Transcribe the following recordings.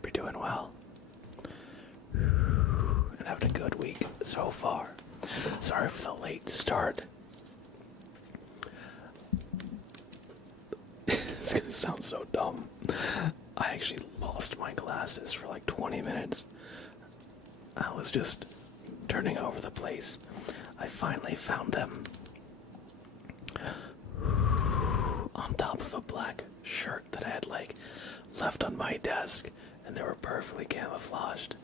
hope you're doing well. And having a good week so far. Sorry for the late start. It's gonna sound so dumb. I actually lost my glasses for like 20 minutes. I was just turning over the place. I finally found them on top of a black shirt that I had like left on my desk, and they were perfectly camouflaged.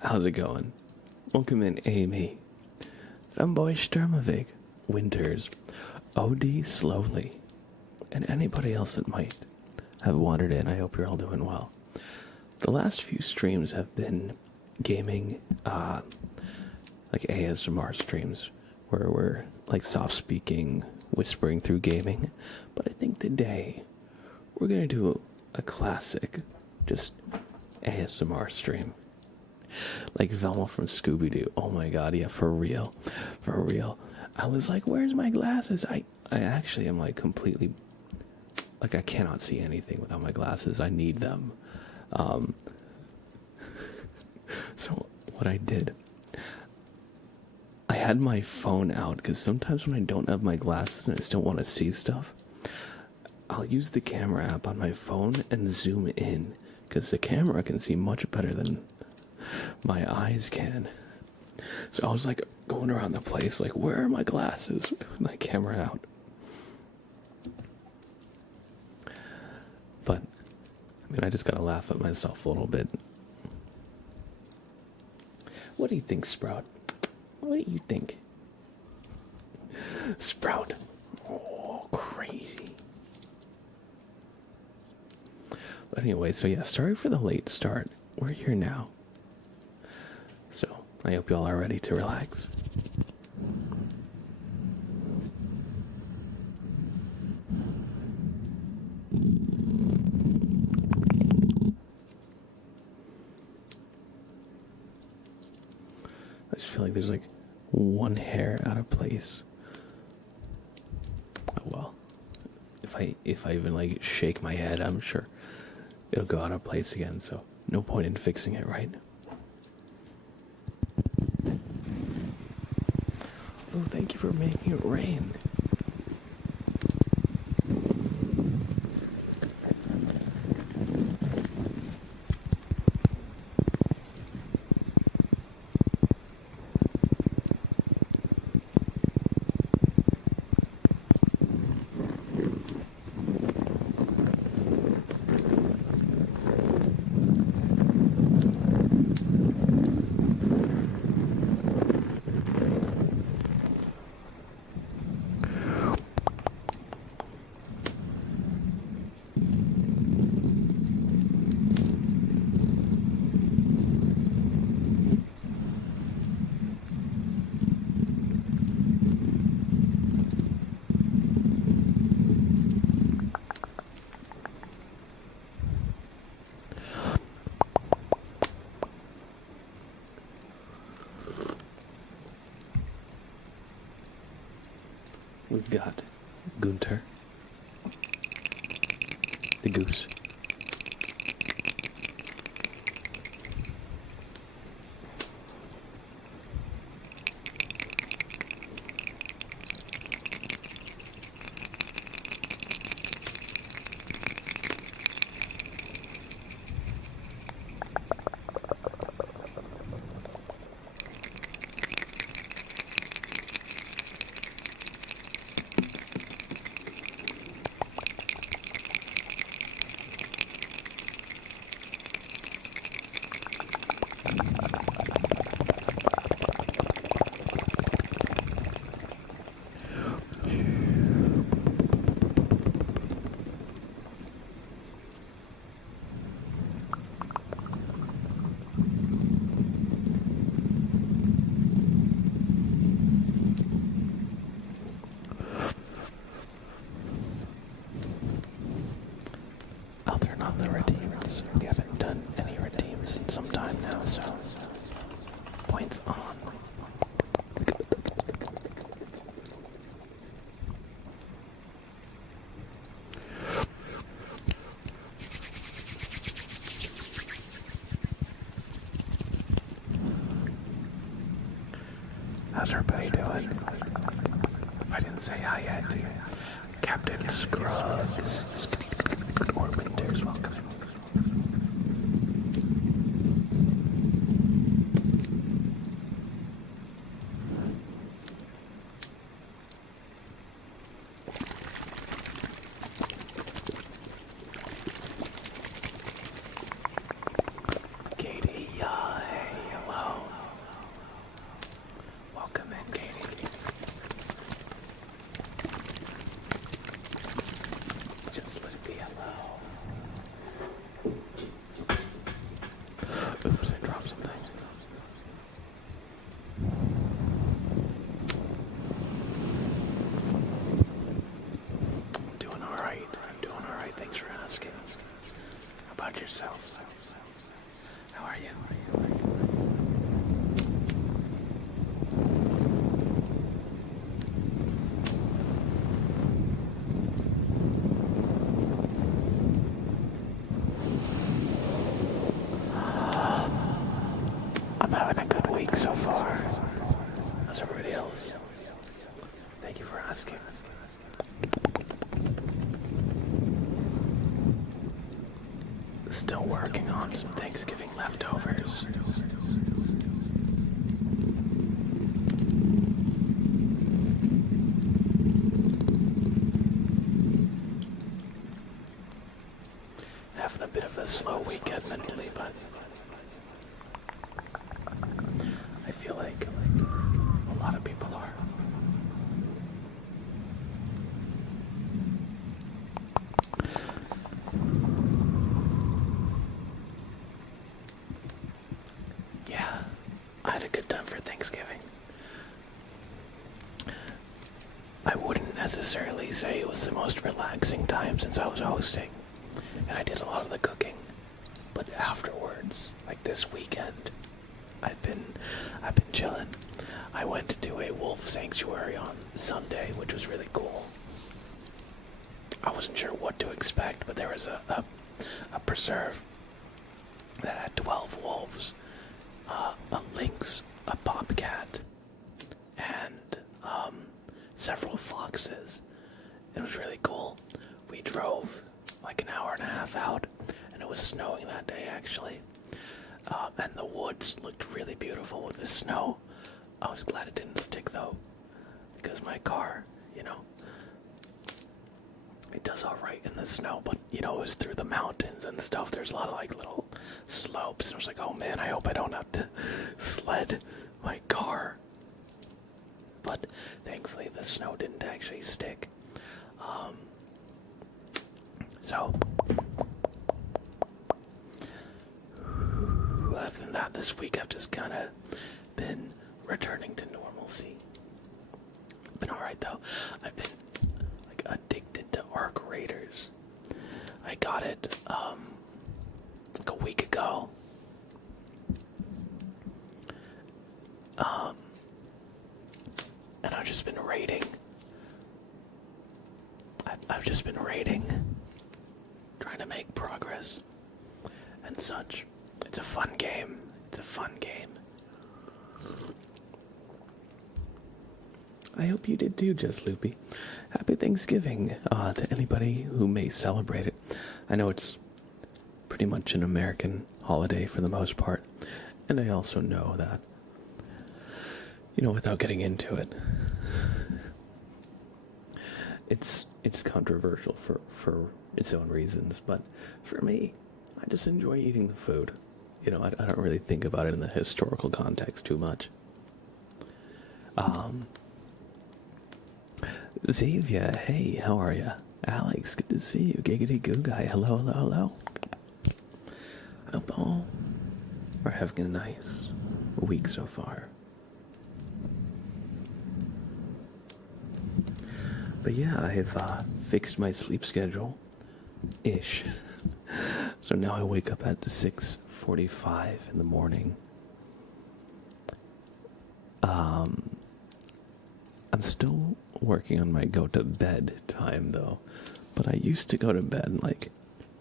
How's it going? Welcome in, Amy. Femboy Sturmovig, Winters, OD Slowly, and anybody else that might have wandered in. I hope you're all doing well. The last few streams have been gaming, like ASMR streams, where we're like soft speaking, whispering through gaming. But I think today we're gonna do a classic, just ASMR stream. Like Velma from Scooby-Doo. Oh my god, yeah, for real. For real. I was like, where's my glasses? I actually am like completely, like I cannot see anything without my glasses. I need them. So what I did, I had my phone out because sometimes when I don't have my glasses and I still want to see stuff, I'll use the camera app on my phone and zoom in because the camera can see much better than my eyes can. So I was like going around the place like, where are my glasses? With my camera out. But I mean, I just gotta laugh at myself a little bit. What do you think, Sprout? What do you think? Sprout. Oh, crazy. But anyway, so yeah, sorry for the late start. We're here now. So, I hope you all are ready to relax. I just feel like there's like one hair out of place. Oh well. If I even like shake my head, I'm sure it'll go out of place again, so no point in fixing it, right? Oh, thank you for making it rain. We've got Gunter, the goose. I'll turn on the redeems. We haven't done any redeems in some time now, so points on. hi to Captain Scruggs or Winters. Welcome. Katie, hey, hello. Welcome in, Katie. Just let it be hello. Oops, I dropped something. I'm doing alright. Thanks for asking. How about yourself? How are you? I'm having a good week so far. How's everybody else? Thank you for asking. Still working on some Thanksgiving leftovers. Having a bit of a slow weekend mentally, but I feel like a lot of people are. Yeah, I had a good time for Thanksgiving. I wouldn't necessarily say it was the most relaxing time since I was hosting, and I did a lot of the cooking. But afterwards, like this weekend, I've been chilling. I went to a wolf sanctuary on Sunday, which was really cool. I wasn't sure what to expect, but there was a preserve that had 12 wolves, a lynx, a bobcat, and several foxes. It was really cool. We drove like an hour and a half out, and it was snowing that day actually. And the woods looked really beautiful with the snow. I was glad it didn't stick though, because my car, it does alright in the snow, but it was through the mountains and stuff. There's a lot of like little slopes, and I was like, oh man, I hope I don't have to sled my car. But thankfully the snow didn't actually stick. So other than that, this week I've just kind of been returning to normalcy. Been alright though. I've been like addicted to Arc Raiders. I got it like a week ago. And I've just been raiding. I've just been raiding, trying to make progress and such. It's a fun game. I hope you did too, Just Loopy. Happy Thanksgiving to anybody who may celebrate it. I know it's pretty much an American holiday for the most part, and I also know that, without getting into it, it's controversial for its own reasons, but for me, I just enjoy eating the food. I don't really think about it in the historical context too much. Xavier, hey, how are ya? Alex, good to see you. Giggity Goo Guy, hello. I hope all are having a nice week so far. But yeah, I've fixed my sleep schedule-ish. So now I wake up at 6:45 in the morning. I'm still working on my go-to-bed time, though. But I used to go to bed, like,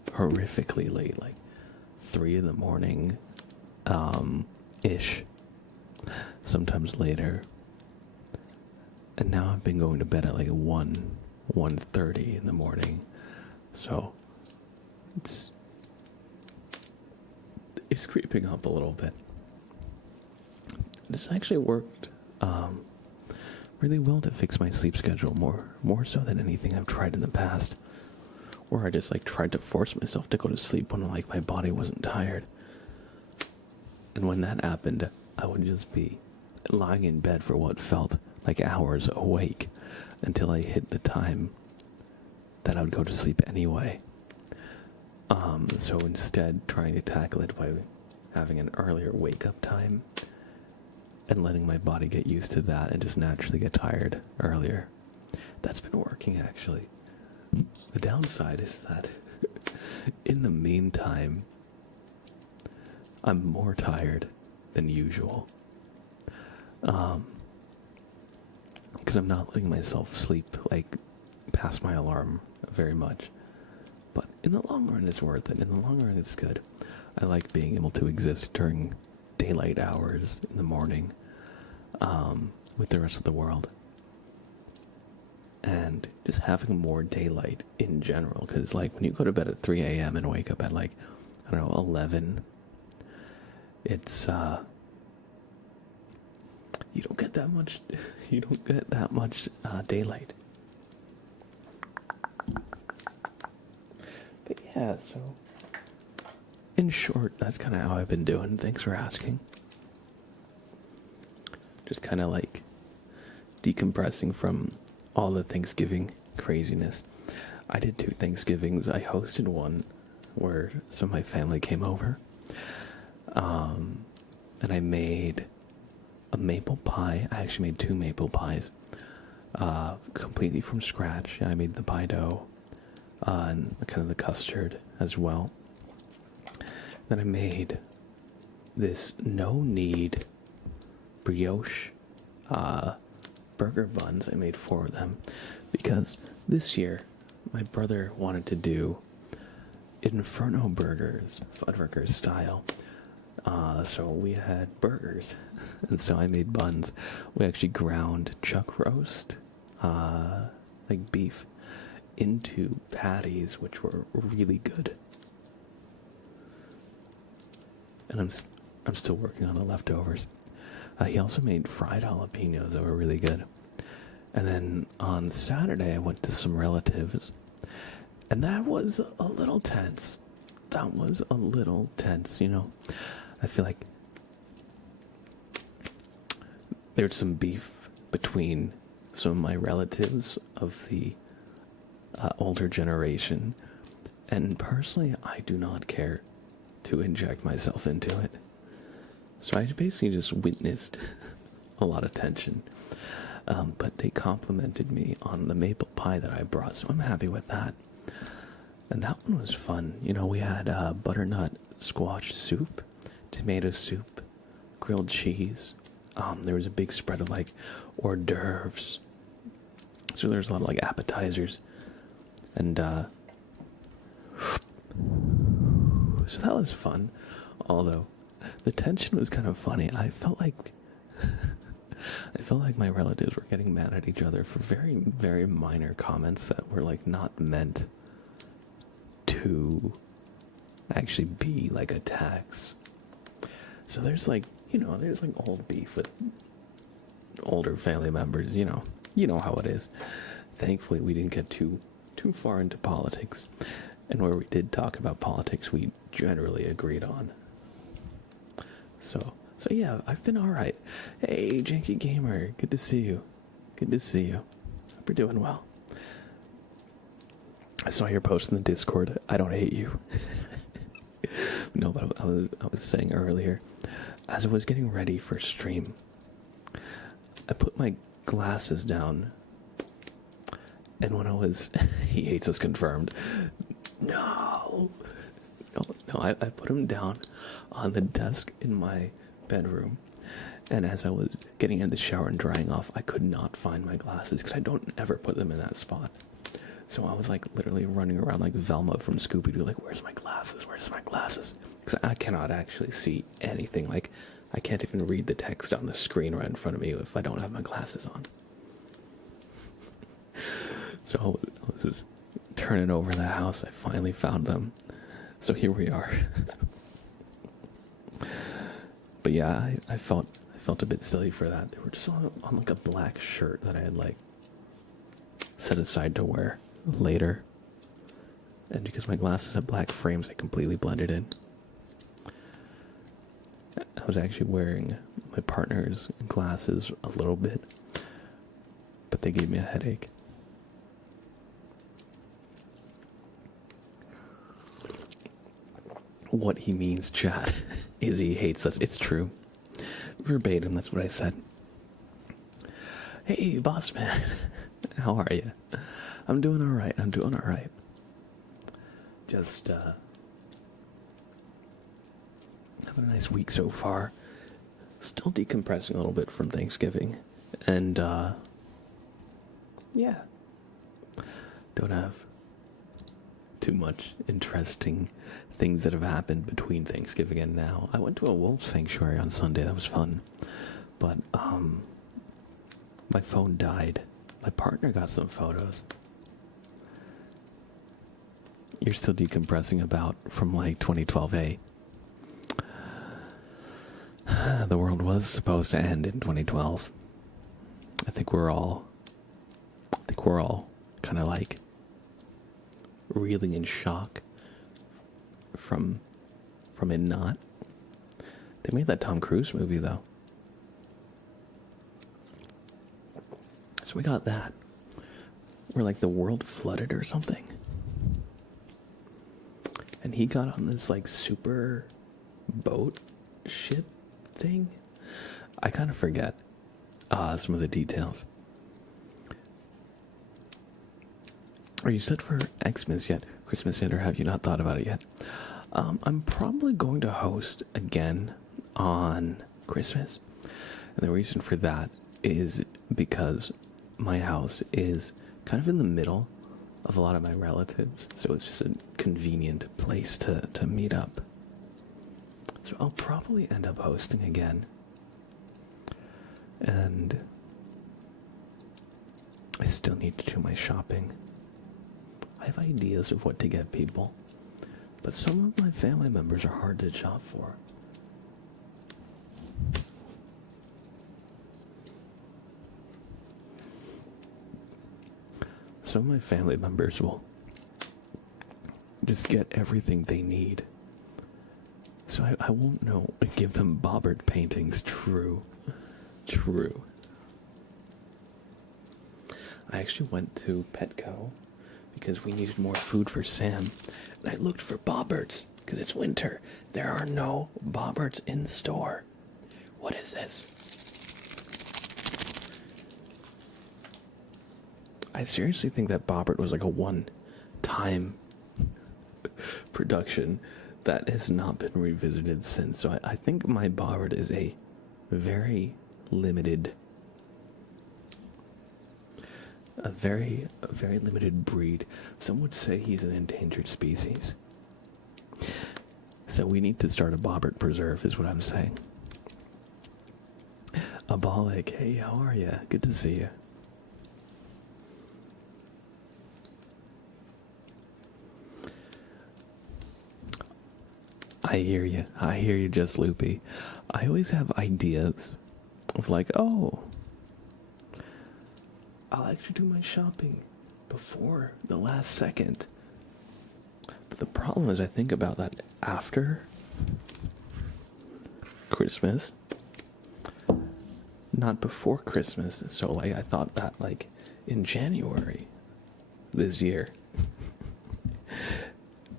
horrifically late, like 3 in the morning, ish. Sometimes later. And now I've been going to bed at like 1:30 in the morning. So it's creeping up a little bit. This actually worked really well to fix my sleep schedule, more so than anything I've tried in the past, where I just like tried to force myself to go to sleep when like my body wasn't tired. And when that happened, I would just be lying in bed for what felt like hours awake until I hit the time that I would go to sleep anyway. So instead, trying to tackle it by having an earlier wake-up time and letting my body get used to that and just naturally get tired earlier. That's been working, actually. The downside is that in the meantime, I'm more tired than usual. Because I'm not letting myself sleep, like, past my alarm very much. But in the long run, it's worth it. In the long run, it's good. I like being able to exist during daylight hours in the morning with the rest of the world. And just having more daylight in general. Because, like, when you go to bed at 3 a.m. and wake up at, like, I don't know, 11, it's, you don't get that much, daylight. But yeah, so in short, that's kind of how I've been doing. Thanks for asking. Just kind of like decompressing from all the Thanksgiving craziness. I did 2 Thanksgivings. I hosted one where some of my family came over. And I made a maple pie. I actually made 2 maple pies, completely from scratch. I made the pie dough, and kind of the custard as well. Then I made this no-knead brioche burger buns. I made 4 of them because this year my brother wanted to do Inferno burgers, Fuddruckers style. So we had burgers, and so I made buns. We actually ground chuck roast, like beef, into patties, which were really good. And I'm still working on the leftovers. He also made fried jalapenos that were really good. And then on Saturday, I went to some relatives, and that was a little tense. You know. I feel like there's some beef between some of my relatives of the older generation, and personally, I do not care to inject myself into it. So I basically just witnessed a lot of tension. But they complimented me on the maple pie that I brought, so I'm happy with that. And that one was fun. You know, we had butternut squash soup, tomato soup, grilled cheese. There was a big spread of like hors d'oeuvres. So there's a lot of like appetizers. And so that was fun. Although the tension was kind of funny. I felt like my relatives were getting mad at each other for very, very minor comments that were like not meant to actually be like attacks. So there's like, there's like old beef with older family members, you know how it is. Thankfully, we didn't get too far into politics. And where we did talk about politics, we generally agreed on. So yeah, I've been alright. Hey, Janky Gamer, good to see you. Hope you're doing well. I saw your post in the Discord. I don't hate you. No, but I was saying earlier, as I was getting ready for stream, I put my glasses down, and when I was, he hates us confirmed. No, I put them down on the desk in my bedroom, and as I was getting in the shower and drying off, I could not find my glasses because I don't ever put them in that spot. So I was like literally running around like Velma from Scooby-Doo, like, where's my glasses? Because I cannot actually see anything. Like, I can't even read the text on the screen right in front of me if I don't have my glasses on. So I was turning over the house. I finally found them. So here we are. But yeah, I felt a bit silly for that. They were just on like a black shirt that I had like set aside to wear later. And because my glasses have black frames, they completely blended in. I was actually wearing my partner's glasses a little bit, but they gave me a headache. What he means, chat, is he hates us. It's true. Verbatim, that's what I said. Hey, boss man. How are you? I'm doing alright. Just, having a nice week so far. Still decompressing a little bit from Thanksgiving. And, yeah. Don't have too much interesting things that have happened between Thanksgiving and now. I went to a wolf sanctuary on Sunday. That was fun. But, my phone died. My partner got some photos. You're still decompressing about from like 2012A. The world was supposed to end in 2012. I think we're all kind of like reeling in shock from it not. They made that Tom Cruise movie though. So we got that. Where like the world flooded or something. And he got on this like super boat ship thing. I kind of forget some of the details. Are you set for Xmas yet? Christmas yet, or have you not thought about it yet? I'm probably going to host again on Christmas. And the reason for that is because my house is kind of in the middle of a lot of my relatives. So it's just a convenient place to meet up. So I'll probably end up hosting again. And I still need to do my shopping. I have ideas of what to get people, but some of my family members are hard to shop for. Some of my family members will just get everything they need. So I won't know. Give them Bobbert paintings. True. I actually went to Petco because we needed more food for Sam. And I looked for Bobberts because it's winter. There are no Bobberts in store. What is this? I seriously think that Bobbert was like a one-time production that has not been revisited since. So I think my Bobbert is a very limited, a very limited breed. Some would say he's an endangered species. So we need to start a Bobbert preserve, is what I'm saying. Abalik, hey, how are you? Good to see you. I hear you, Just Loopy. I always have ideas of like, oh, I'll actually do my shopping before the last second. But the problem is I think about that after Christmas, not before Christmas. So like I thought that like in January this year.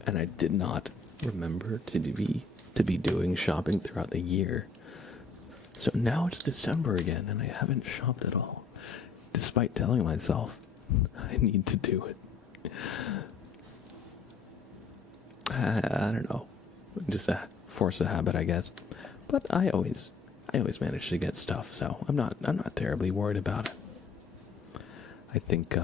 And I did not remember to be doing shopping throughout the year. So now it's December again and I haven't shopped at all, despite telling myself I need to do it. I don't know, just a force of habit, I guess. But I always manage to get stuff, so I'm not terribly worried about it. I think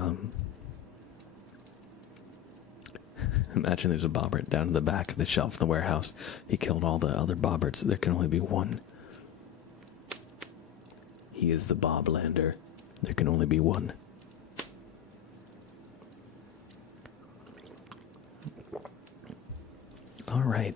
imagine there's a Bobbert down in the back of the shelf in the warehouse. He killed all the other Bobberts. There can only be one. He is the Boblander. There can only be one. right.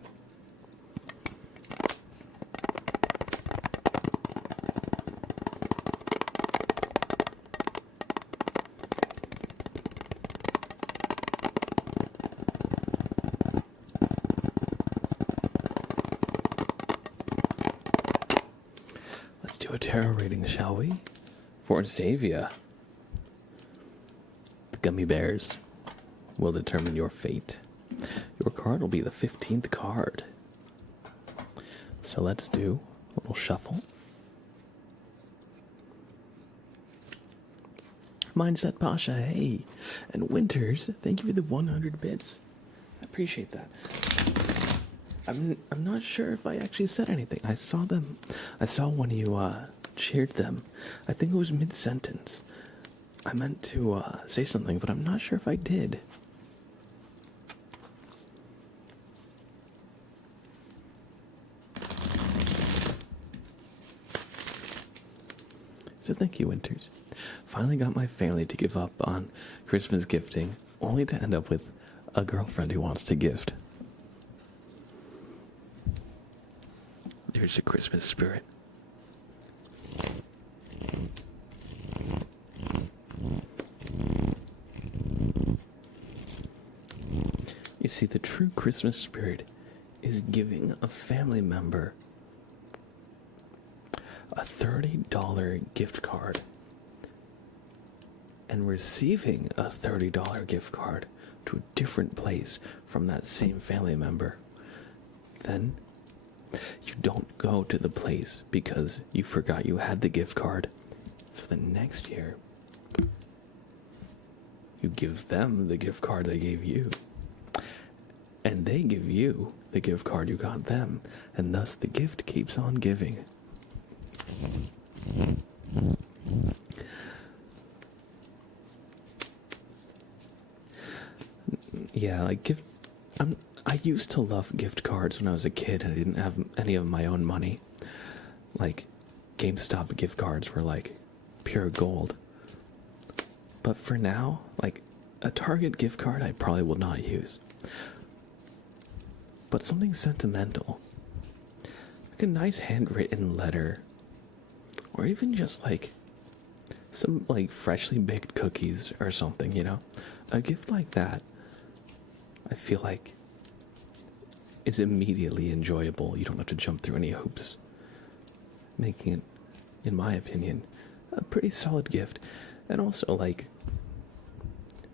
Let's do a tarot reading, shall we? For Xavier. The gummy bears will determine your fate. Your card will be the 15th card. So let's do a little shuffle. Mindset Pasha, hey. And Winters, thank you for the 100 bits. I appreciate that. I'm not sure if I actually said anything. I saw them. I saw when you cheered them. I think it was mid-sentence. I meant to say something, but I'm not sure if I did. So thank you, Winters. Finally got my family to give up on Christmas gifting, only to end up with a girlfriend who wants to gift. There's the Christmas spirit. You see, the true Christmas spirit is giving a family member a $30 gift card and receiving a $30 gift card to a different place from that same family member. Then you don't go to the place because you forgot you had the gift card. So the next year, you give them the gift card they gave you. And they give you the gift card you got them. And thus the gift keeps on giving. Yeah, like I used to love gift cards when I was a kid and I didn't have any of my own money. Like, GameStop gift cards were like pure gold. But for now, like, a Target gift card I probably will not use. But something sentimental. Like a nice handwritten letter. Or even just like some like freshly baked cookies or something, you know? A gift like that, I feel like, is immediately enjoyable. You don't have to jump through any hoops. Making it, in my opinion, a pretty solid gift. And also, like,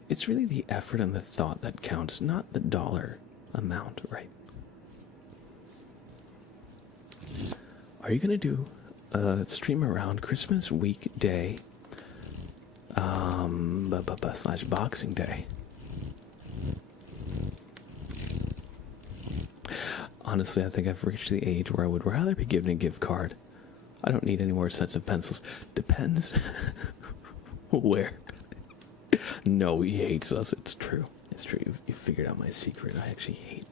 it's really the effort and the thought that counts, not the dollar amount, right? Are you going to do a stream around Christmas weekday / Boxing Day? Honestly, I think I've reached the age where I would rather be given a gift card. I don't need any more sets of pencils. Depends where. No, he hates us. It's true. It's true. You figured out my secret. I actually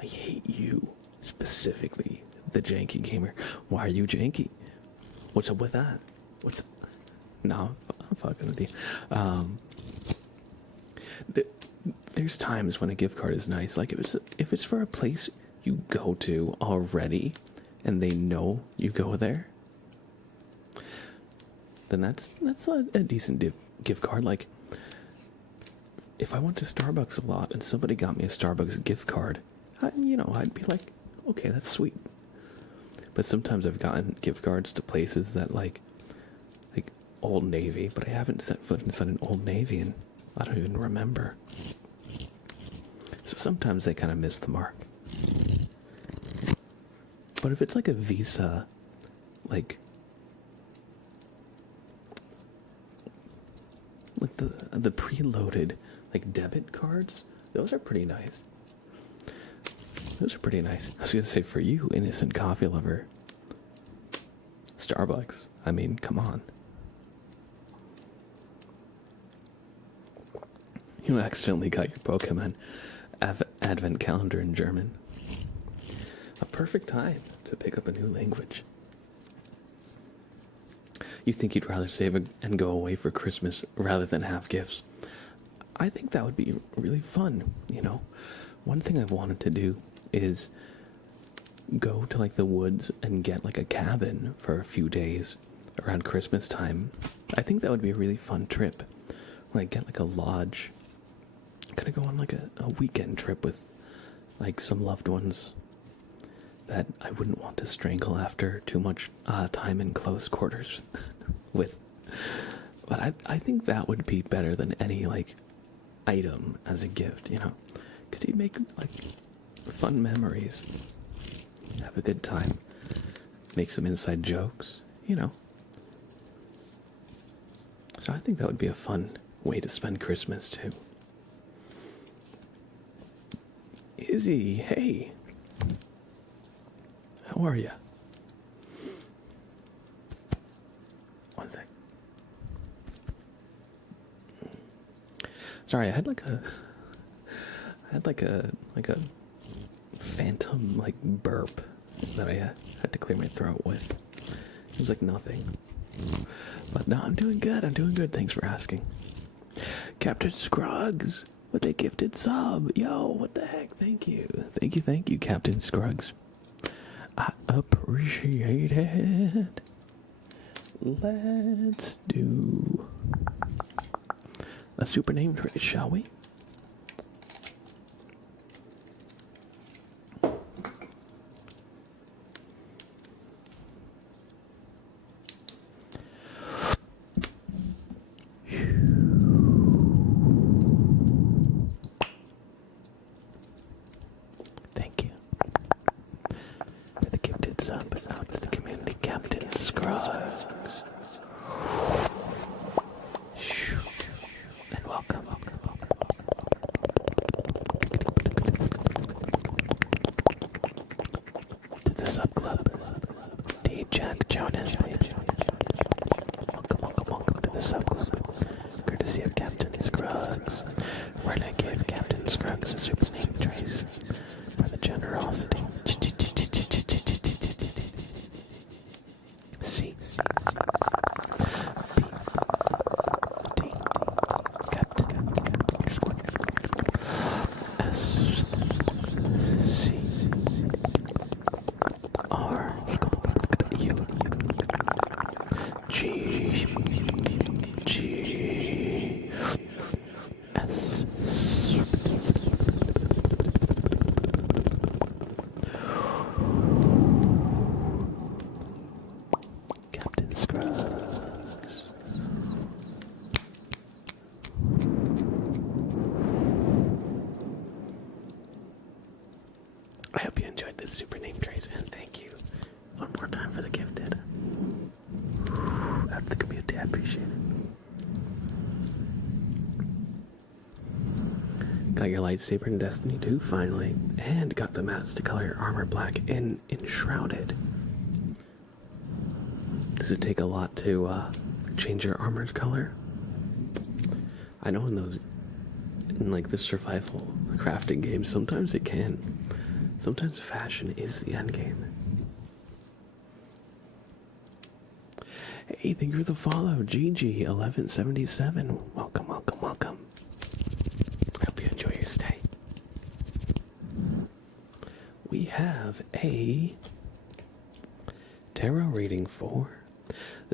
hate you. Specifically, the janky gamer. Why are you janky? What's up with that? What's up? No, I'm fucking with you. There's times when a gift card is nice. Like, if it's for a place you go to already and they know you go there, then that's a decent gift card. Like, if I went to Starbucks a lot and somebody got me a Starbucks gift card, I'd be like, okay, that's sweet. But sometimes I've gotten gift cards to places that like Old Navy, but I haven't set foot inside an Old Navy and I don't even remember. So sometimes they kind of miss the mark. But if it's like a Visa, like the preloaded like debit cards, those are pretty nice. Those are pretty nice. I was gonna say, for you, innocent coffee lover, Starbucks. I mean, come on. You accidentally got your Pokemon advent calendar in German. A perfect time to pick up a new language. You think you'd rather save and go away for Christmas rather than have gifts? I think that would be really fun, you know? One thing I've wanted to do is go to like the woods and get like a cabin for a few days around Christmas time. I think that would be a really fun trip. When I get like a lodge, kind of go on like a weekend trip with like some loved ones that I wouldn't want to strangle after too much time in close quarters with. But I think that would be better than any like item as a gift, you know, because you make like fun memories, have a good time, make some inside jokes, you know. So I think that would be a fun way to spend Christmas too. Izzy, hey, how are ya? One sec. Sorry, I had like a phantom like burp that I had to clear my throat with. It was like nothing. But no, I'm doing good. Thanks for asking. Captain Scruggs with a gifted sub. Yo, what the heck? Thank you, Captain Scruggs. I appreciate it. Let's do a super name trade, shall we? Thank you for the gifted sub out to the community, Captain Scruggs. And welcome. To the sub club. D. Jack Jonas. Welcome to the sub club. Courtesy of Captain Scruggs. We're gonna give Captain Scruggs a super name trace for the generosity. C. D. Captain. S. C. R. U. G. G. S. Captain Scruggs. I hope you enjoyed this super name trace, and thank you one more time for the gifted. Out to the community, I appreciate it. Got your lightsaber in Destiny 2 finally, and got the mats to color your armor black in Enshrouded. Does it take a lot to change your armor's color? I know in like the survival crafting games, sometimes it can. Sometimes fashion is the end game. Hey, thank you for the follow, GG1177. Welcome. I hope you enjoy your stay. We have a tarot reading for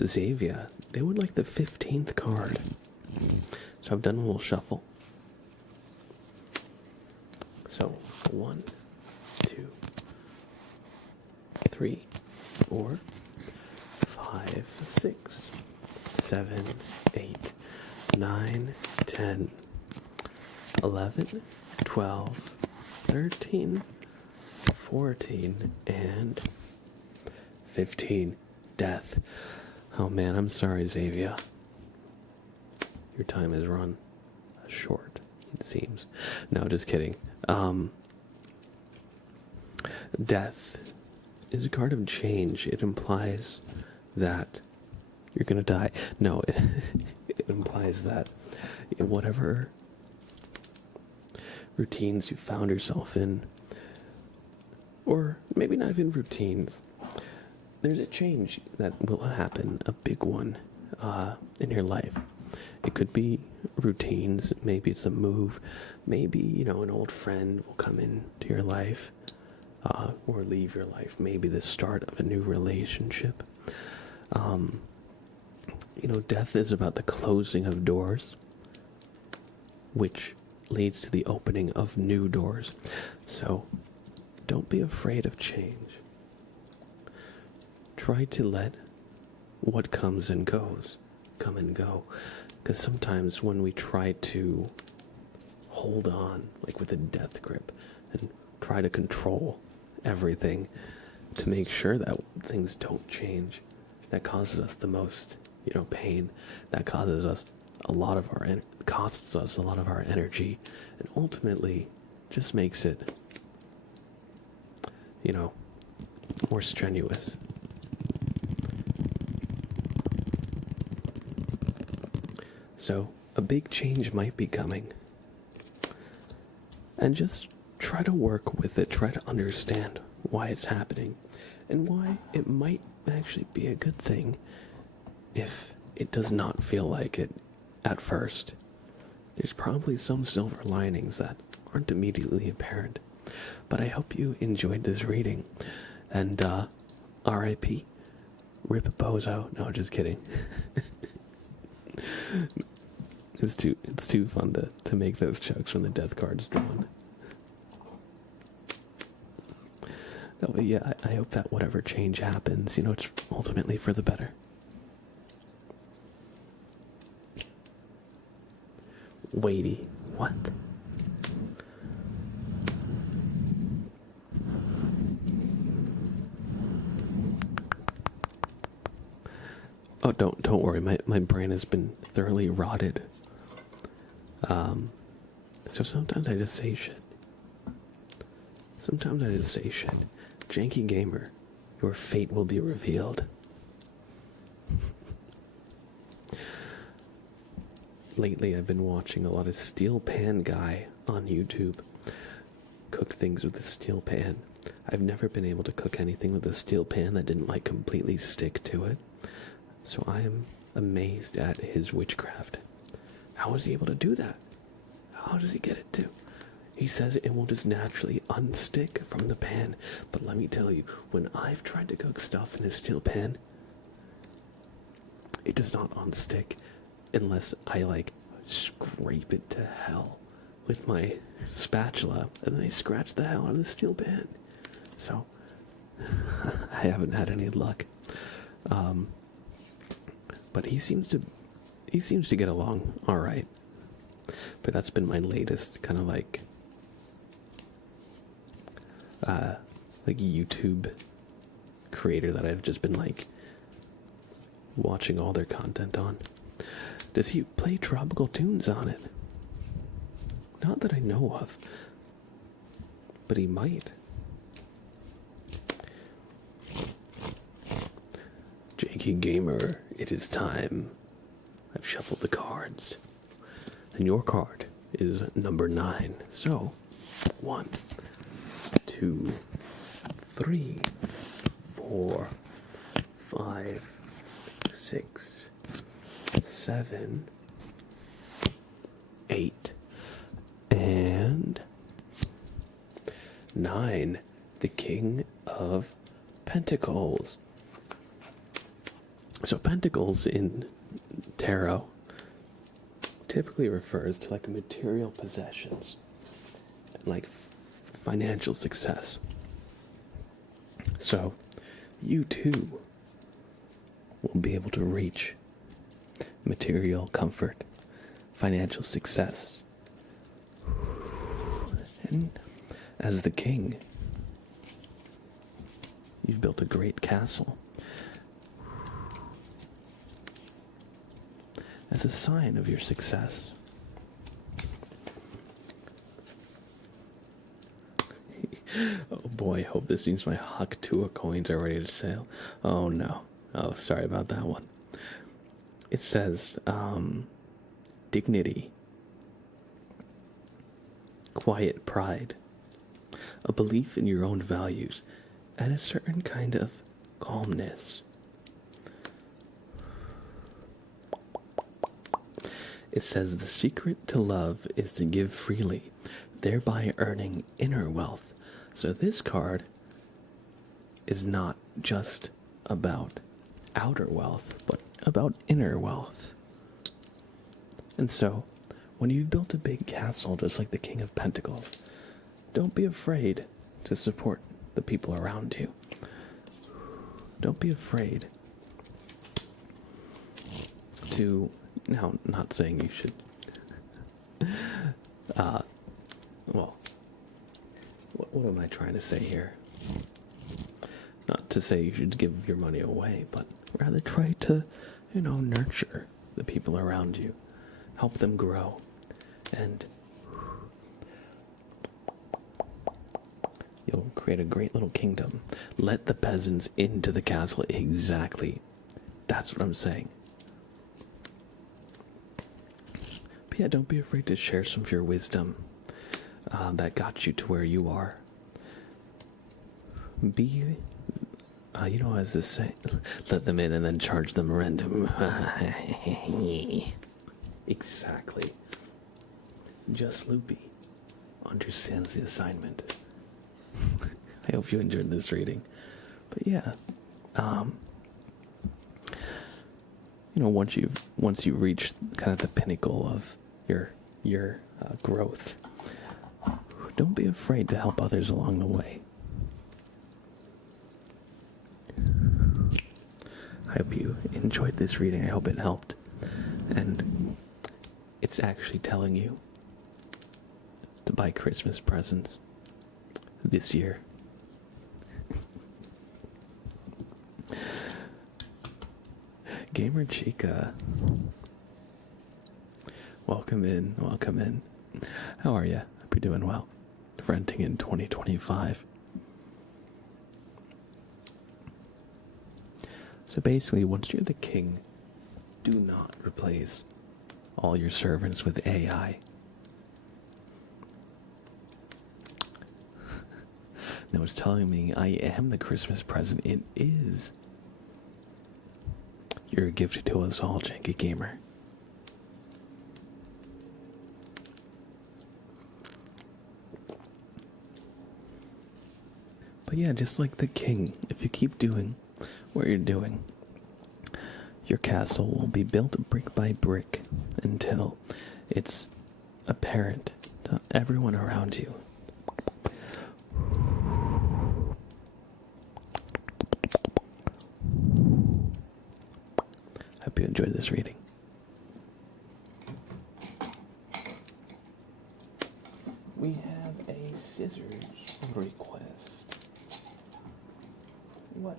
Xavier. They would like the 15th card. So I've done a little shuffle. So 1, 2, 3, 4, 5, 6, 7, 8, 9, 10, 11, 12, 13, 14, and 15. Death. Oh man, I'm sorry, Xavier. Your time has run short, it seems. No, just kidding. Death is a card of change. It implies that you're gonna die. No, it implies that whatever routines you found yourself in, or maybe not even routines, there's a change that will happen, a big one, in your life. It could be routines, maybe it's a move, maybe, an old friend will come into your life, or leave your life. Maybe the start of a new relationship. Death is about the closing of doors, which leads to the opening of new doors. So don't be afraid of change. Try to let what comes and goes come and go. Because sometimes when we try to hold on, like with a death grip, and try to control everything to make sure that things don't change, that causes us the most, pain. That causes us costs us a lot of our energy, and ultimately just makes it, more strenuous. So a big change might be coming, and just try to work with it, try to understand why it's happening, and why it might actually be a good thing if it does not feel like it at first. There's probably some silver linings that aren't immediately apparent, but I hope you enjoyed this reading, and R.I.P. Rip Bozo. No, just kidding. It's too fun to make those jokes when the death card's drawn. No, but yeah, I hope that whatever change happens, it's ultimately for the better. Weighty. What? Oh, don't worry. My brain has been thoroughly rotted. So sometimes I just say shit. Janky gamer, your fate will be revealed. Lately, I've been watching a lot of Steel Pan Guy on YouTube cook things with a steel pan. I've never been able to cook anything with a steel pan that didn't completely stick to it. So I am amazed at his witchcraft. How is he able to do that? How does he get it to? He says it will just naturally unstick from the pan. But let me tell you, when I've tried to cook stuff in a steel pan, it does not unstick unless I scrape it to hell with my spatula and then I scratch the hell out of the steel pan. So I haven't had any luck. But he seems to get along all right. But that's been my latest kind of YouTube creator that I've just been watching all their content on. Does he play tropical tunes on it? Not that I know of, but he might. Janky Gamer, it is time. I've shuffled the cards. And your card is number 9. So, 1, 2, 3, 4, 5, 6, 7, 8, and 9. The King of Pentacles. So Pentacles in tarot typically refers to material possessions and financial success. So you too will be able to reach material comfort, financial success. And as the king, you've built a great castle. As a sign of your success. Oh boy, hope this means my Huck Tua coins are ready to sail. Oh no. Oh, sorry about that one. It says, dignity, quiet pride, a belief in your own values, and a certain kind of calmness. It says the secret to love is to give freely, thereby earning inner wealth. So this card is not just about outer wealth, but about inner wealth. And so, when you've built a big castle just like the King of Pentacles, don't be afraid to support the people around you. Don't be afraid to, now, not saying you should, well, what am I trying to say here? Not to say you should give your money away, but rather try to, nurture the people around you. Help them grow. And you'll create a great little kingdom. Let the peasants into the castle. Exactly. That's what I'm saying. But yeah, don't be afraid to share some of your wisdom that got you to where you are. Be, as this say, let them in and then charge them rent. Exactly. Just Loopy understands the assignment. I hope you enjoyed this reading. But yeah, once you reach kind of the pinnacle of your growth, don't be afraid to help others along the way. I hope you enjoyed this reading. I hope it helped. And it's actually telling you to buy Christmas presents this year. Gamer Chica. Welcome in. How are you? Hope you're doing well. Renting in 2025. So basically, once you're the king, do not replace all your servants with AI. No, it's telling me I am the Christmas present. It is. You're a gift to us all, Janky Gamer. But yeah, just like the king, if you keep doing what you're doing, your castle will be built brick by brick until it's apparent to everyone around you. Hope you enjoyed this reading. We have a scissors request. What?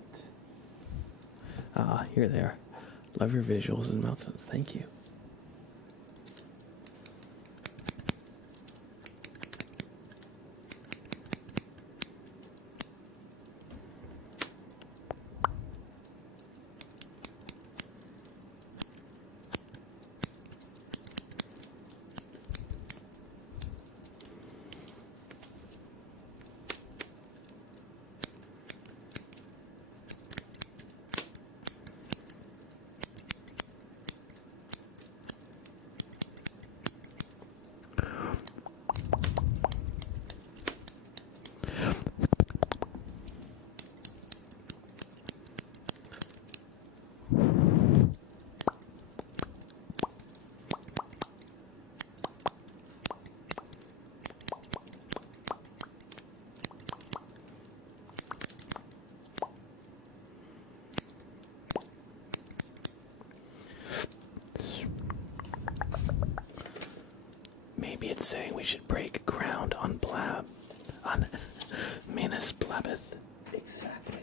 Here they are. Love your visuals and mouth sounds. Thank you. Maybe it's saying we should break ground on Manus Blabeth. Exactly.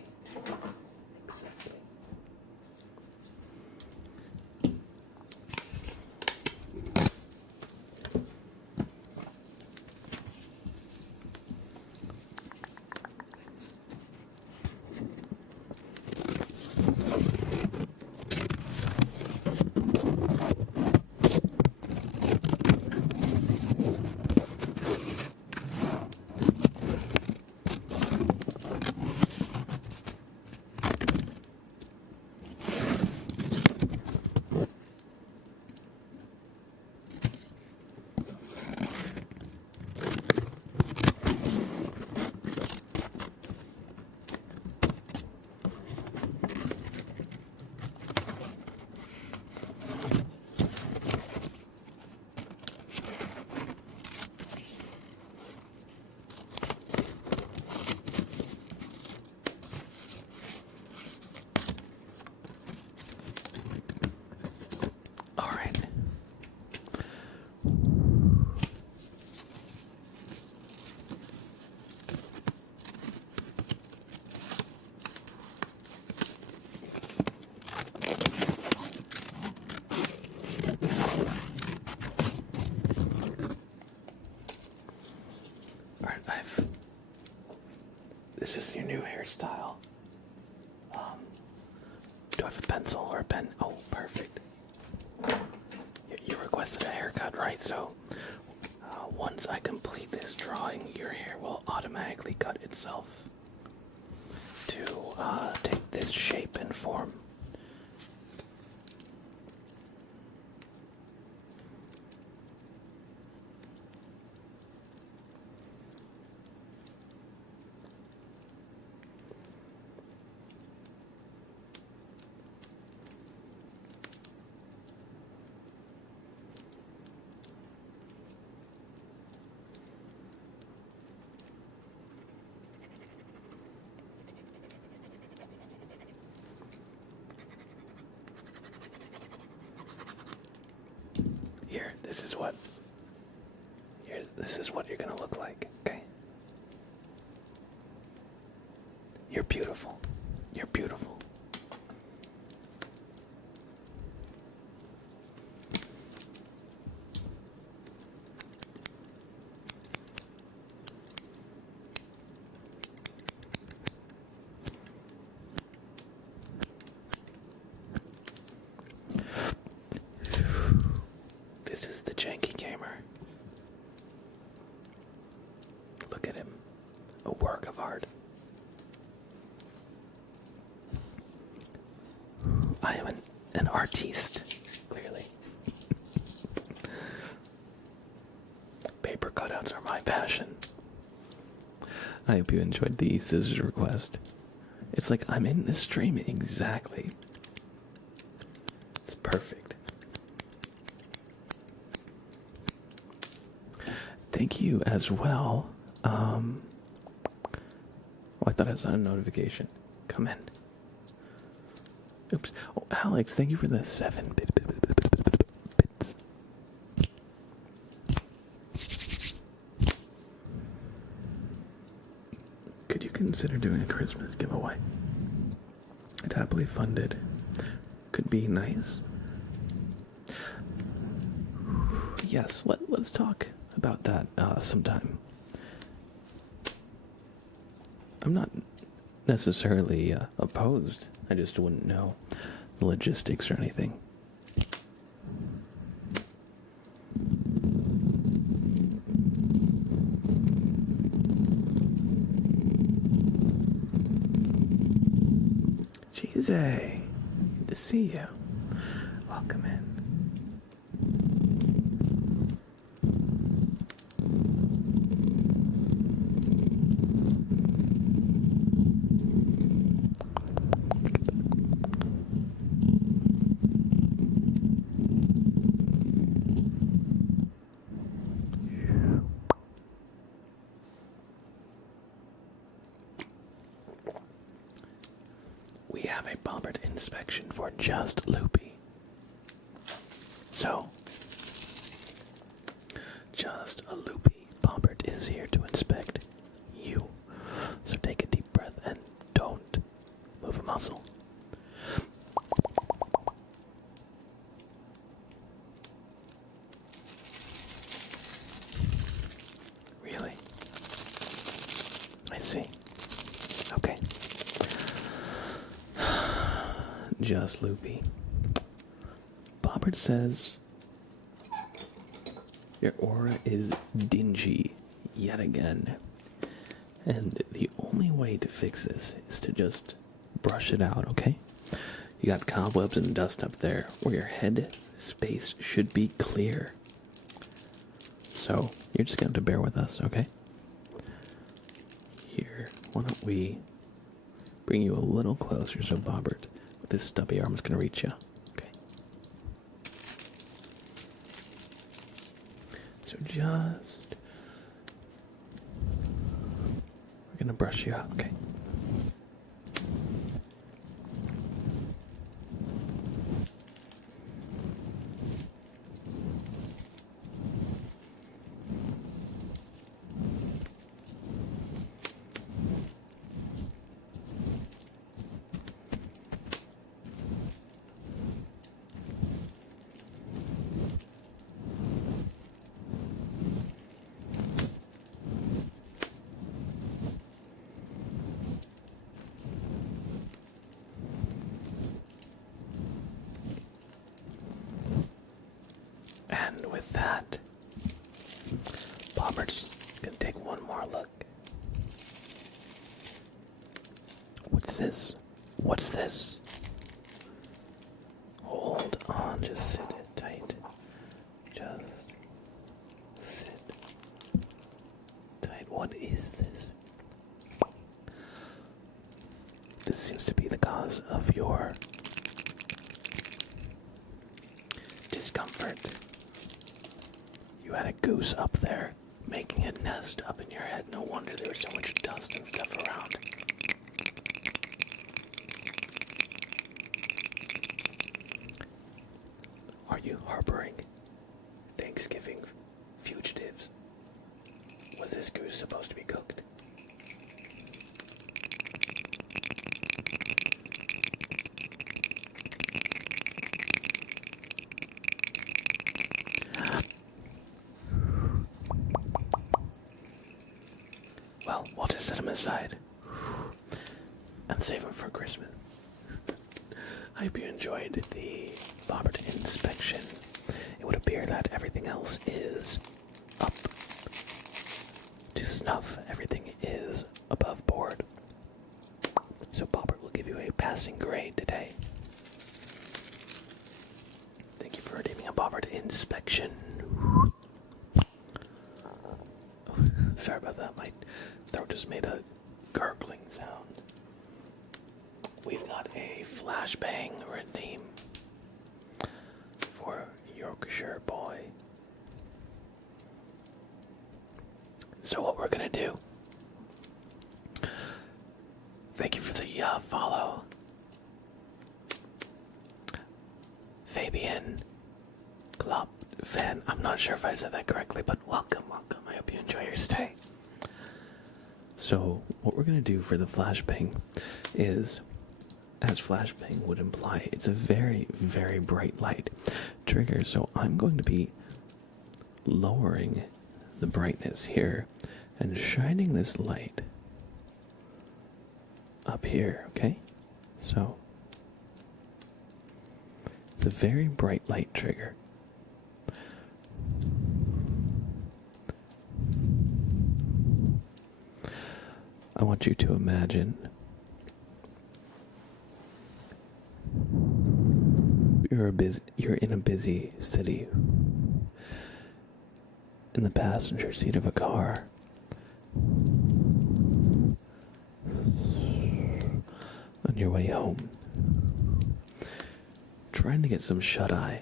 if this is your new hairstyle, do I have a pencil or a pen? Oh, perfect. You requested a haircut, right? So once I complete this drawing, your hair will automatically cut itself to take this shape and form. Here, this is what you're gonna look like, okay? You're beautiful. You're beautiful. This is the janky gamer. Look at him. A work of art. I am an artiste, clearly. Paper cutouts are my passion. I hope you enjoyed the scissors request. It's like I'm in the stream exactly. It's perfect. Thank you as well. I thought I was on a notification. Come in. Oops. Oh, Alex, thank you for the 7 bits. Could you consider doing a Christmas giveaway? I'd happily fund it. Could be nice. Yes, let's talk about that sometime. I'm not necessarily opposed. I just wouldn't know the logistics or anything. Cheese, good to see you. Welcome in. We have a bombard inspection for just Loopy. So, just a Loopy bombard is here to inspect you. So take a deep breath and don't move a muscle. Really? I see. Okay. Just Loopy. Bobbert says your aura is dingy yet again. And the only way to fix this is to just brush it out, okay? You got cobwebs and dust up there where your head space should be clear. So you're just going to have to bear with us, okay? Here, why don't we bring you a little closer so Bobbert with his stubby arm is going to reach you. Okay. So just... we're going to brush you out, okay? gonna take one more look. What's this? What's this? Hold on, just sit it tight. Just sit tight. What is this? This seems to be the cause of your discomfort. You had a goose up there making a nest up in your head. No wonder there was so much dust and stuff around. Are you harboring Thanksgiving fugitives? Was this goose supposed to be cooked? Well, we'll just set him aside and save him for Christmas. I hope you enjoyed the Bobbert inspection. It would appear that everything else is up to snuff. Everything is above board. So Bobbert will give you a passing grade today. Thank you for redeeming a Bobbert inspection. Sorry about that, my throat just made a gurgling sound. We've got a flashbang redeem for Yorkshire boy. So what we're gonna do, thank you for the follow. Fabian Klopp fan, I'm not sure if I said that correctly, but welcome. I hope you enjoy your stay. So what we're gonna do for the flashbang is, as flashbang would imply, it's a very, very bright light trigger. So I'm going to be lowering the brightness here and shining this light up here, okay? So it's a very bright light trigger. I want you to imagine you're in a busy city, in the passenger seat of a car, on your way home, trying to get some shut-eye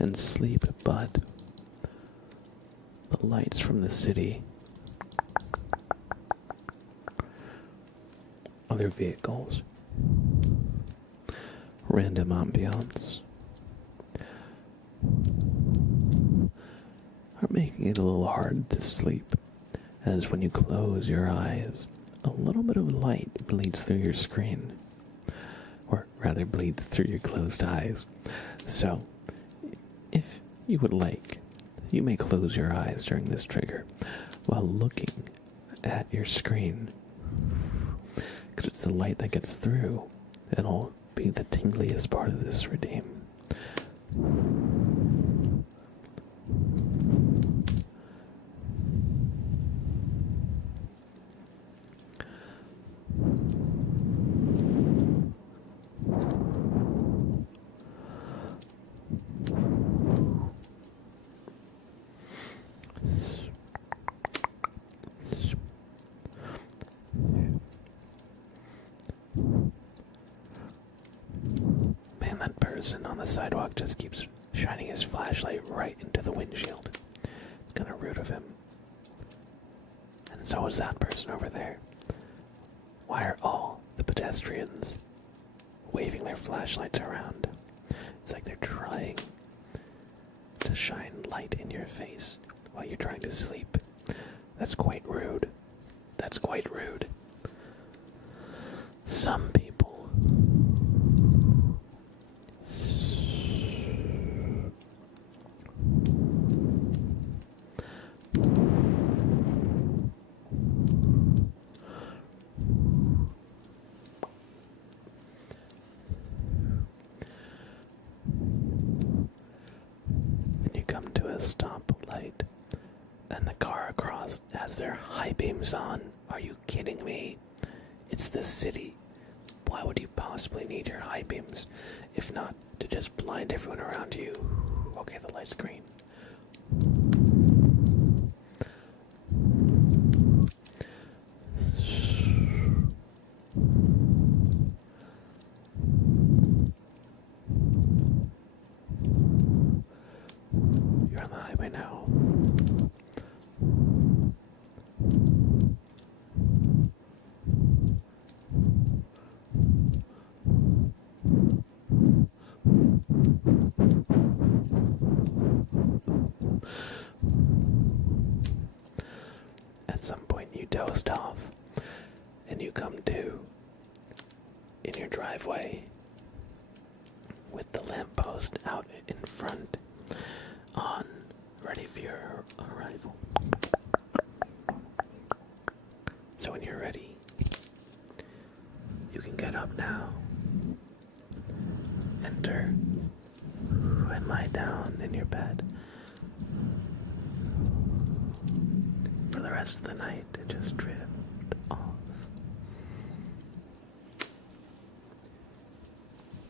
and sleep, but the lights from the city, other vehicles, random ambiance, are making it a little hard to sleep, as when you close your eyes, a little bit of light bleeds through your screen, or rather bleeds through your closed eyes. So, if you would like, you may close your eyes during this trigger while looking at your screen, because it's the light that gets through that'll be the tingliest part of this redeem. Man, that person on the sidewalk just keeps shining his flashlight right into the windshield. It's kind of rude of him. And so is that person over there. Why are all the pedestrians waving their flashlights around? It's like they're trying to shine light in your face while you're trying to sleep. That's quite rude. That's quite rude. Some people stop light and the car across has their high beams on. Are you kidding me? It's the city. Why would you possibly need your high beams if not to just blind everyone around you? Okay, the light's green. You're on the highway now. At some point you dozed off and you come to in your driveway with the lamppost out in front on, ready for your arrival. So when you're ready, you can get up now, enter, and lie down in your bed for the rest of the night to just drift off.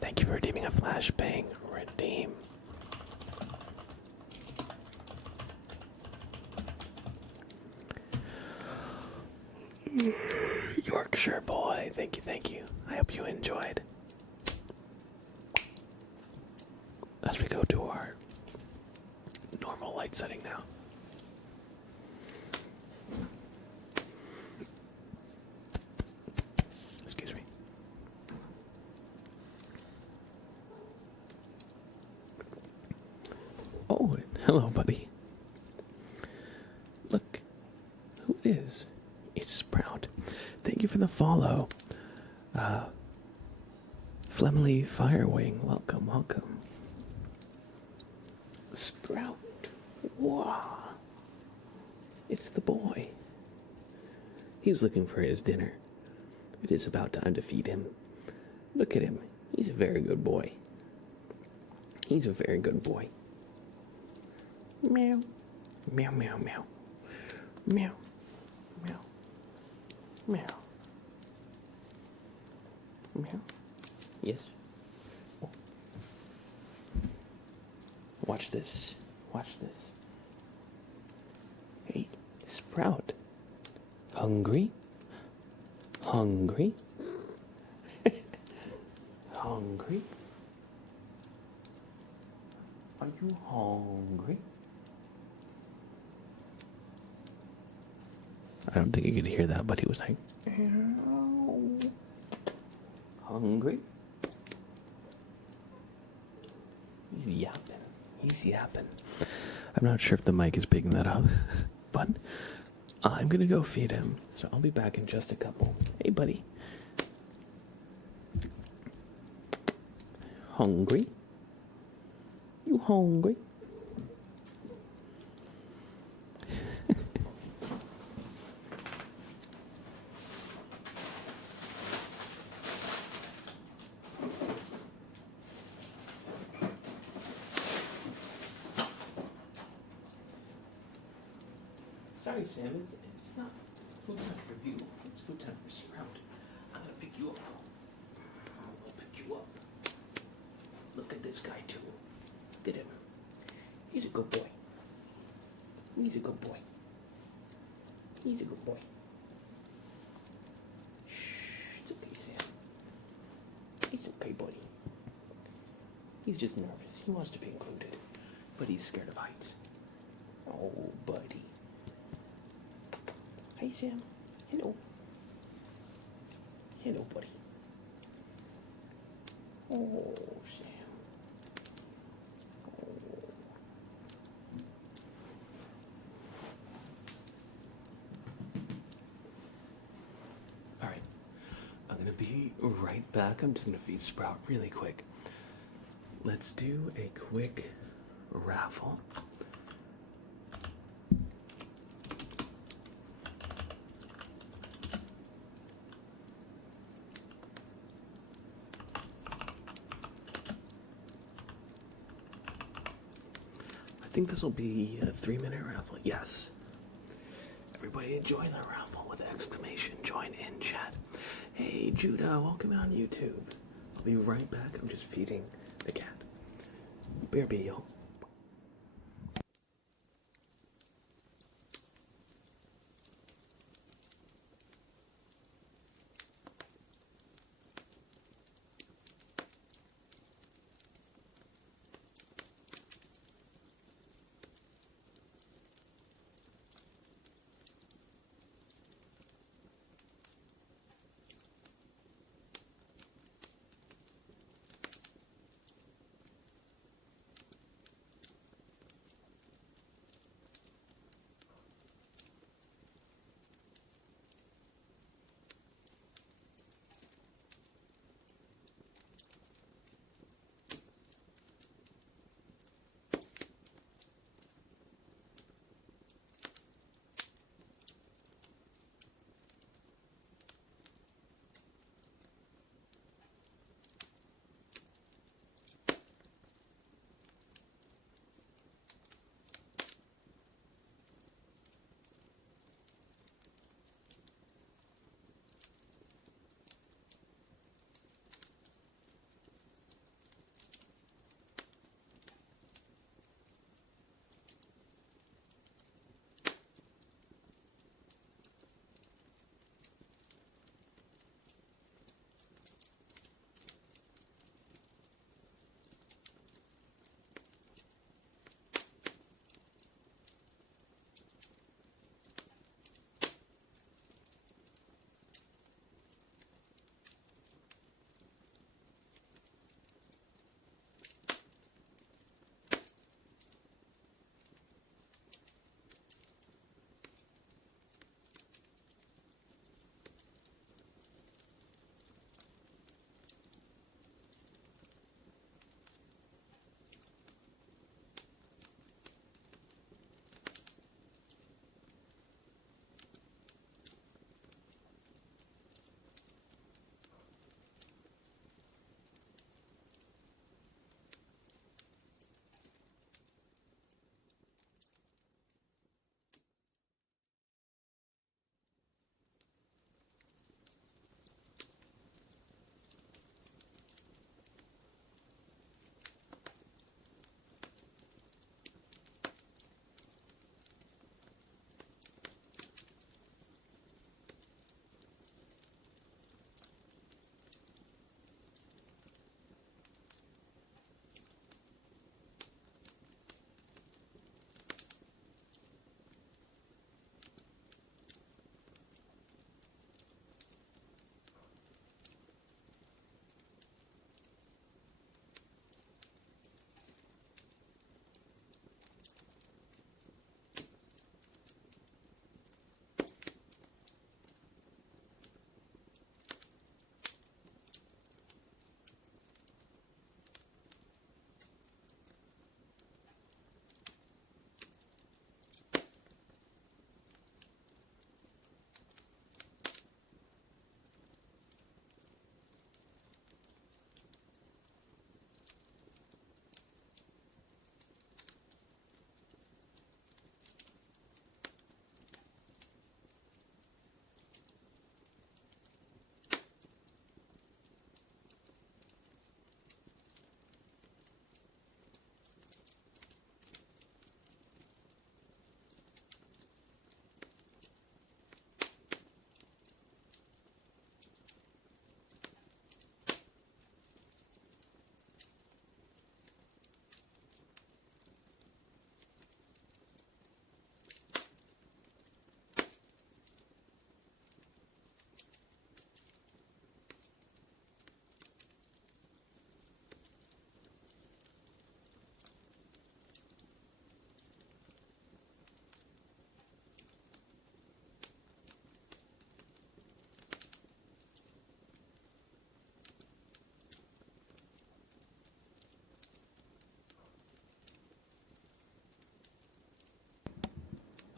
Thank you for redeeming a flashbang. Redeem. Yorkshire boy, thank you, thank you. I hope you enjoyed. As we go to our normal light setting now. Excuse me. Oh, hello, buddy. Look who it is. It's Sprout. Thank you for the follow. Flemley Firewing, welcome, welcome. Sprout. Wow. It's the boy. He's looking for his dinner. It is about time to feed him. Look at him. He's a very good boy. He's a very good boy. Meow. Meow, meow, meow. Meow. Meow. Meow. Meow. Yes. Oh. Watch this. Watch this. Hey, Sprout. Hungry? Hungry? Hungry? Are you hungry? I don't think you could hear that, but he was like, hungry? He's yapping. He's yapping. I'm not sure if the mic is picking that up, but I'm gonna go feed him. So I'll be back in just a couple. Hey, buddy. Hungry? You hungry? Sorry, Sam, it's not food time for you. It's food time for Sprout. I'm gonna pick you up. I'm gonna pick you up. Look at this guy, too. Look at him. He's a good boy. He's a good boy. He's a good boy. Shh, it's okay, Sam. It's okay, buddy. He's just nervous. He wants to be included, but he's scared of heights. Oh, buddy. Hi, Sam. Hello. Hello, buddy. Oh, Sam. Oh. All right. I'm going to be right back. I'm just going to feed Sprout really quick. Let's do a quick raffle. I think this will be a 3-minute raffle. Yes. Everybody enjoy the raffle with exclamation. Join in chat. Hey, Judah, welcome on YouTube. I'll be right back. I'm just feeding the cat. Bear be, y'all.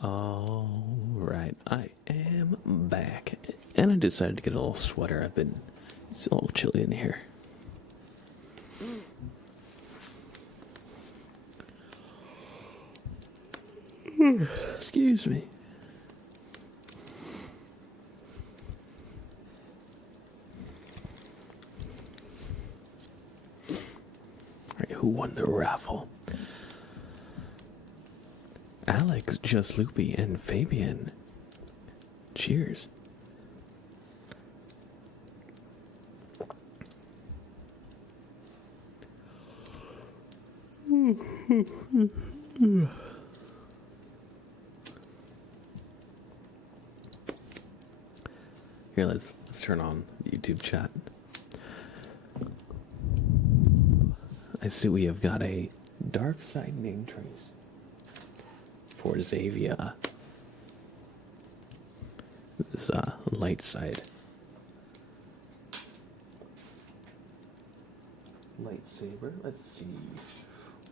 All right, I am back, and I decided to get a little sweater. It's a little chilly in here. Excuse me. who won the raffle. Alex, Just Loopy, and Fabian. Cheers. Here, let's turn on the YouTube chat. I see we have got a dark side name trace for Xavier. This light side. Lightsaber. Let's see.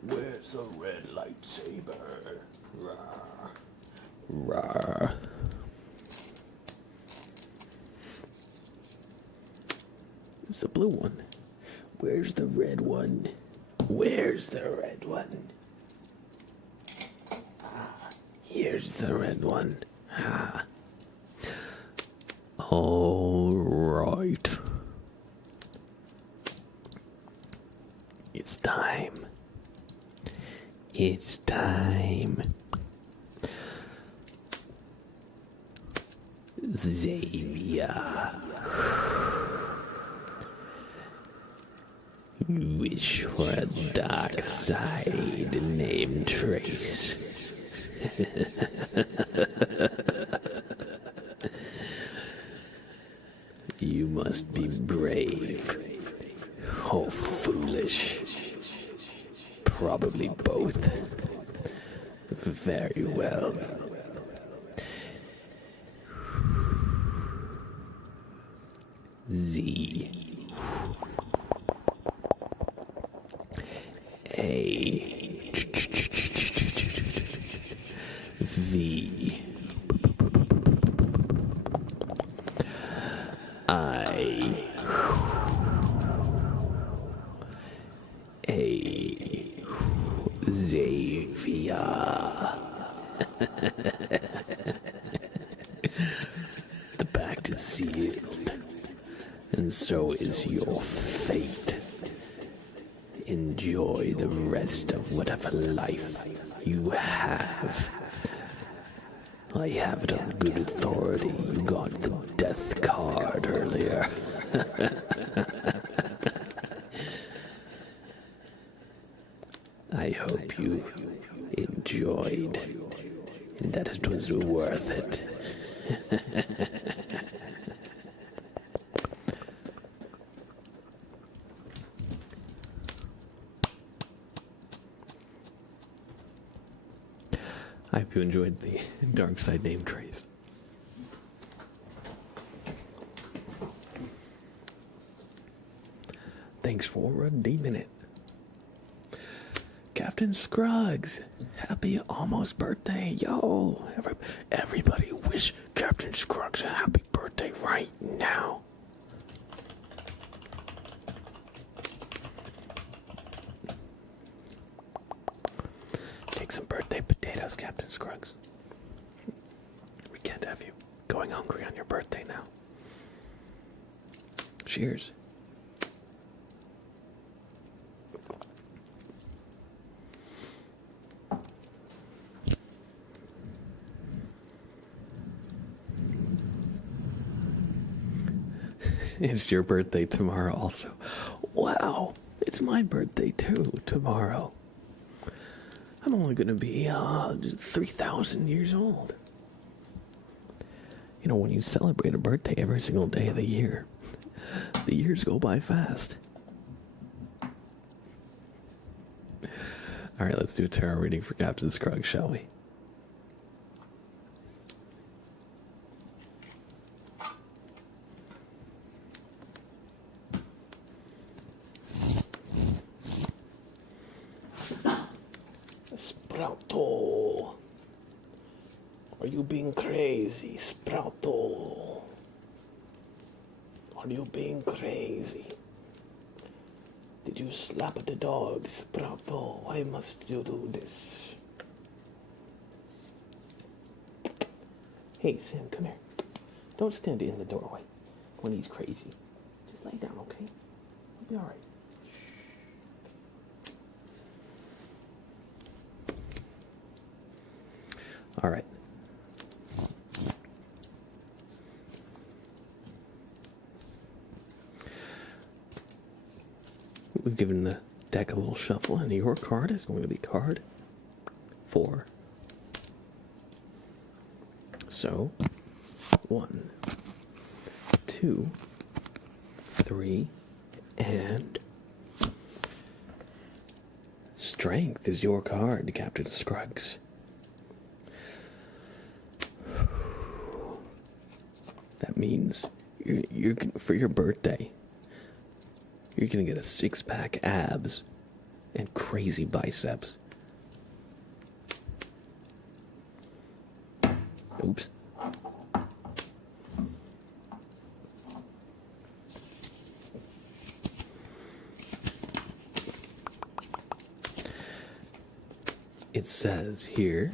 Where's the red lightsaber? Rawr. Rawr. It's the blue one. Where's the red one? Where's the red one? Ah, here's the red one. Ah. All right. It's time. It's time. Xavier. Wish for a dark side name trace. You must be brave or foolish. Probably both. Very well. Z. A. V. I. A. Xavier. The pact is sealed, and so is your fate. Enjoy the rest of whatever life you have. I have it on good authority. You got the death card earlier. I hope you enjoyed, and that it was worth it. I hope you enjoyed the dark side name trace. Thanks for redeeming it. Captain Scruggs, happy almost birthday. Yo, everybody wish Captain Scruggs a happy birthday right now. Take some birthday potatoes, Captain Scruggs. We can't have you going hungry on your birthday now. Cheers. It's your birthday tomorrow also. Wow, it's my birthday too tomorrow. I'm only going to be 3,000 years old. You know, when you celebrate a birthday every single day of the years go by fast. All right, let's do a tarot reading for Captain Scruggs, shall we? Sprouto. Are you being crazy, Sprouto? Are you being crazy? Did you slap at the dog, Sprouto? Why must you do this? Hey, Sam, come here. Don't stand in the doorway when he's crazy. Just lay down, okay? You'll be alright. All right. We've given the deck a little shuffle, and your card is going to be card 4. So, 1, 2, 3, and Strength is your card, Captain Scruggs. That means you're for your birthday, you're gonna get a 6-pack abs and crazy biceps. Oops. It says here,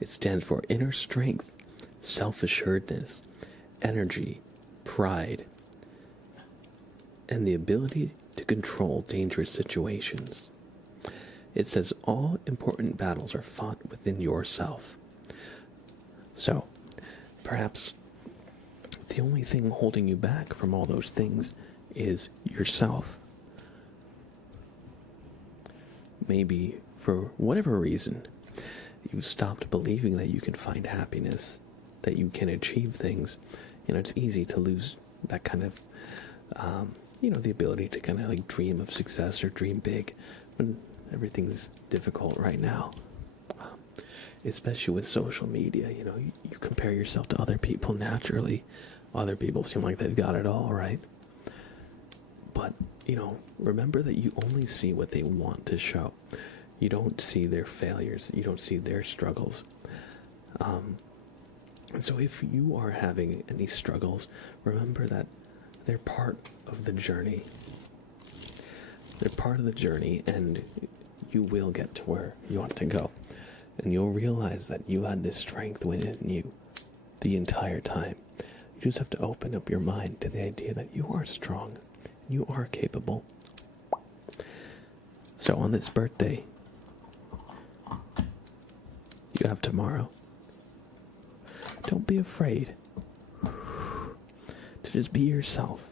it stands for inner strength, self-assuredness, energy, pride, and the ability to control dangerous situations. It says all important battles are fought within yourself. So, perhaps the only thing holding you back from all those things is yourself. Maybe for whatever reason, you've stopped believing that you can find happiness, that you can achieve things. It's easy to lose that kind of, the ability to kind of like dream of success or dream big when everything's difficult right now. Especially with social media, you compare yourself to other people naturally. Other people seem like they've got it all, right? But, remember that you only see what they want to show. You don't see their failures. You don't see their struggles. And so if you are having any struggles, remember that they're part of the journey. They're part of the journey, and you will get to where you want to go. And you'll realize that you had this strength within you the entire time. You just have to open up your mind to the idea that you are strong. You are capable. So on this birthday, you have tomorrow. Don't be afraid to just be yourself.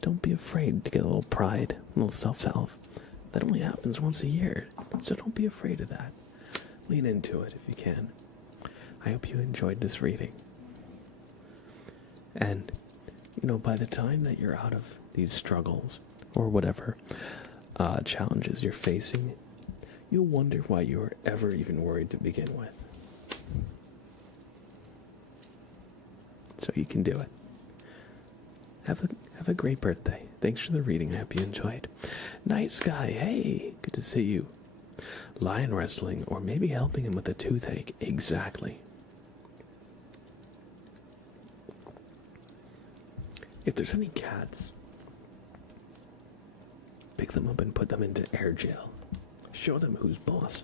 Don't be afraid to get a little pride, a little self-self. That only happens once a year. So don't be afraid of that. Lean into it if you can. I hope you enjoyed this reading. And, by the time that you're out of these struggles or whatever challenges you're facing, you'll wonder why you were ever even worried to begin with. So you can do it. Have a great birthday. Thanks for the reading. I hope you enjoyed. Nice guy. Hey, good to see you. Lion wrestling, or maybe helping him with a toothache. Exactly. If there's any cats, pick them up and put them into air jail. Show them who's boss.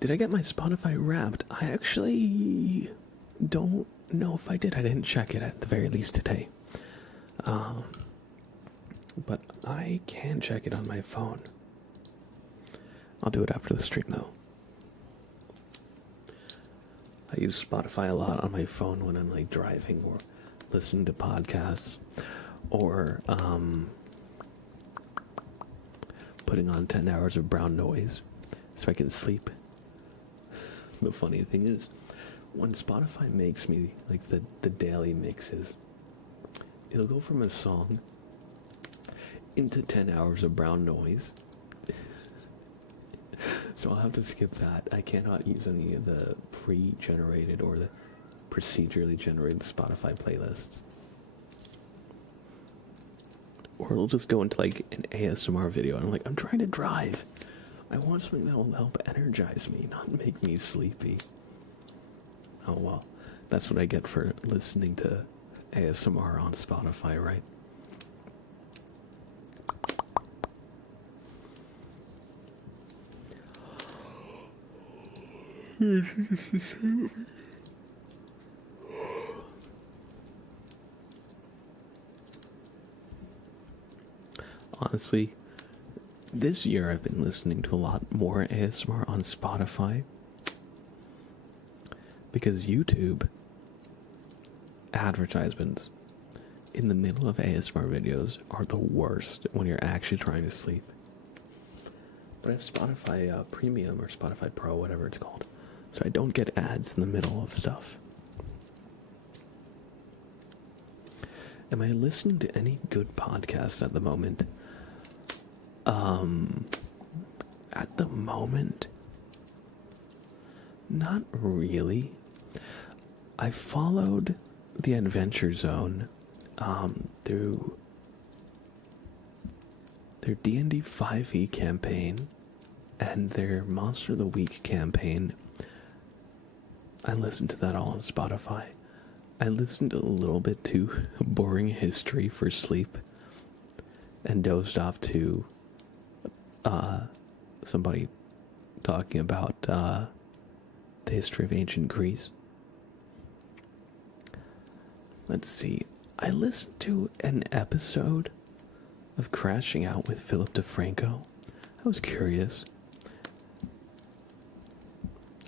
Did I get my Spotify Wrapped? I actually don't know if I did. I didn't check it at the very least today. But I can check it on my phone. I'll do it after the stream, though. I use Spotify a lot on my phone when I'm like driving or listening to podcasts or putting on 10 hours of brown noise so I can sleep. The funny thing is, when Spotify makes me like the daily mixes, it'll go from a song into 10 hours of brown noise. So I'll have to skip that. I cannot use any of the pre-generated or the procedurally generated Spotify playlists. Or it'll just go into like an ASMR video and I'm trying to drive. I want something that will help energize me, not make me sleepy. Oh well, that's what I get for listening to ASMR on Spotify, right? honestly, this year I've been listening to a lot more ASMR on Spotify. Because YouTube advertisements in the middle of ASMR videos are the worst when you're actually trying to sleep. But I have Spotify Premium or Spotify Pro, whatever it's called, so I don't get ads in the middle of stuff. Am I listening to any good podcasts at the moment? At the moment, not really. I followed the Adventure Zone through their D&D 5e campaign and their Monster of the Week campaign. I listened to that all on Spotify. I listened a little bit to Boring History for sleep and dozed off to somebody talking about the history of ancient Greece. Let's see. I listened to an episode of Crashing Out with Philip DeFranco. I was curious.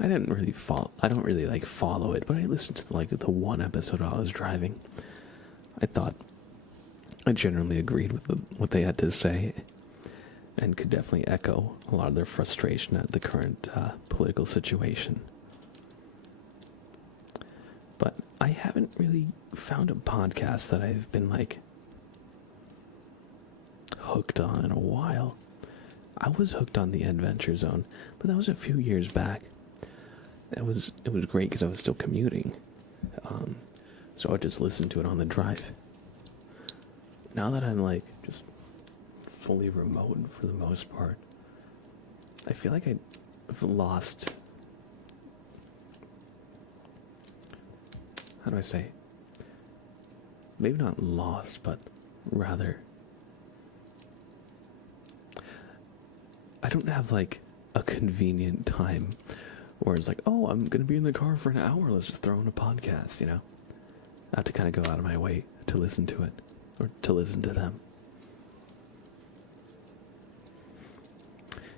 I don't really follow it, but I listened to the one episode while I was driving. I thought I generally agreed with what they had to say and could definitely echo a lot of their frustration at the current political situation. But I haven't really found a podcast that I've been hooked on in a while. I was hooked on the Adventure Zone, but that was a few years back. It was great because I was still commuting, so I just listened to it on the drive. Now that I'm just fully remote for the most part, I feel like I've lost. How do I say? Maybe not lost, but rather I don't have a convenient time where it's oh, I'm going to be in the car for an hour, let's just throw in a podcast, I have to kind of go out of my way to listen to it, or to listen to them.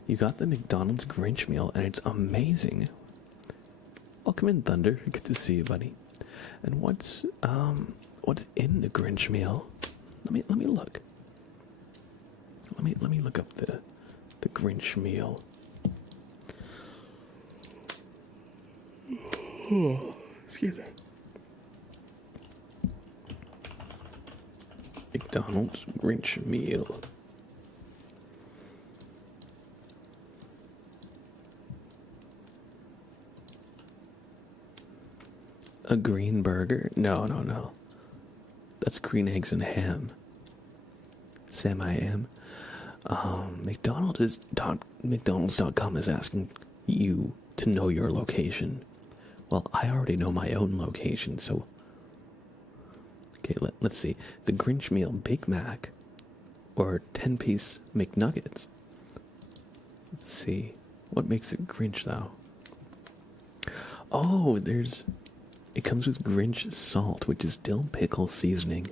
You got the McDonald's Grinch meal, and it's amazing. Welcome in, Thunder. Good to see you, buddy. And what's in the Grinch meal? Let me look. Let me look up the Grinch meal. Oh, excuse me. McDonald's Grinch meal. A green burger? No. That's green eggs and ham. Semi-ham. McDonald's.com is asking you to know your location. Well, I already know my own location, so... Okay, let's see. The Grinch meal, Big Mac, or 10-piece McNuggets. Let's see. What makes it Grinch, though? Oh, it comes with Grinch salt, which is dill pickle seasoning.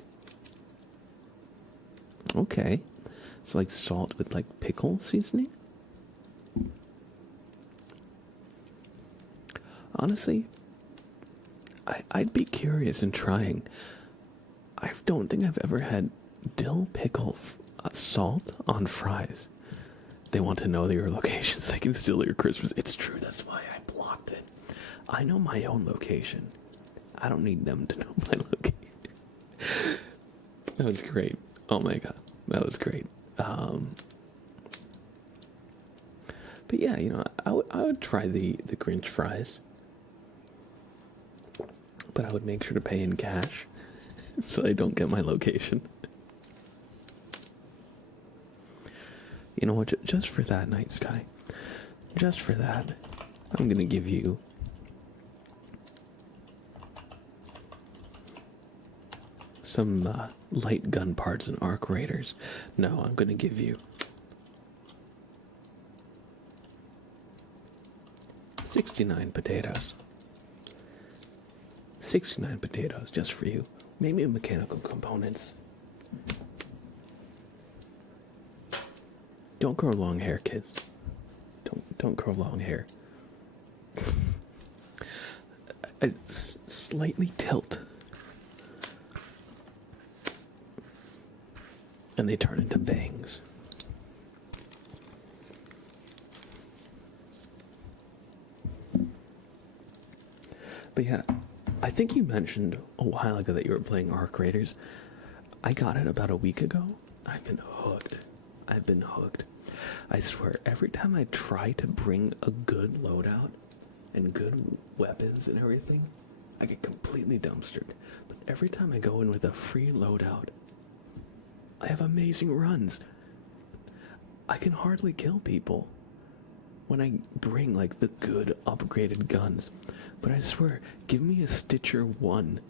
Okay. So salt with pickle seasoning? Honestly, I'd be curious in trying. I don't think I've ever had dill pickle salt on fries. They want to know your locations. They can steal your Christmas. It's true, that's why I blocked it. I know my own location. I don't need them to know my location. That was great. Oh my god, that was great. But yeah, I would try the Grinch fries. But I would make sure to pay in cash so I don't get my location. You know what, just for that, Night Sky, just for that, I'm gonna give you some light gun parts and arc raiders. No, I'm gonna give you 69 potatoes. 69 potatoes just for you. Maybe mechanical components. Don't grow long hair, kids. Don't grow long hair. Slightly tilt. And they turn into bangs. But yeah, I think you mentioned a while ago that you were playing Arc Raiders. I got it about a week ago. I've been hooked. I swear, every time I try to bring a good loadout and good weapons and everything, I get completely dumpstered. But every time I go in with a free loadout, I have amazing runs. I can hardly kill people when I bring like the good upgraded guns. But I swear, give me a Stitcher 1.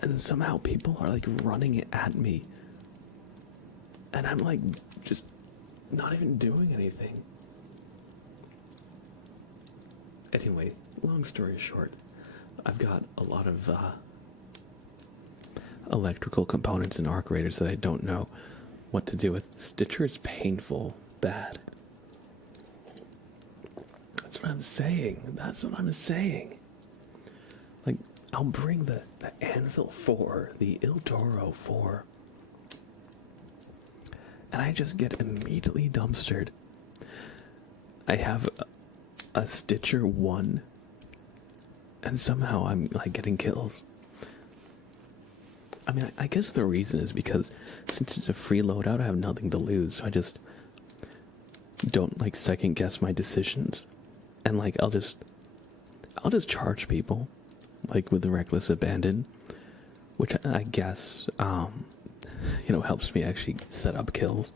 And somehow people are like running at me. And I'm like just not even doing anything. Anyway, long story short, I've got a lot of electrical components in Arc Raiders that I don't know what to do with. Stitcher is painful, bad. That's what I'm saying. Like, I'll bring the Anvil 4, the Il Toro 4, and I just get immediately dumpstered. I have a Stitcher 1, and somehow I'm like getting kills. I mean, I guess the reason is because since it's a free loadout, I have nothing to lose, so I just don't like second guess my decisions. And like I'll just charge people like with the reckless abandon, which I guess helps me actually set up kills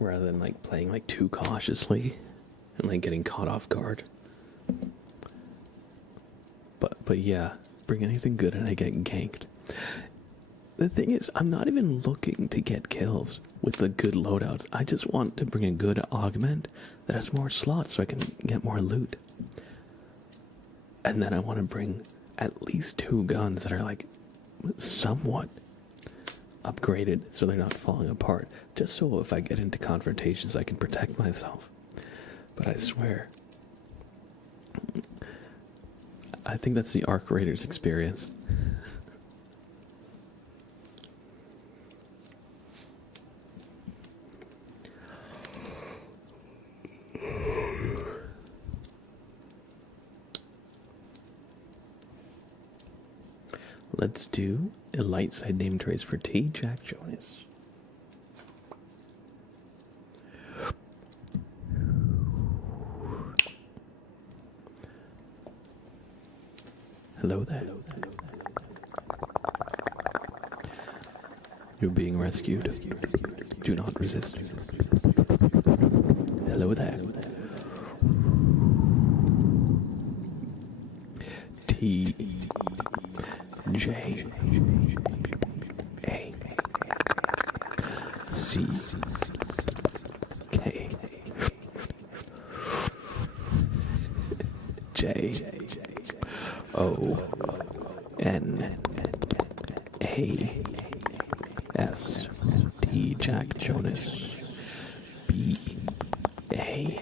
rather than like playing like too cautiously and like getting caught off guard. But yeah, bring anything good and I get ganked. The thing is, I'm not even looking to get kills with the good loadouts. I just want to bring a good augment that has more slots so I can get more loot. And then I want to bring at least 2 guns that are like somewhat upgraded so they're not falling apart. Just so if I get into confrontations I can protect myself. But I swear, I think that's the Arc Raiders experience. Let's do a light side name trace for T. Jack Jonas. Hello there. You're being rescued. Do not resist. Hello there. T. J. A. C. K. J. O. N. A. S. T. Jack Jonas. B. A.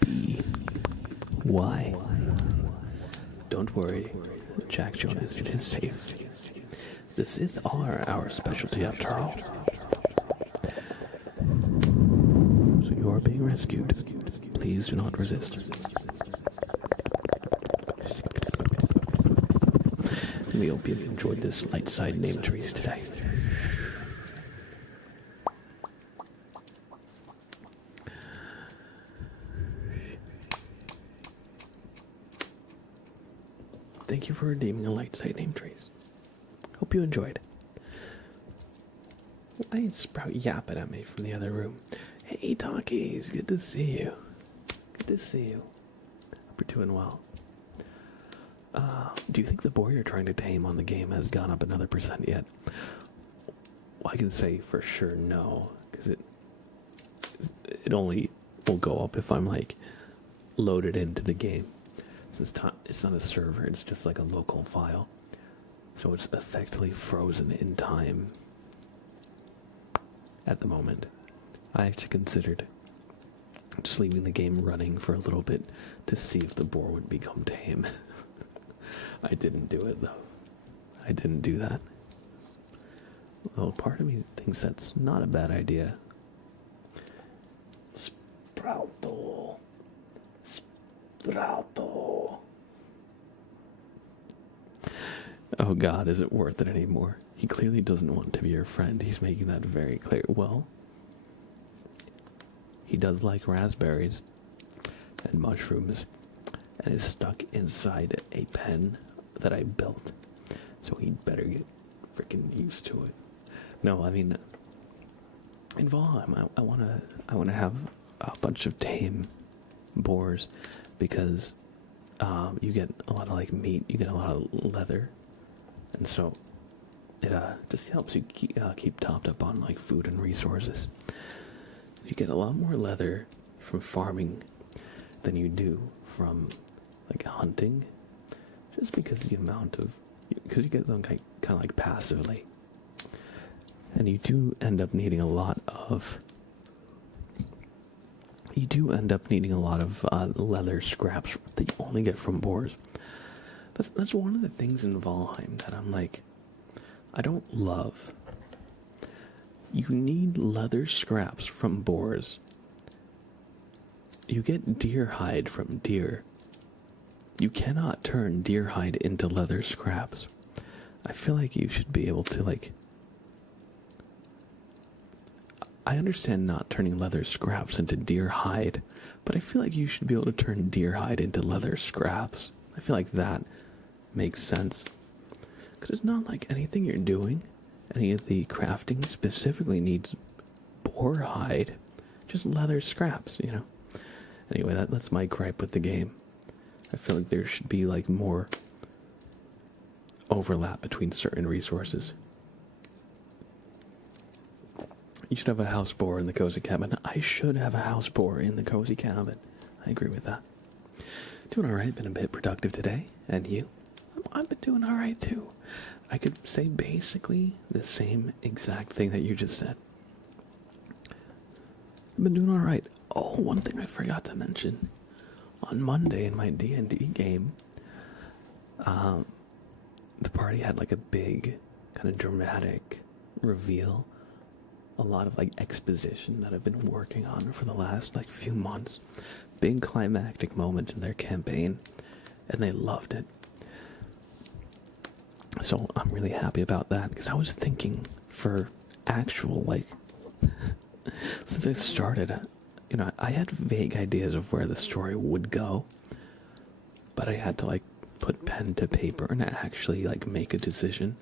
B. Y. Don't worry, Jack Jonas, it is safe. This is our specialty after all. So you are being rescued. Please do not resist. We hope you've enjoyed this light side name trees today. Thank you for redeeming a light side name trees. Hope you enjoyed. Why is Sprout yapping at me from the other room? Hey, Talkies, good to see you. Good to see you. Hope you're doing well. Do you think the boar you're trying to tame on the game has gone up another % yet? Well, I can say for sure no, because it only will go up if I'm like loaded into the game. Since it's not a server, it's just like a local file. So it's effectively frozen in time at the moment. I actually considered just leaving the game running for a little bit to see if the boar would become tame. I didn't do it, though. I didn't do that. Well, part of me thinks that's not a bad idea. Sprouto. Sprouto. Oh God, is it worth it anymore? He clearly doesn't want to be your friend. He's making that very clear. Well, he does like raspberries and mushrooms and is stuck inside a pen that I built. So he'd better get freaking used to it. No, I mean, in Valheim, I wanna have a bunch of tame boars because you get a lot of like meat, you get a lot of leather, and so it just helps you keep topped up on like food and resources. You get a lot more leather from farming than you do from like hunting, just because you get them kind of like passively, and you do end up needing a lot of leather scraps that you only get from boars. That's one of the things in Valheim that I'm like, I don't love. You need leather scraps from boars. You get deer hide from deer. You cannot turn deer hide into leather scraps. I feel like you should be able to, like... I understand not turning leather scraps into deer hide, but I feel like you should be able to turn deer hide into leather scraps. I feel like that makes sense. Because it's not like anything you're doing, any of the crafting specifically needs boar hide. Just leather scraps, you know? Anyway, that's my gripe with the game. I feel like there should be like more overlap between certain resources. You should have a house boar in the cozy cabin. I should have a house boar in the cozy cabin. I agree with that. Doing alright, been a bit productive today. And you? I've been doing alright too. I could say basically the same exact thing that you just said. I've been doing alright. Oh, one thing I forgot to mention. On Monday in my D&D game, the party had like a big kind of dramatic reveal. A lot of like exposition that I've been working on for the last like few months. Big climactic moment in their campaign, and they loved it. So I'm really happy about that, because I was thinking for actual, like, since I started, you know, I had vague ideas of where the story would go, but I had to like put pen to paper and actually like make a decision.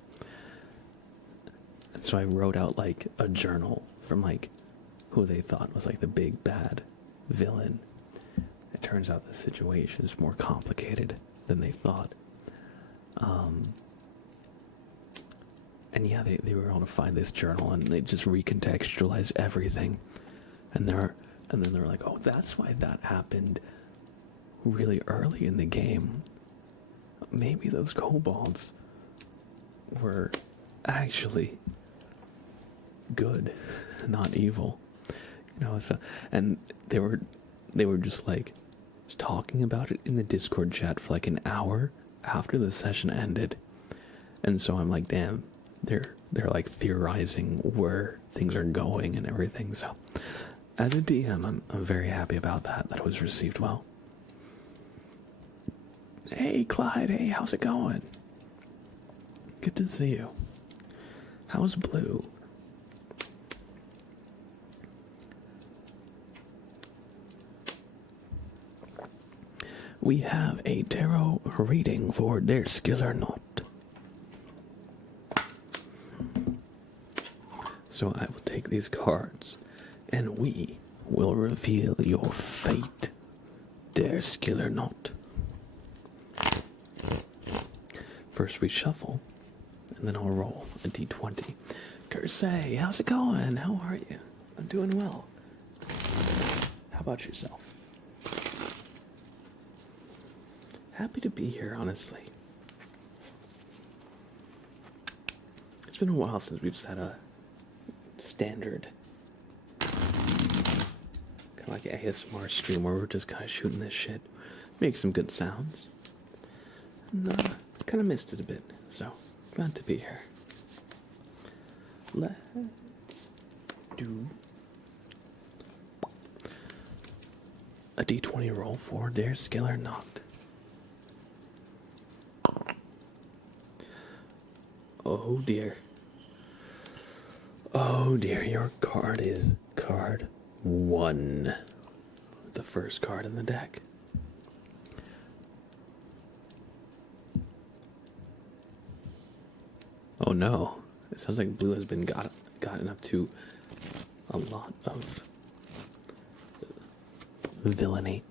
And so I wrote out like a journal from like who they thought was like the big bad villain. It turns out the situation is more complicated than they thought. And yeah, they were able to find this journal and they just recontextualize everything. And then they're like, oh, that's why that happened really early in the game. Maybe those kobolds were actually good, not evil. You know, so, and they were just like talking about it in the Discord chat for like an hour after the session ended. And so I'm like, damn, they're like theorizing where things are going and everything. So as a DM, I'm very happy about that it was received well. Hey Clyde, hey, how's it going? Good to see you. How's Blue? We have a tarot reading for Der Skill or Not. So I will take these cards, and we will reveal your fate, Der Skill or Not. First we shuffle, and then I'll roll a d20. Kersey, how's it going? How are you? I'm doing well. How about yourself? Happy to be here, honestly. It's been a while since we've just had a standard kind of like ASMR stream where we're just kind of shooting this shit, make some good sounds. And kind of missed it a bit, so glad to be here. Let's do a d20 roll for Dare Skill or Not. Oh dear. Oh dear, your card is card 1. The first card in the deck. Oh no. It sounds like blue has been gotten up to a lot of villainy.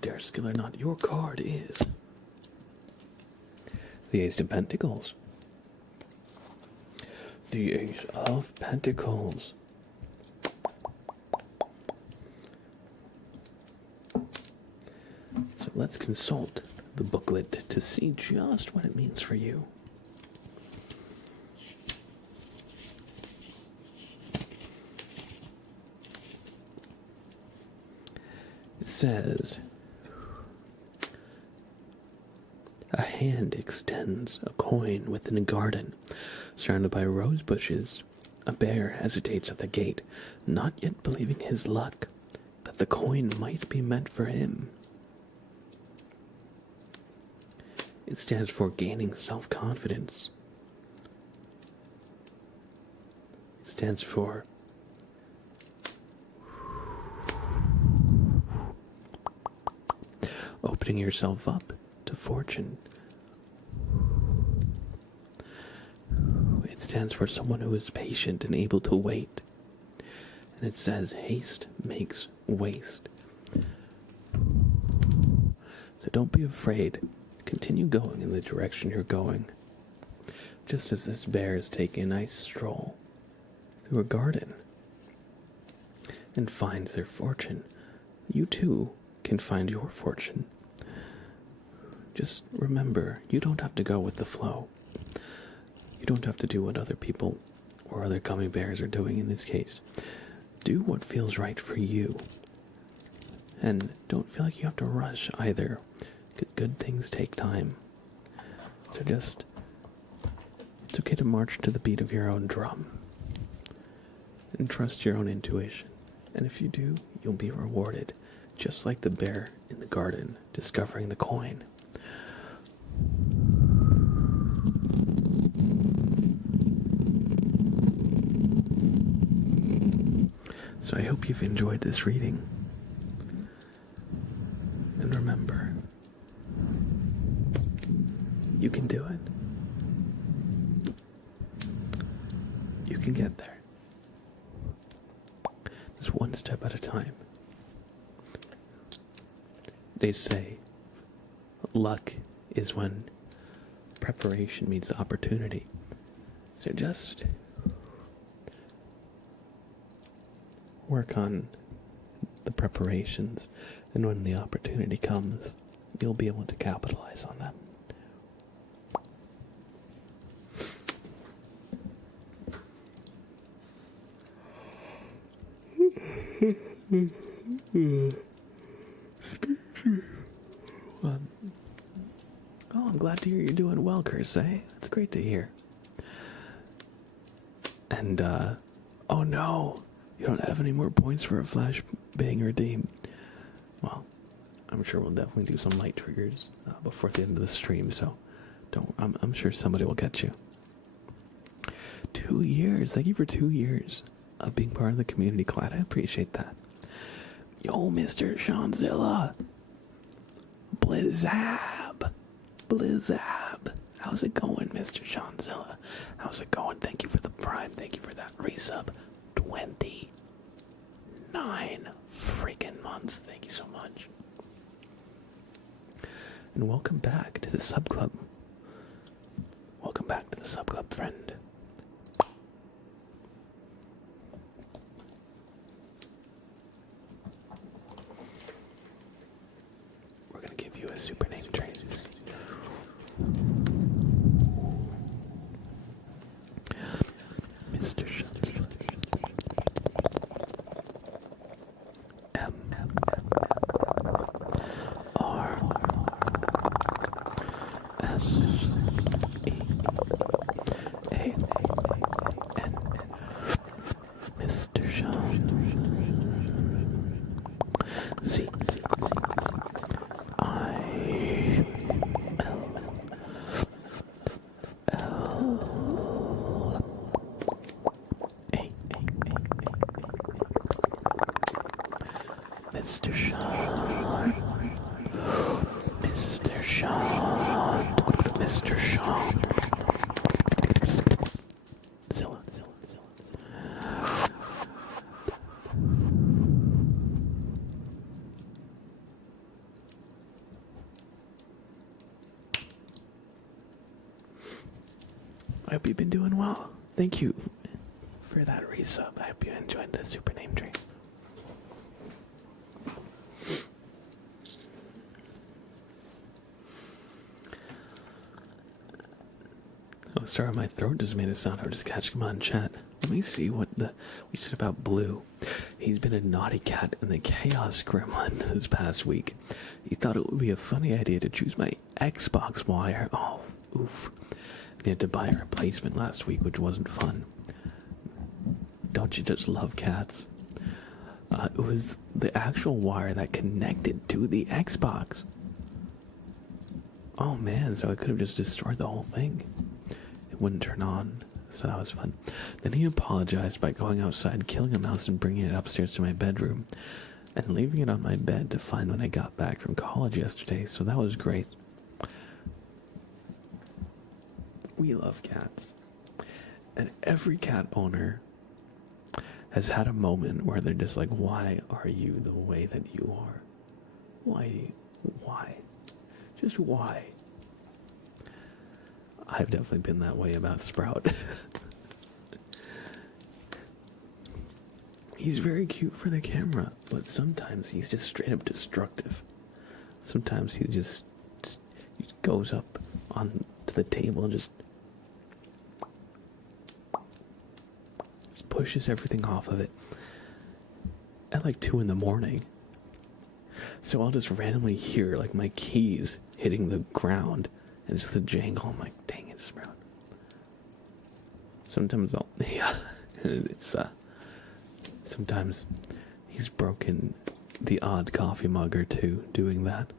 Dare Skill or Not, your card is the Ace of Pentacles. The Ace of Pentacles. So let's consult the booklet to see just what it means for you. It says, a hand extends a coin within a garden, surrounded by rose bushes. A bear hesitates at the gate, not yet believing his luck, that the coin might be meant for him. It stands for gaining self-confidence. It stands for opening yourself up to fortune. It stands for someone who is patient and able to wait. And it says haste makes waste. So don't be afraid. Continue going in the direction you're going. Just as this bear is taking a nice stroll through a garden and finds their fortune, you too can find your fortune. Just remember, you don't have to go with the flow. You don't have to do what other people or other gummy bears are doing in this case. Do what feels right for you. And don't feel like you have to rush either. Good things take time. So just, it's okay to march to the beat of your own drum. And trust your own intuition. And if you do, you'll be rewarded. Just like the bear in the garden discovering the coin. So I hope you've enjoyed this reading. And remember, you can do it. You can get there. Just one step at a time. They say luck is when preparation meets opportunity. So just work on the preparations, and when the opportunity comes, you'll be able to capitalize on them. Oh, I'm glad to hear you're doing well, Kersey. That's great to hear. And, oh no, you don't have any more points for a flashbang redeem. Well, I'm sure we'll definitely do some light triggers before the end of the stream, so I'm sure somebody will catch you. 2 years, thank you for 2 years of being part of the community, Clyde. I appreciate that. Yo, Mr. Seanzilla. Blizzab. How's it going, Mr. Seanzilla? How's it going? Thank you for the prime. Thank you for that resub. 29 freaking months. Thank you so much. And welcome back to the sub club. Welcome back to the sub club, friend. We're gonna give you a super name, Trace. Mr. Sean. Mr. Sean. Mr. Sean. Zilla. I hope you've been doing well. Thank you for that resub. I hope you enjoyed the super name tree. Oh, sorry, my throat just made a sound. I was just catching him on chat. Let me see what we said about Blue. He's been a naughty cat in the Chaos Gremlin this past week. He thought it would be a funny idea to choose my Xbox wire. Oh, oof. And he had to buy a replacement last week, which wasn't fun. Don't you just love cats? It was the actual wire that connected to the Xbox. Oh man, so I could have just destroyed the whole thing. It wouldn't turn on, so that was fun. Then he apologized by going outside, killing a mouse, and bringing it upstairs to my bedroom, and leaving it on my bed to find when I got back from college yesterday, so that was great. We love cats. And every cat owner has had a moment where they're just like, why are you the way that you are? Why? Just why? I've definitely been that way about Sprout. He's very cute for the camera, but sometimes he's just straight up destructive. Sometimes he just goes up on to the table and just pushes everything off of it at like 2 in the morning. So I'll just randomly hear like my keys hitting the ground and it's the jangle. I'm like, dang it, Sprout. Sometimes sometimes he's broken the odd coffee mug or two doing that.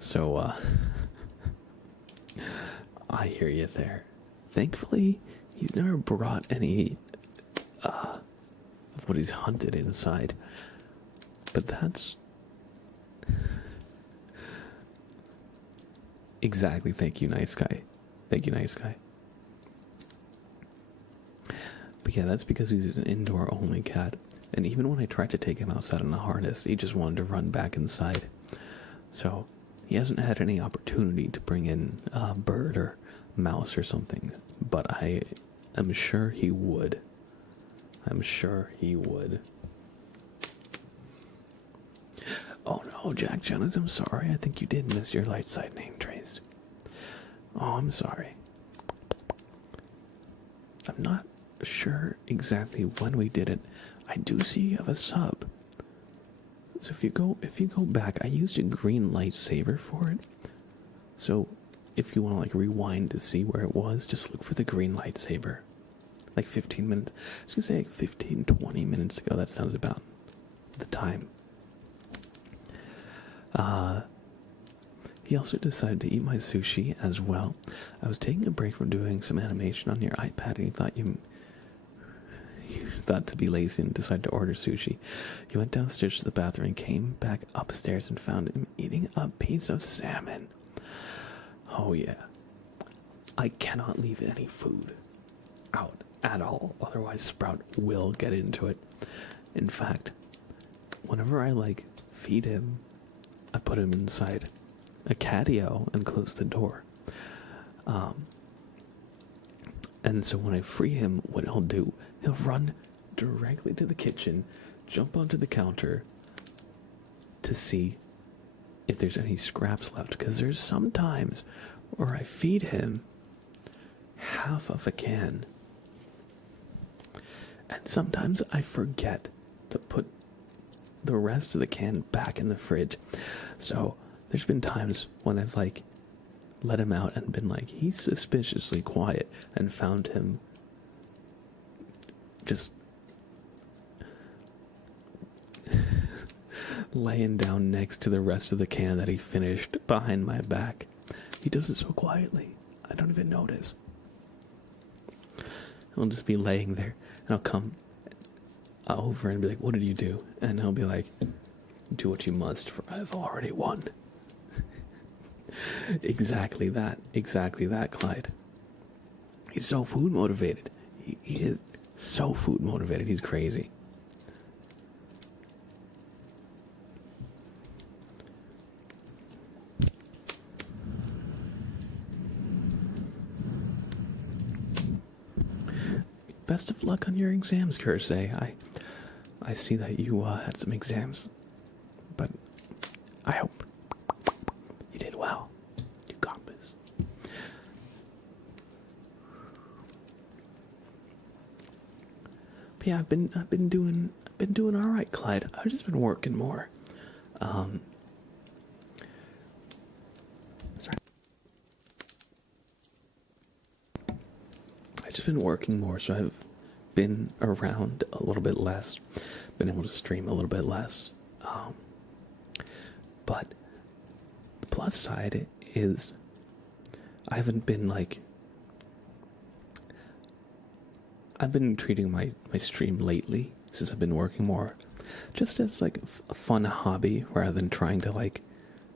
So I hear you there. Thankfully, he's never brought any of what he's hunted inside. But that's exactly. Thank you, nice guy. Thank you, nice guy. But yeah, that's because he's an indoor-only cat. And even when I tried to take him outside on a harness, he just wanted to run back inside. So he hasn't had any opportunity to bring in a bird or mouse or something. But I am sure he would. I'm sure he would. Oh no, Jack Jonas, I'm sorry. I think you did miss your light side name trace. Oh, I'm sorry. I'm not sure exactly when we did it. I do see you have a sub. So if you go back, I used a green lightsaber for it. So if you want to like rewind to see where it was, just look for the green lightsaber. Like 15 minutes. I was gonna say like 15, 20 minutes ago. That sounds about the time. He also decided to eat my sushi as well. I was taking a break from doing some animation on your iPad, and you thought to be lazy and decided to order sushi. He went downstairs to the bathroom and came back upstairs and found him eating a piece of salmon. Oh yeah. I cannot leave any food out at all, otherwise Sprout will get into it. In fact, whenever I like feed him, I put him inside a catio and close the door. And so when I free him, what he'll do, he'll run directly to the kitchen, jump onto the counter to see if there's any scraps left. Because there's sometimes where I feed him half of a can. And sometimes I forget to put the rest of the can back in the fridge. So there's been times when I've like let him out and been like, he's suspiciously quiet, and found him just laying down next to the rest of the can that he finished behind my back. He does it so quietly, I don't even notice. He'll just be laying there, and I'll come over and be like, what did you do? And he'll be like, do what you must, for I've already won. Exactly that, Clyde. He's so food motivated. He is so food motivated. He's crazy. Best of luck on your exams, Kersey. I see that you had some exams, but I hope you did well. You got this. But yeah, I've been doing all right, Clyde. I've just been working more. Sorry. I've just been working more, so I've been around a little bit less, been able to stream a little bit less. But the plus side is I haven't been like, I've been treating my stream lately, since I've been working more, just as like a fun hobby rather than trying to like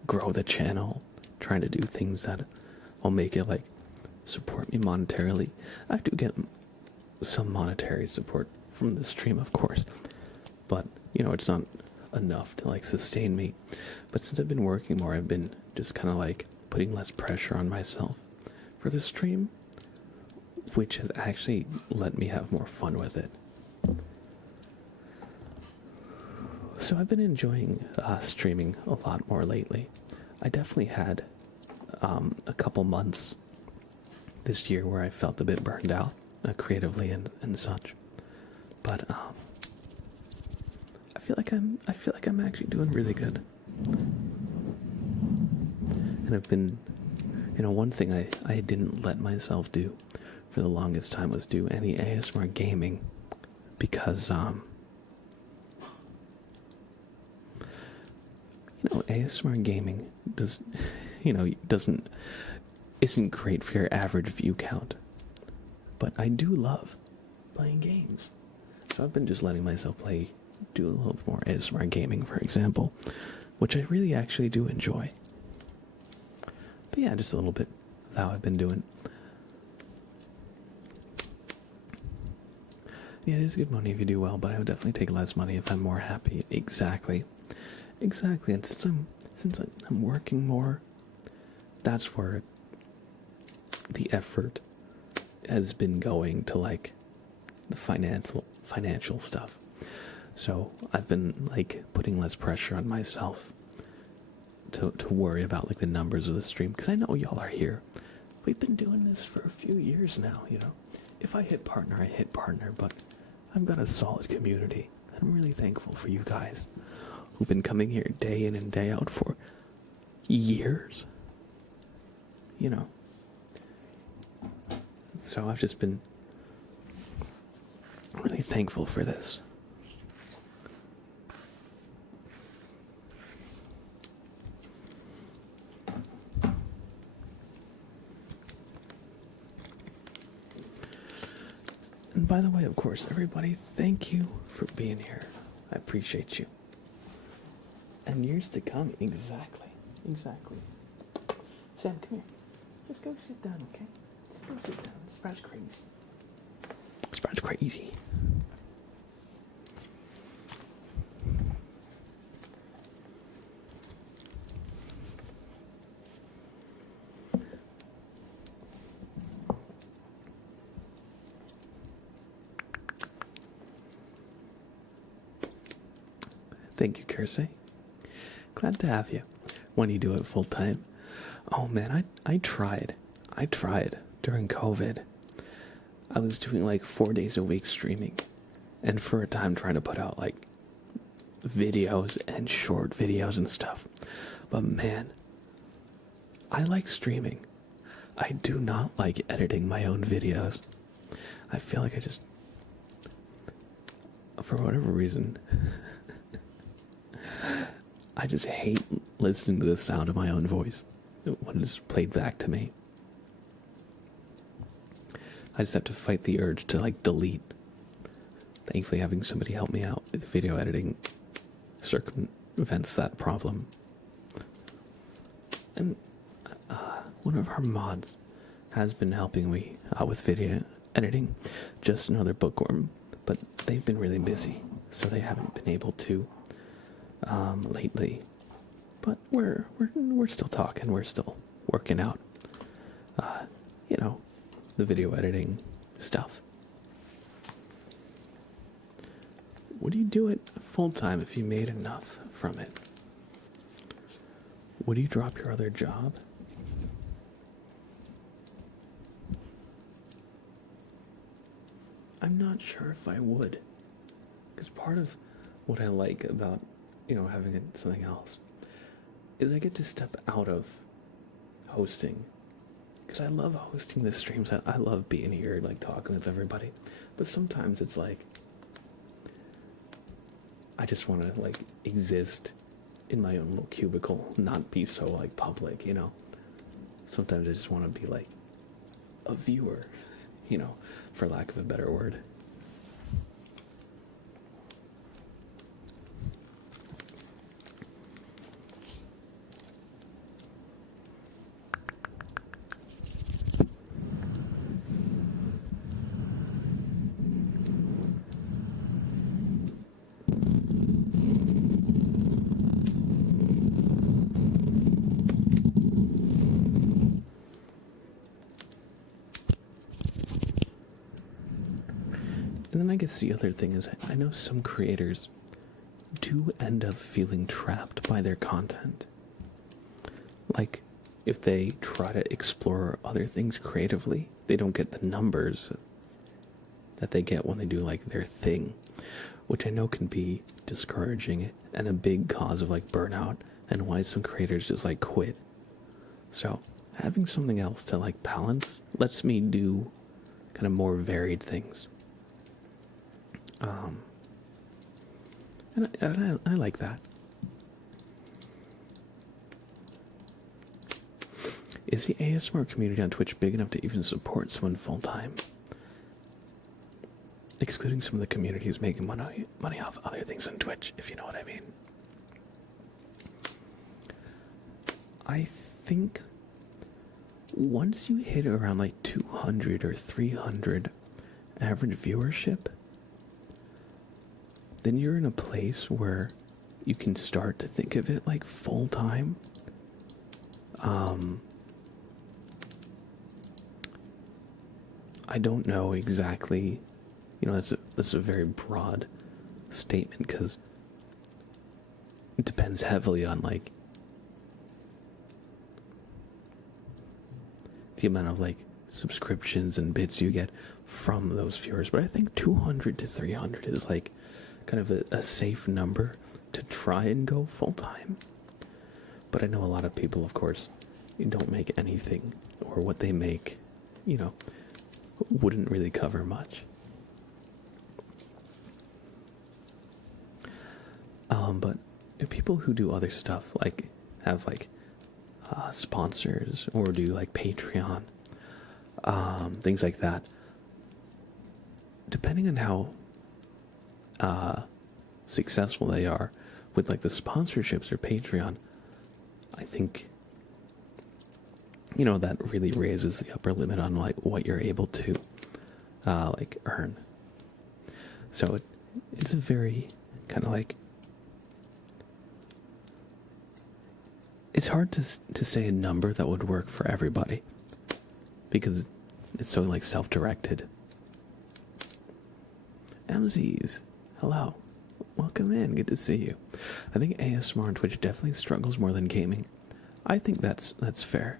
grow the channel, trying to do things that will make it like support me monetarily. I do get some monetary support from the stream, of course, but you know, it's not enough to like sustain me. But since I've been working more, I've been just kind of like putting less pressure on myself for the stream, which has actually let me have more fun with it. So I've been enjoying streaming a lot more lately. I definitely had a couple months this year where I felt a bit burned out creatively and such, but I feel like I'm actually doing really good. And I've been, you know, one thing I didn't let myself do for the longest time was do any ASMR gaming, because you know, ASMR gaming isn't great for your average view count. But I do love playing games. So I've been just letting myself do a little more ASMR gaming, for example, which I really actually do enjoy. But yeah, just a little bit of how I've been doing. Yeah, it is good money if you do well, but I would definitely take less money if I'm more happy. Exactly. And since I'm working more, that's where the effort has been going to, like, the financial stuff. So I've been like putting less pressure on myself to worry about like the numbers of the stream, because I know y'all are here. We've been doing this for a few years now, you know. If I hit partner, I hit partner, but I've got a solid community, and I'm really thankful for you guys who've been coming here day in and day out for years, you know. So I've just been really thankful for this. And by the way, of course, everybody, thank you for being here. I appreciate you. And years to come, exactly. Sam, come here. Just go sit down, okay? Just go sit down. Sprout's crazy. Thank you, Kersey. Glad to have you. When you do it full time. Oh man, I tried during COVID. I was doing like 4 days a week streaming, and for a time trying to put out like videos and short videos and stuff. But man, I like streaming. I do not like editing my own videos. I feel like for whatever reason, I just hate listening to the sound of my own voice when it's played back to me. I just have to fight the urge to like delete thankfully having somebody help me out with video editing circumvents that problem. And one of our mods has been helping me out with video editing, just another bookworm, but they've been really busy, so they haven't been able to lately. But we're still talking, we're still working out, the video editing stuff. Would you do it full time if you made enough from it? Would you drop your other job? I'm not sure if I would. Because part of what I like about, having something else is I get to step out of hosting. Because I love hosting the streams. I love being here, like, talking with everybody. But sometimes it's like, I just want to, like, exist in my own little cubicle, not be so, like, public, Sometimes I just want to be, like, a viewer, for lack of a better word. And then I guess the other thing is, I know some creators do end up feeling trapped by their content. Like, if they try to explore other things creatively, they don't get the numbers that they get when they do, like, their thing, which I know can be discouraging and a big cause of, like, burnout and why some creators just, like, quit. So, having something else to, like, balance lets me do kind of more varied things. And I like that. Is the ASMR community on Twitch big enough to even support someone full time? Excluding some of the communities making money off other things on Twitch, if you know what I mean. I think once you hit around like 200 or 300 average viewership, then you're in a place where you can start to think of it like full time. I don't know exactly, that's a very broad statement because it depends heavily on like the amount of like subscriptions and bits you get from those viewers. But I think 200 to 300 is like kind of a safe number to try and go full time. But I know a lot of people, of course, don't make anything, or what they make, wouldn't really cover much. But if people who do other stuff, like have like sponsors or do like Patreon, things like that, depending on how successful they are with like the sponsorships or Patreon, I think that really raises the upper limit on like what you're able to like earn. So it's a very kind of like, it's hard to say a number that would work for everybody because it's so like self-directed. MZs, hello. Welcome in, good to see you. I think ASMR on Twitch definitely struggles more than gaming. I think that's fair.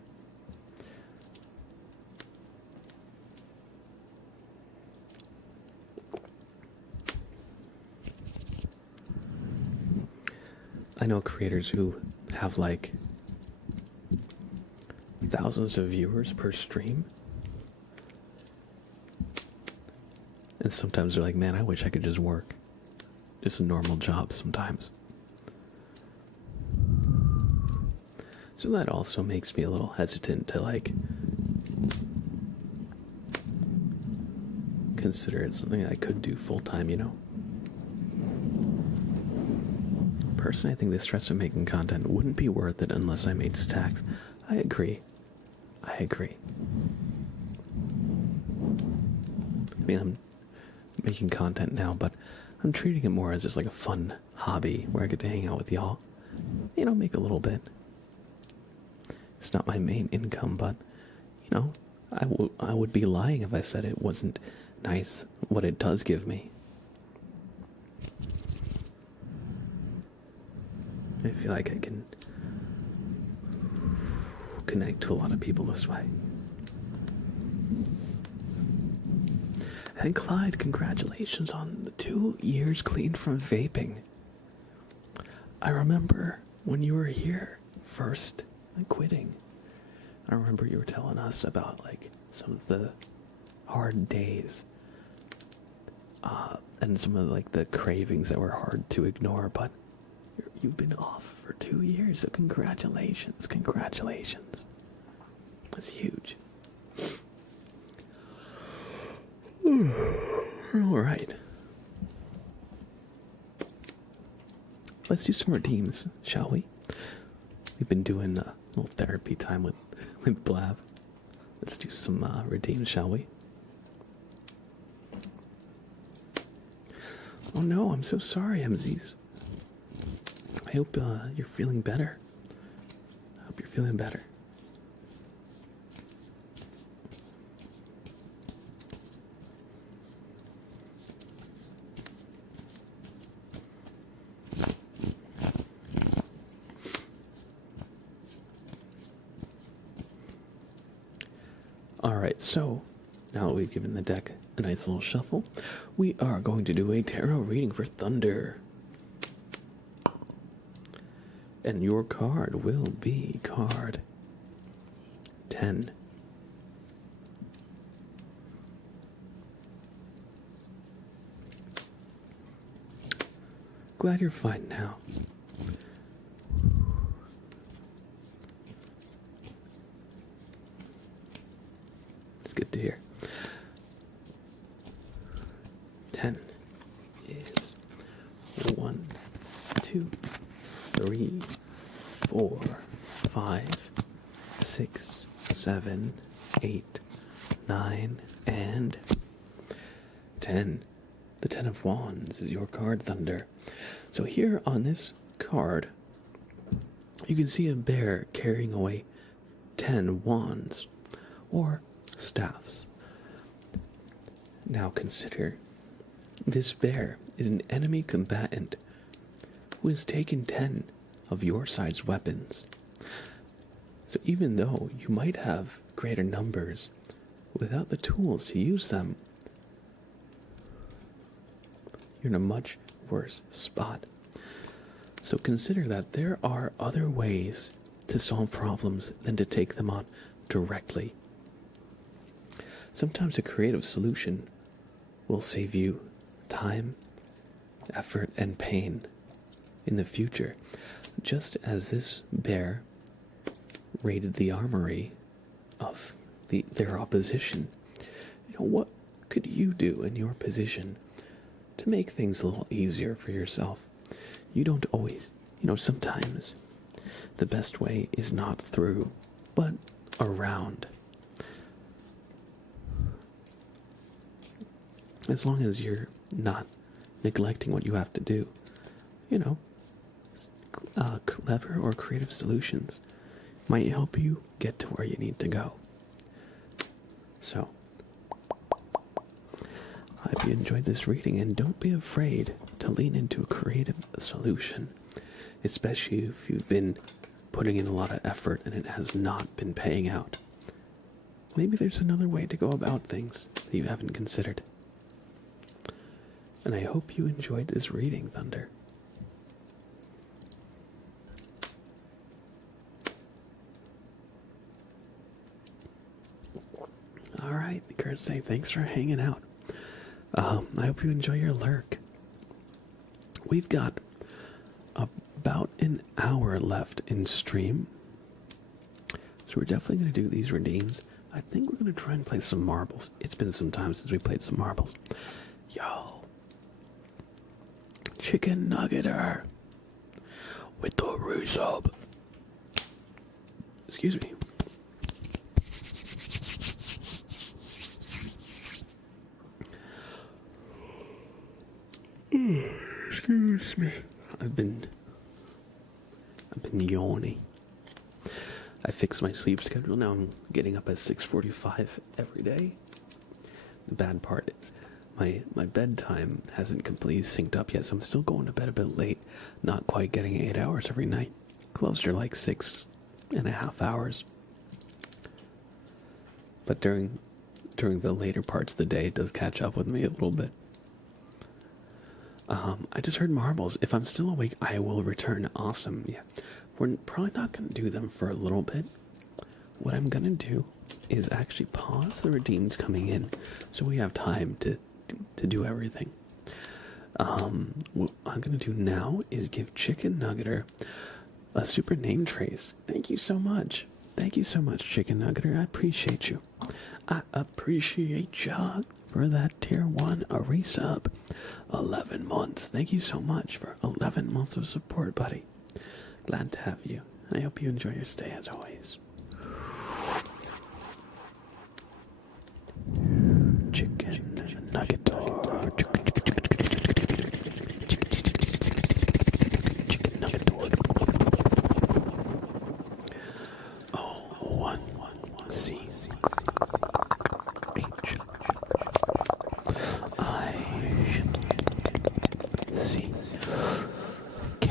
I know creators who have like thousands of viewers per stream. And sometimes they're like, man, I wish I could just work. Just a normal job sometimes. So that also makes me a little hesitant to like consider it something I could do full time, you know? Personally, I think the stress of making content wouldn't be worth it unless I made stacks. I agree. I mean, I'm making content now, but I'm treating it more as just like a fun hobby where I get to hang out with y'all. You know, make a little bit. It's not my main income, but, you know, I would be lying if I said it wasn't nice what it does give me. I feel like I can connect to a lot of people this way. And Clyde, congratulations on the 2 years clean from vaping. I remember when you were here first quitting. I remember you were telling us about like some of the hard days and some of like the cravings that were hard to ignore, but you've been off for 2 years, so congratulations. That's huge. Alright. Let's do some redeems, shall we? We've been doing a little therapy time with Blab. Let's do some redeems, shall we? Oh no, I'm so sorry, MZs. I hope you're feeling better. I hope you're feeling better. Alright, so now that we've given the deck a nice little shuffle, we are going to do a tarot reading for Thunder. And your card will be card 10. Glad you're fine now. It's good to hear. 10 is 1, 2, 3, 4, 5, 6, 7, 8, 9, and 10. The 10 of Wands is your card, Thunder. So here on this card, you can see a bear carrying away 10 wands, or staffs. Now consider, this bear is an enemy combatant who has taken 10 of your side's weapons. So even though you might have greater numbers, without the tools to use them, you're in a much worse spot. So consider that there are other ways to solve problems than to take them on directly. Sometimes a creative solution will save you time, effort, and pain in the future, just as this bear raided the armory of their opposition. You know, what could you do in your position to make things a little easier for yourself? You don't always, sometimes the best way is not through, but around. As long as you're not neglecting what you have to do, clever or creative solutions might help you get to where you need to go. So, I hope you enjoyed this reading, and don't be afraid to lean into a creative solution, especially if you've been putting in a lot of effort and it has not been paying out. Maybe there's another way to go about things that you haven't considered. And I hope you enjoyed this reading, Thunder. Alright, the cards say thanks for hanging out. I hope you enjoy your lurk. We've got about an hour left in stream, so we're definitely going to do these redeems. I think we're gonna try and play some marbles. It's been some time since we played some marbles. Yo, chicken nuggeter with the resub. Excuse me. Excuse me. I've been yawning. I fixed my sleep schedule. Now I'm getting up at 6:45 every day. The bad part is my bedtime hasn't completely synced up yet, so I'm still going to bed a bit late, not quite getting 8 hours every night. Closer to like 6.5 hours. But during the later parts of the day, it does catch up with me a little bit. I just heard marbles. If I'm still awake, I will return. Awesome. Yeah. We're probably not going to do them for a little bit. What I'm going to do is actually pause the redeems coming in so we have time to do everything. What I'm going to do now is give Chicken Nuggeter a super name trace. Thank you so much. Thank you so much, Chicken Nuggeter. I appreciate you. I appreciate you for that tier 1 a resub. 11 months. Thank you so much for 11 months of support, buddy. Glad to have you. I hope you enjoy your stay as always. Chicken nugget. Chicken nugget. C H I C K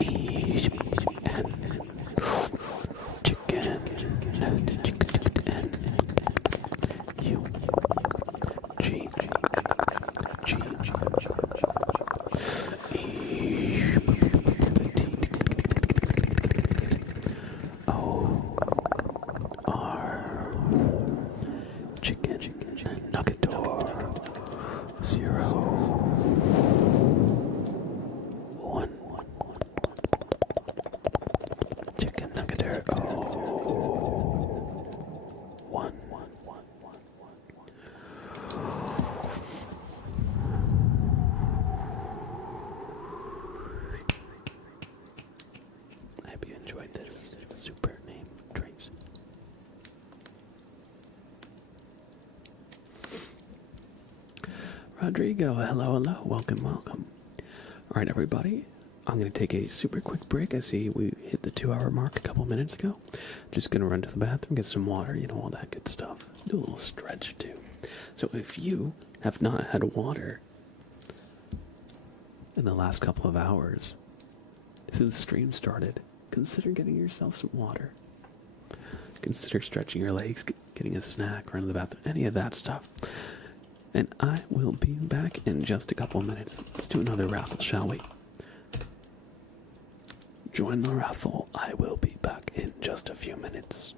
E N chicken N U G G E O R chicken nuggetor 0 1 chicken nuggetor 1 I hope you enjoyed this super name trace. Rodrigo, hello, welcome. Alright, everybody, I'm going to take a super quick break. I see we hit the 2-hour mark a couple minutes ago. Just going to run to the bathroom, get some water, all that good stuff. Do a little stretch, too. So if you have not had water in the last couple of hours since the stream started, consider getting yourself some water. Consider stretching your legs, getting a snack, running to the bathroom, any of that stuff. And I will be back in just a couple of minutes. Let's do another raffle, shall we? Join the raffle. I will be back in just a few minutes.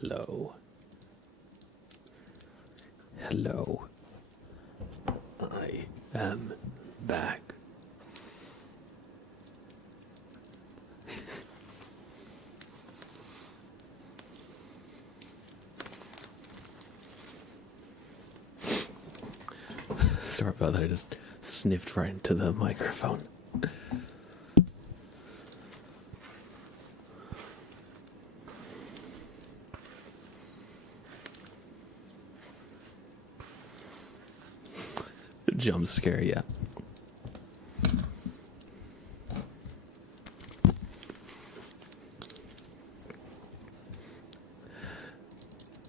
Hello. Hello. I am back. Sorry about that, I just sniffed right into the microphone. Jump scare, yeah.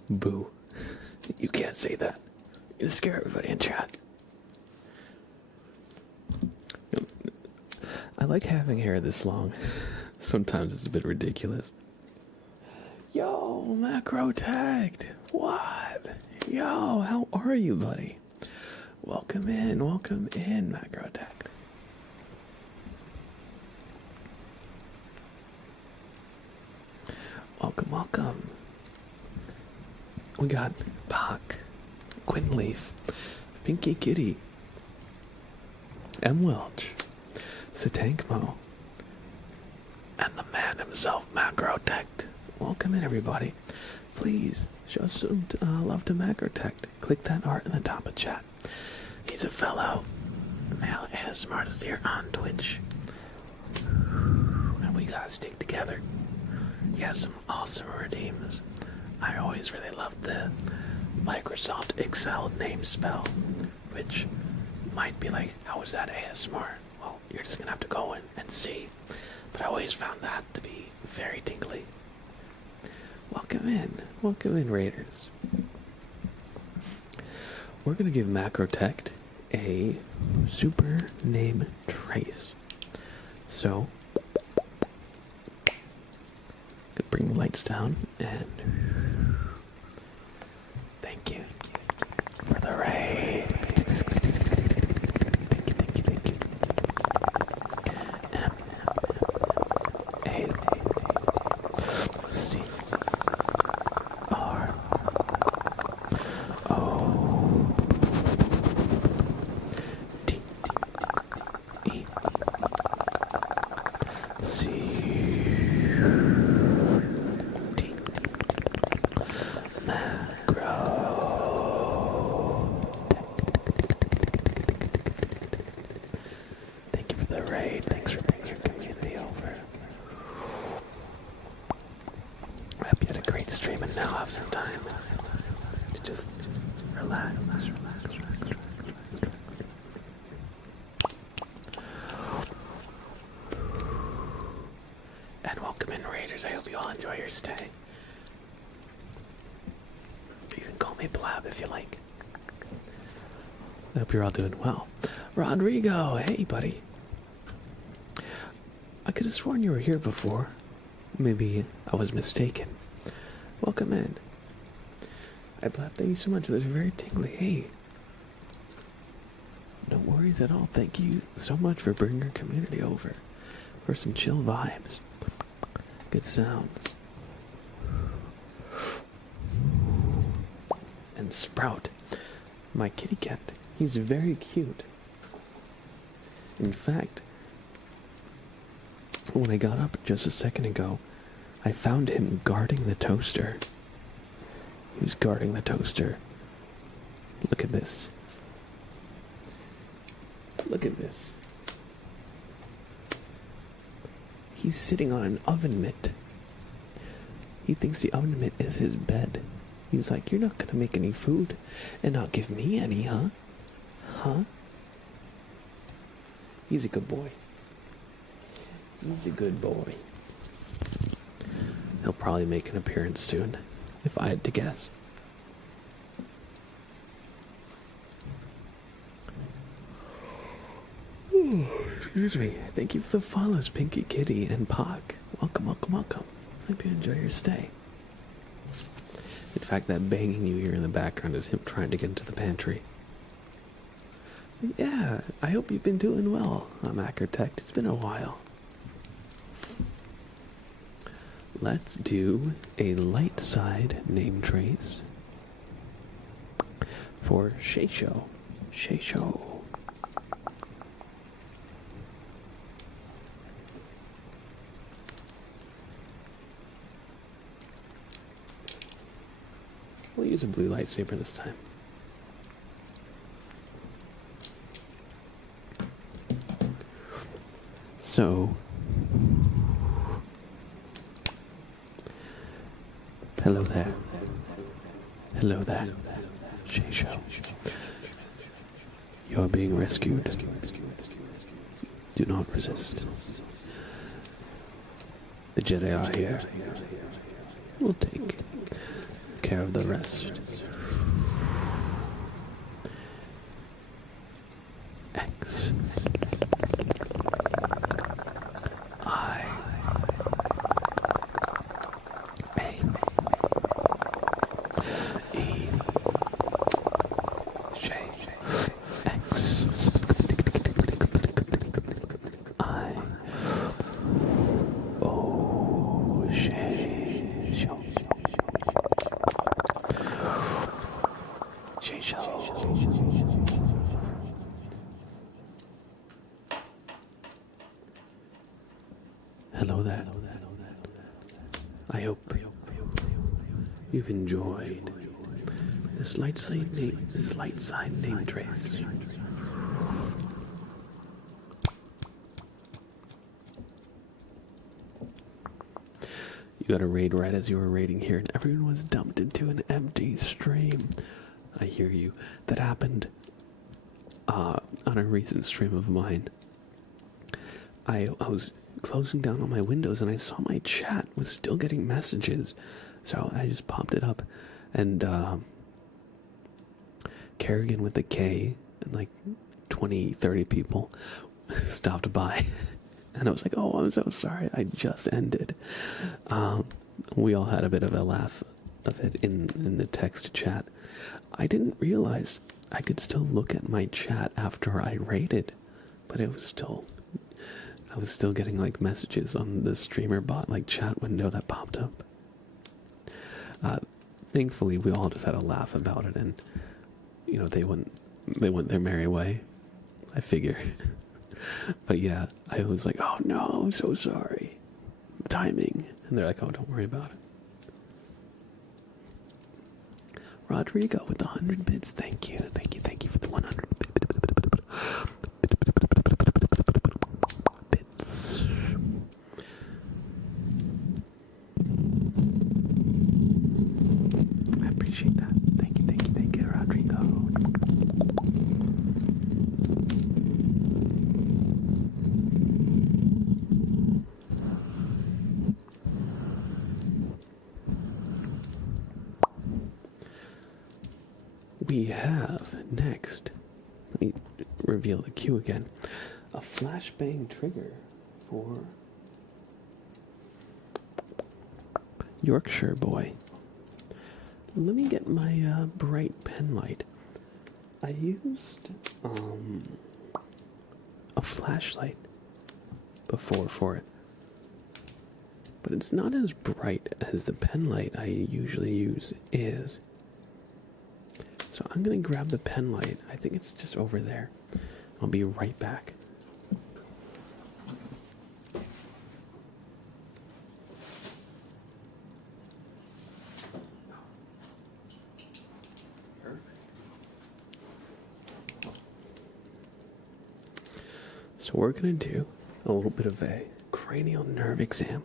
Boo. You can't say that. You scare everybody in chat. I like having hair this long. Sometimes it's a bit ridiculous. Yo, Macro Tagged. What? Yo, how are you, buddy? Welcome in, Macro Tagged. Welcome. We got Pac, Quinleaf, Pinky Kitty, M. Welch, Satankmo, and the man himself, Macrotect. Welcome in, everybody. Please show some love to Macrotect. Click that heart in the top of chat. He's a fellow male ASMR artist here on Twitch, and we gotta stick together. He has some awesome redeems. I always really loved the Microsoft Excel name spell, which might be like, how is that ASMR? Well, you're just gonna have to go in and see. But I always found that to be very tingly. Welcome in, Raiders. We're gonna give Macrotect a super name trace. So, could bring the lights down and thank you for the raid. Thank you. Thanks for bringing your community over. I hope you had a great stream and now have some time to just relax. And welcome in, Raiders. I hope you all enjoy your stay. You can call me Blab if you like. I hope you're all doing well. Rodrigo, hey buddy. I could have sworn you were here before. Maybe I was mistaken. Welcome in. Blab, thank you so much. Those are very tingly. Hey. No worries at all. Thank you so much for bringing your community over for some chill vibes. Good sounds. And Sprout, my kitty cat, he's very cute. In fact, when I got up just a second ago, I found him guarding the toaster. He was guarding the toaster. Look at this. Look at this. He's sitting on an oven mitt. He thinks the oven mitt is his bed. He's like, you're not gonna make any food and not give me any, huh? Huh? He's a good boy. He's a good boy. He'll probably make an appearance soon, if I had to guess. Ooh, excuse me. Thank you for the follows, Pinky Kitty and Pac. Welcome. Hope you enjoy your stay. In fact, that banging you hear in the background is him trying to get into the pantry. Yeah, I hope you've been doing well. I'm Ackertech. It's been a while. let's do a light side name trace for Sheisho. Sheisho. We'll use a blue lightsaber this time. So, hello there. Hello there, Sheisho. You're being rescued. Do not resist. The Jedi are here. We'll take care of the rest. X. I. A. E. J. X. I. O. Hello there. I hope you've enjoyed this light side name trace. You got a raid right as you were raiding here, and everyone was dumped into an empty stream. I hear you. That happened on a recent stream of mine. I was closing down all my windows and I saw my chat was still getting messages, so I just popped it up, and Kerrigan with the K and like 20-30 people stopped by, and I was like, oh, I'm so sorry, I just ended. We all had a bit of a laugh of it in the text chat. I didn't realize I could still look at my chat after I raided, but I was still getting like messages on the streamer bot like chat window that popped up. Thankfully, we all just had a laugh about it, and they went their merry way, I figure. But yeah, I was like, oh no, I'm so sorry. Timing. And they're like, oh, don't worry about it. Rodrigo with the 100 bits. Thank you for the 100 bits. I appreciate that. Thank you, Rodrigo. We have next, let me reveal the queue again, a flashbang trigger for Yorkshire Boy. Let me get my bright pen light. I used a flashlight before for it, but it's not as bright as the pen light I usually use is. So I'm going to grab the pen light. I think it's just over there. I'll be right back. So we're going to do a little bit of a cranial nerve exam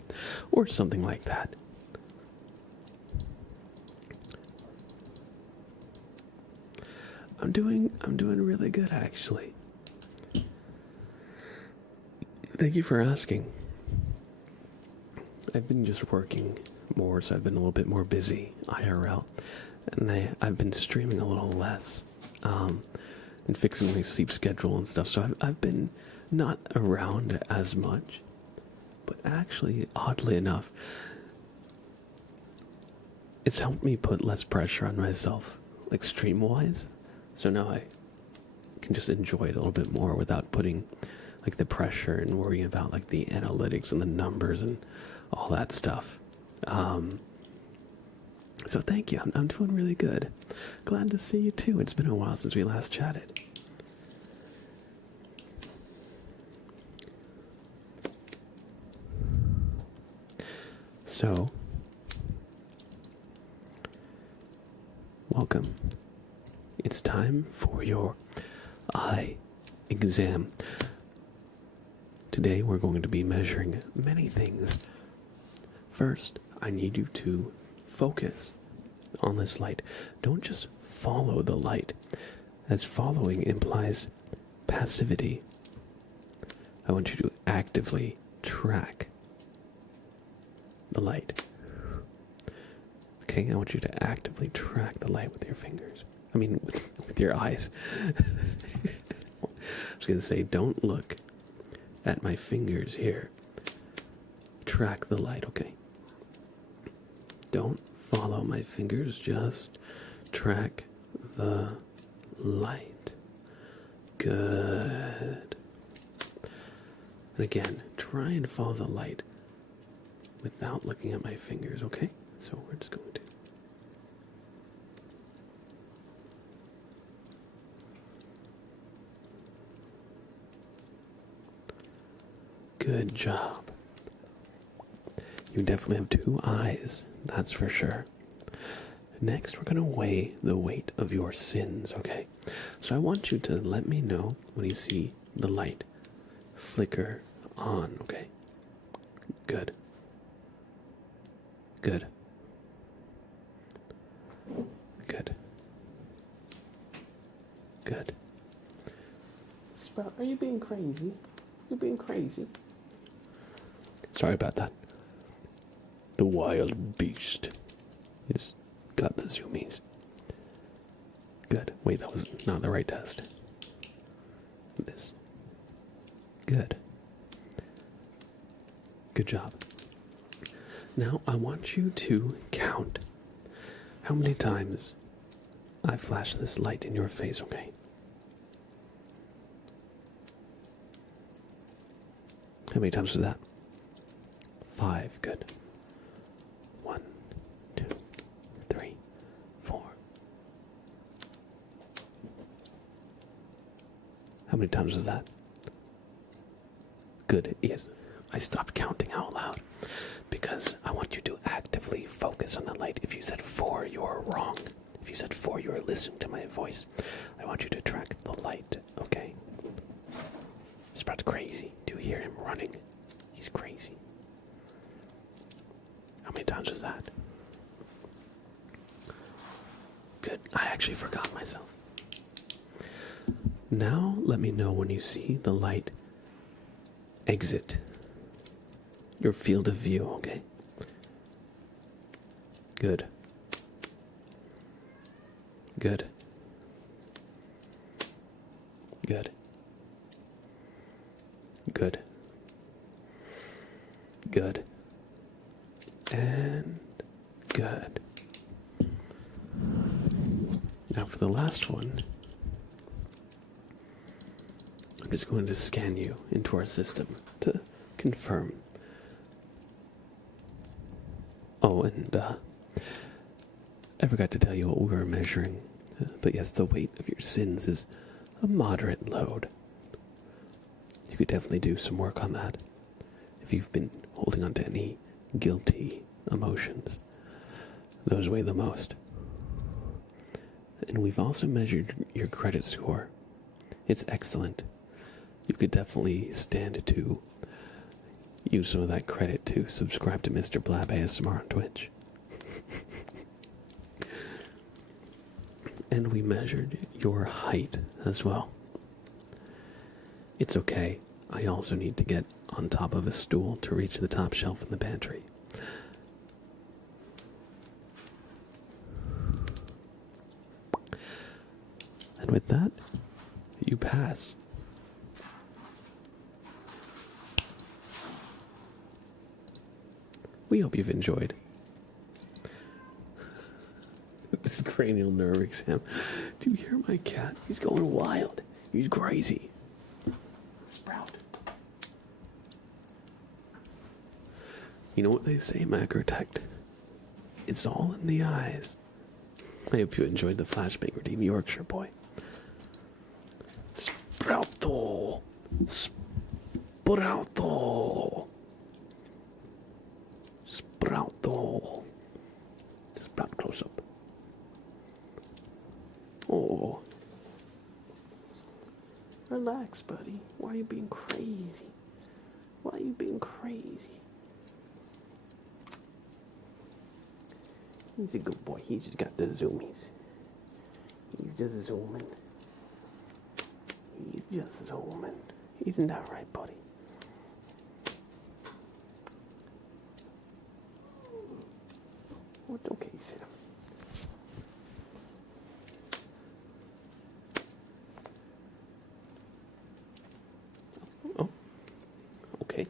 or something like that. I'm doing really good, actually. Thank you for asking. I've been just working more, so I've been a little bit more busy IRL, and I've been streaming a little less, and fixing my sleep schedule and stuff. So I've been not around as much, but actually, oddly enough, it's helped me put less pressure on myself, like stream-wise. So now I can just enjoy it a little bit more without putting like the pressure and worrying about like the analytics and the numbers and all that stuff. So thank you. I'm doing really good. Glad to see you too. It's been a while since we last chatted. So, welcome. It's time for your eye exam. Today we're going to be measuring many things. First, I need you to focus on this light. Don't just follow the light, as following implies passivity. I want you to actively track the light. Okay, I want you to actively track the light with your fingers. I mean, with your eyes. I was going to say, don't look at my fingers here. Track the light, okay? Don't follow my fingers, just track the light. Good. And again, try and follow the light without looking at my fingers, okay? So we're just going to. Good job. You definitely have two eyes, that's for sure. Next, we're going to weigh the weight of your sins, okay? So I want you to let me know when you see the light flicker on, okay? Good. Good. Good. Good. Sprout, are you being crazy? You're being crazy. Sorry about that. The wild beast is got the zoomies. Good. Wait, that was not the right test. This. Good. Good job. Now I want you to count how many times I flash this light in your face, okay? How many times is that? 5. Good. 1, 2, 3, 4. How many times is that? Good. Yes. I stopped counting out loud because I want you to actively focus on the light. If you said 4, you're wrong. If you said 4, you're listening to my voice. I want you to track the light, okay? Sprout's crazy. Do you hear him running? He's crazy. How many times was that? Good. I actually forgot myself. Now let me know when you see the light exit your field of view, okay? Good. Good. Good. Good. Good. And good. Now for the last one, I'm just going to scan you into our system to confirm. Oh, and I forgot to tell you what we were measuring, but yes, the weight of your sins is a moderate load. You could definitely do some work on that if you've been holding on to any guilty emotions. Those weigh the most. And we've also measured your credit score. It's excellent. You could definitely stand to use some of that credit to subscribe to Mr. Blab ASMR on Twitch. And we measured your height as well. It's okay. I also need to get on top of a stool to reach the top shelf in the pantry. And with that, you pass. We hope you've enjoyed this cranial nerve exam. Do you hear my cat? He's going wild. He's crazy. Sprout. You know what they say, Macrotect? It's all in the eyes. I hope you enjoyed the flashbang redeem, Yorkshire boy. Sprouto! Sprouto! Sprouto! Sprout close up. Oh. Relax, buddy. Why are you being crazy? Why are you being crazy? He's a good boy. He just got the zoomies. He's just zooming. He's just zooming. Isn't that right, buddy? What's okay, sit him. Oh, okay.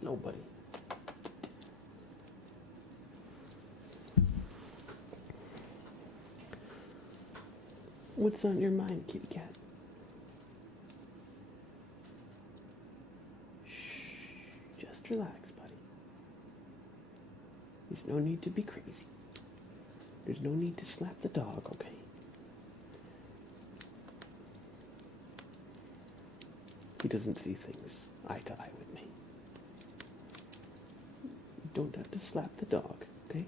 Hello, buddy. What's on your mind, kitty cat? Shh. Just relax, buddy. There's no need to be crazy. There's no need to slap the dog, okay? He doesn't see things eye to eye with me. You don't have to slap the dog, okay?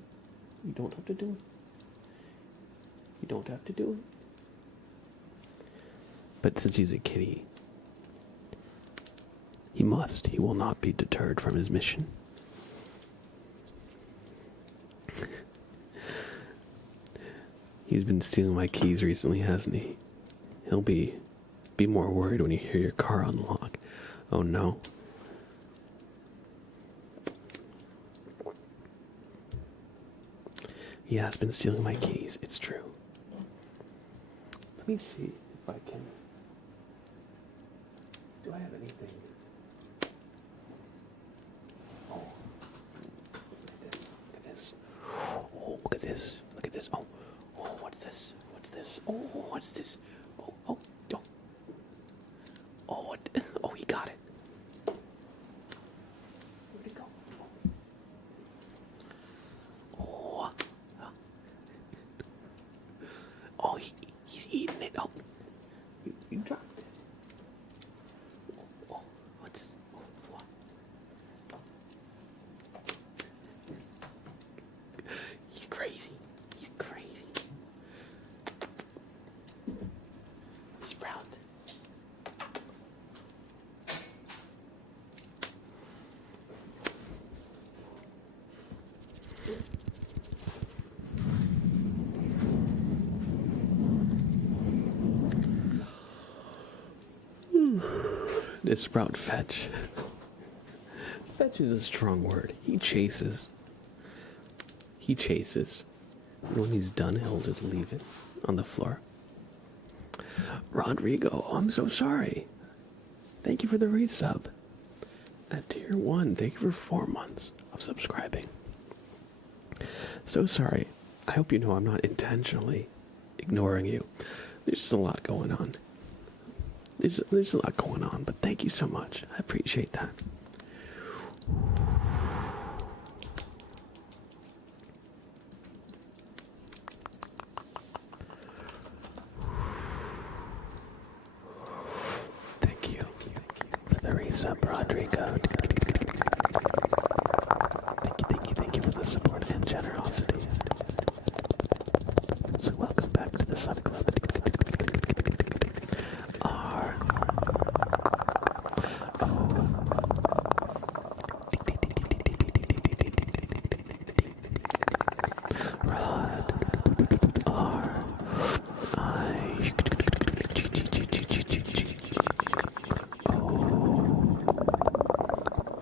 You don't have to do it. You don't have to do it. But since he's a kitty, he will not be deterred from his mission. He's been stealing my keys recently, hasn't he? He'll be more worried when you hear your car unlock. Oh no. He has been stealing my keys, it's true. Let me see if I can... Do I have anything? Oh, look at this. Oh, look at this. Look at this. Oh, what's this? What's this? Oh, what's this? Oh. Oh, what? Oh, he got it. Where'd it go? Oh. Oh, he's eating it. Oh, you dropped it. Oh, what's this? Oh, what? He's crazy. He's crazy. Sprout. This Sprout fetch. Fetch is a strong word. He chases. And when he's done, he'll just leave it on the floor. Rodrigo, I'm so sorry. Thank you for the resub. At tier 1, thank you for 4 months of subscribing. So sorry. I hope you know I'm not intentionally ignoring you. There's just a lot going on. There's a lot going on, but thank you so much. I appreciate that. Thank you for the resub, Rodrigo. Thank you for the support and generosity. So welcome back to the Sub Club.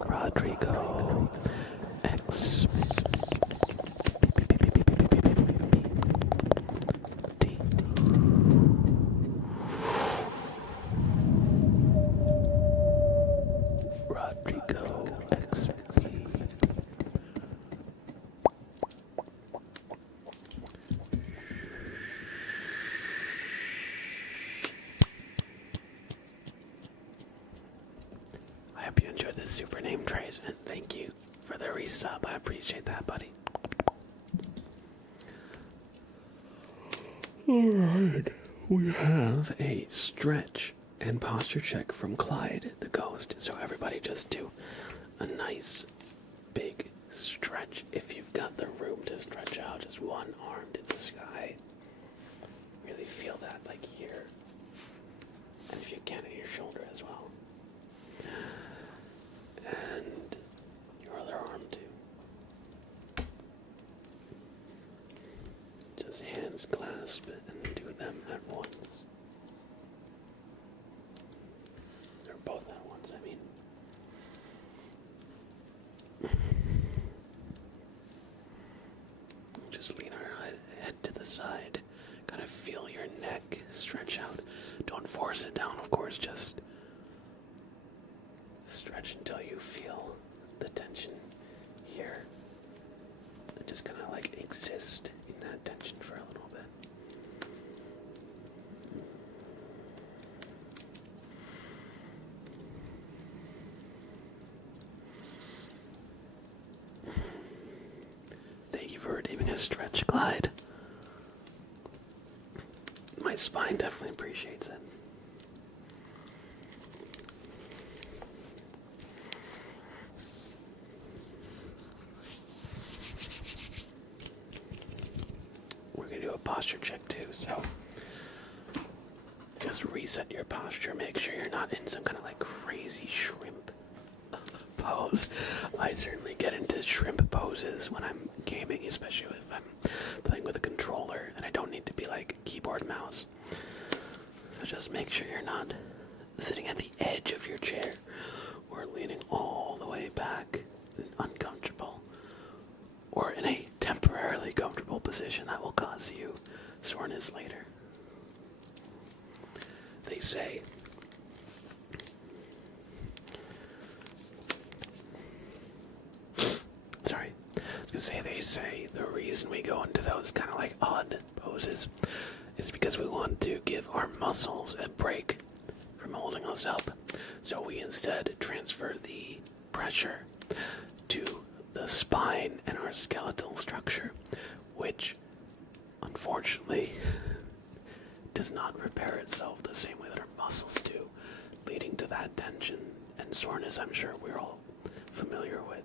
Rodrigo X T Rodrigo X I hope you enjoyed this super name, Trace, and thank you for the resub. I appreciate that, buddy. Alright, we have a stretch and posture check from Clyde the Ghost. So everybody just do a nice big stretch. If you've got the room to stretch out, just one arm to the sky. Really feel that, like here. And if you can, in your shoulder as well. And your other arm too. Just hands clasp and do them at once. Or both at once, I mean. Just lean our head to the side. Kind of feel your neck stretch out. Don't force it down, of course, just stretch until you feel the tension here. And just kind of like exist in that tension for a little bit. Thank you for redeeming a stretch, Clyde. My spine definitely appreciates it. We're going to do a posture check too, so just reset your posture. Make sure you're not in some kind of like crazy shrimp pose. I certainly get into shrimp poses when I'm gaming, especially if I'm playing with a controller and I don't need to be like keyboard mouse. So just make sure you're not sitting at the edge of your chair or leaning all the way back and uncomfortable, or in a temporarily comfortable position that will cause you soreness later. They say they say the reason we go into those kind of like odd poses is because we want to give our muscles a break from holding us up. So we instead transfer the pressure to the spine and our skeletal structure, which unfortunately does not repair itself the same way that our muscles do, leading to that tension and soreness I'm sure we're all familiar with.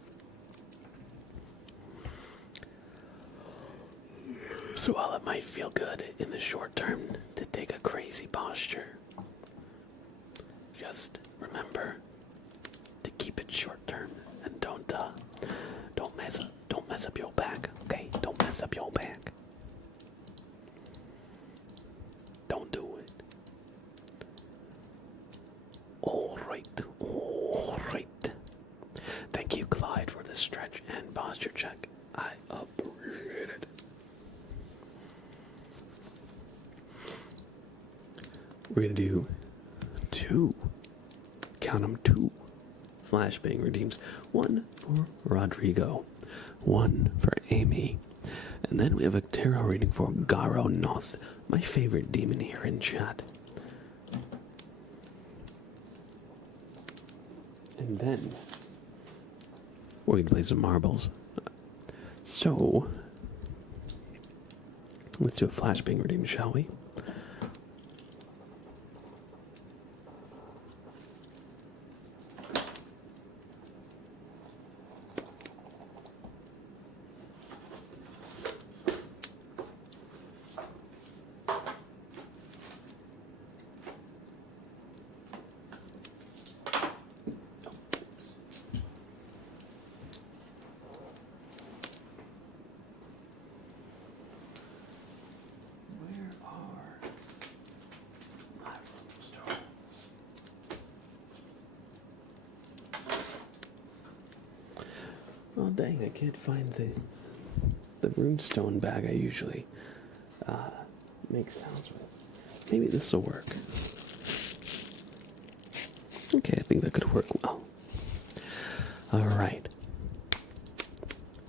So while it might feel good in the short term to take a crazy posture, just remember to keep it short term and don't mess up your back, okay? Don't mess up your back. Don't do it. All right. Thank you, Clyde, for the stretch and posture check. I appreciate it. We're going to do two flashbang redeems. One for Rodrigo, one for Amy, and then we have a tarot reading for Garo Noth, my favorite demon here in chat. And then we're going to play some marbles. So let's do a flashbang reading, shall we? Oh dang, I can't find the runestone bag I usually make sounds with. Maybe this will work. Okay, I think that could work well. Alright.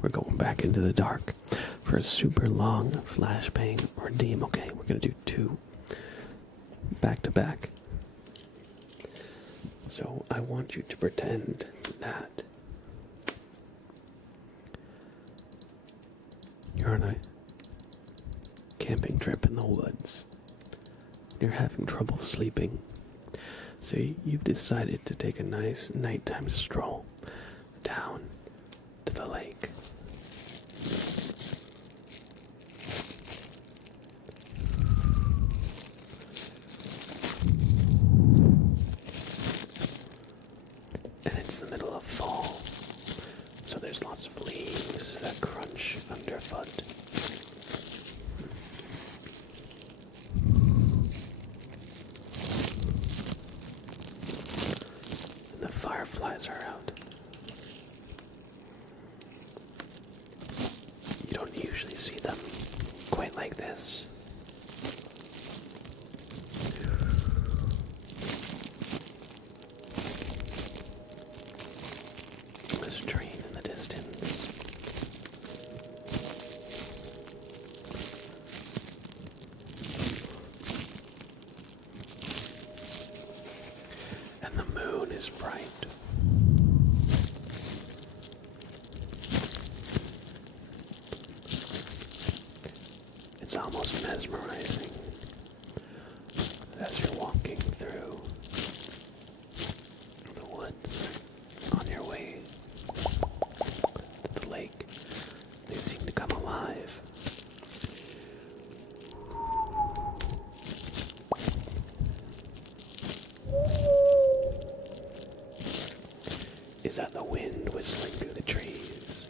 We're going back into the dark for a super long flashbang redeem. Okay, we're going to do two back to back. So I want you to pretend that you're on a camping trip in the woods. You're having trouble sleeping. So you've decided to take a nice nighttime stroll down to the lake. And it's the middle of fall, so there's lots of leaves that crunch underfoot. And the fireflies are out. You don't usually see them quite like this. There's a train in the distance. And the moon is bright. It's almost mesmerizing as you're walking through the woods on your way to the lake. They seem to come alive. Is that the wind whistling through the trees?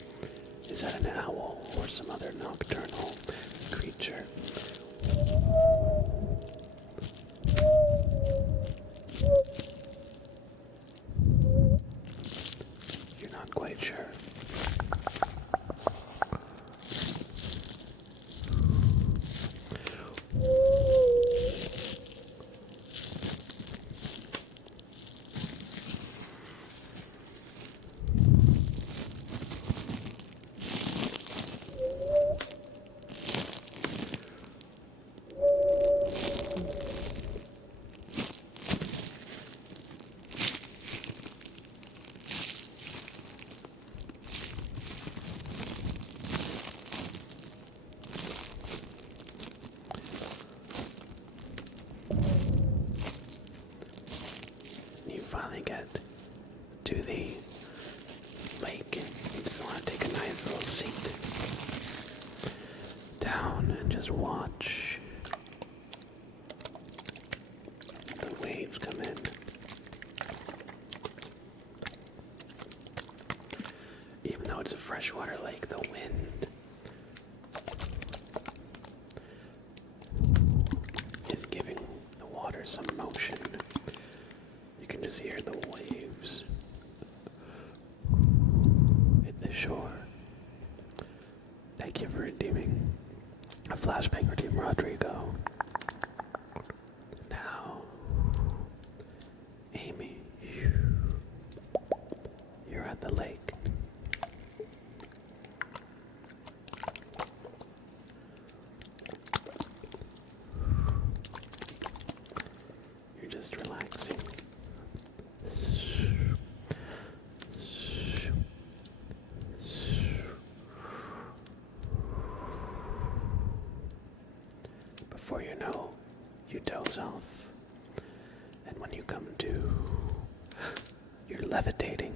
Is that an owl or some other nocturnal creature? You're not quite sure. Finally get to the lake. You just want to take a nice little seat down and just watch the waves come in. Even though it's a freshwater lake, the wind is giving the water some motion. You can just hear the waves hit the shore. Thank you for redeeming a flashbang redeem, Rodrigo. Now, Amy, you're at the lake. You're just relaxing. Before you know, you doze off, and when you come to, you're levitating.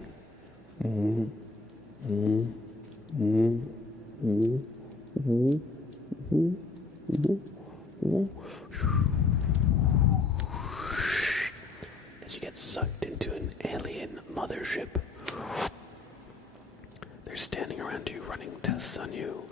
As you get sucked into an alien mothership, they're standing around you running tests on you.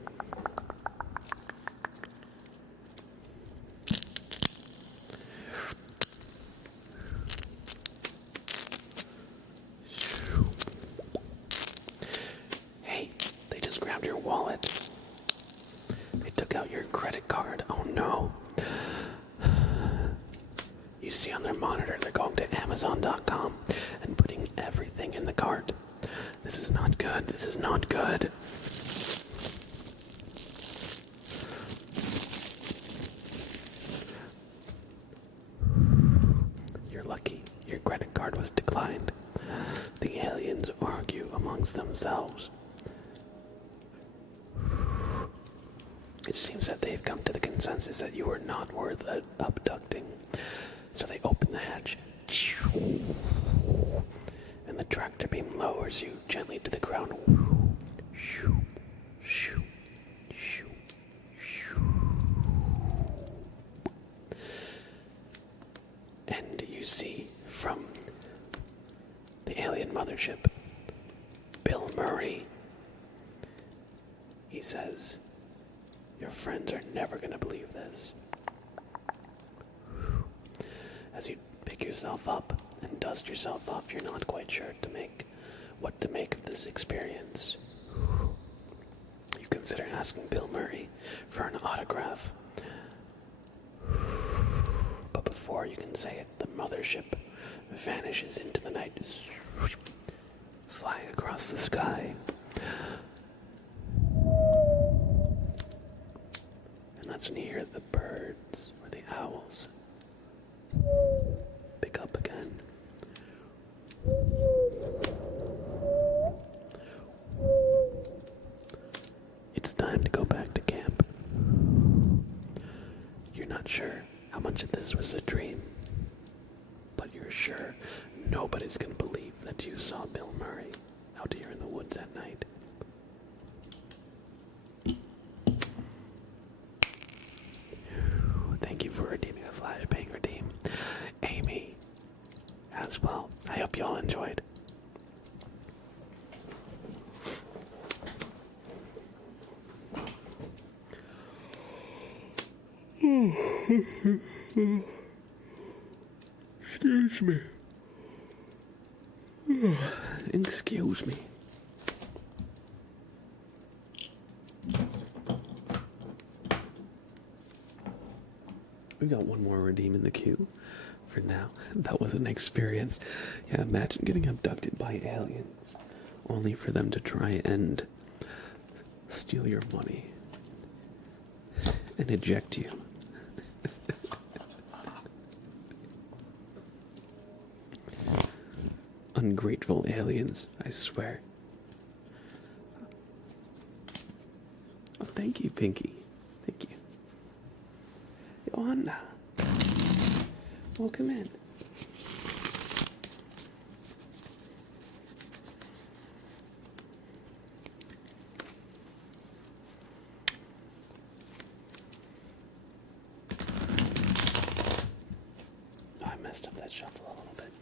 Hey, they just grabbed your wallet. They took out your credit card. Oh no. You see on their monitor they're going to Amazon.com and putting everything in the cart. This is not good. This is not good. You're lucky. Your credit card was declined. amongst themselves. It seems that they've come to the consensus that you are not worth abducting. So they open the hatch, and the tractor beam lowers you gently to the ground. And you see from the alien mothership, Bill Murray. He says, "Your friends are never going to believe this." As you pick yourself up and dust yourself off, you're not quite sure what to make of this experience. You consider asking Bill Murray for an autograph. But before you can say it, the mothership vanishes into the night, flying across the sky. And that's when you hear the birds or the owls pick up again. It's time to go back to camp. You're not sure how much of this was a dream, but you're sure nobody's gonna believe that you saw Bill Murray out here in the woods at night. Thank you for redeeming a flashbang redeem. Amy, as well. I hope you all enjoyed. Excuse me. Excuse me. We got one more redeem in the queue for now. That was an experience. Yeah, imagine getting abducted by aliens, only for them to try and steal your money and eject you. Ungrateful aliens, I swear. Oh, thank you, Pinky. Thank you. Joanna. Welcome in. Oh, I messed up that shuffle a little bit.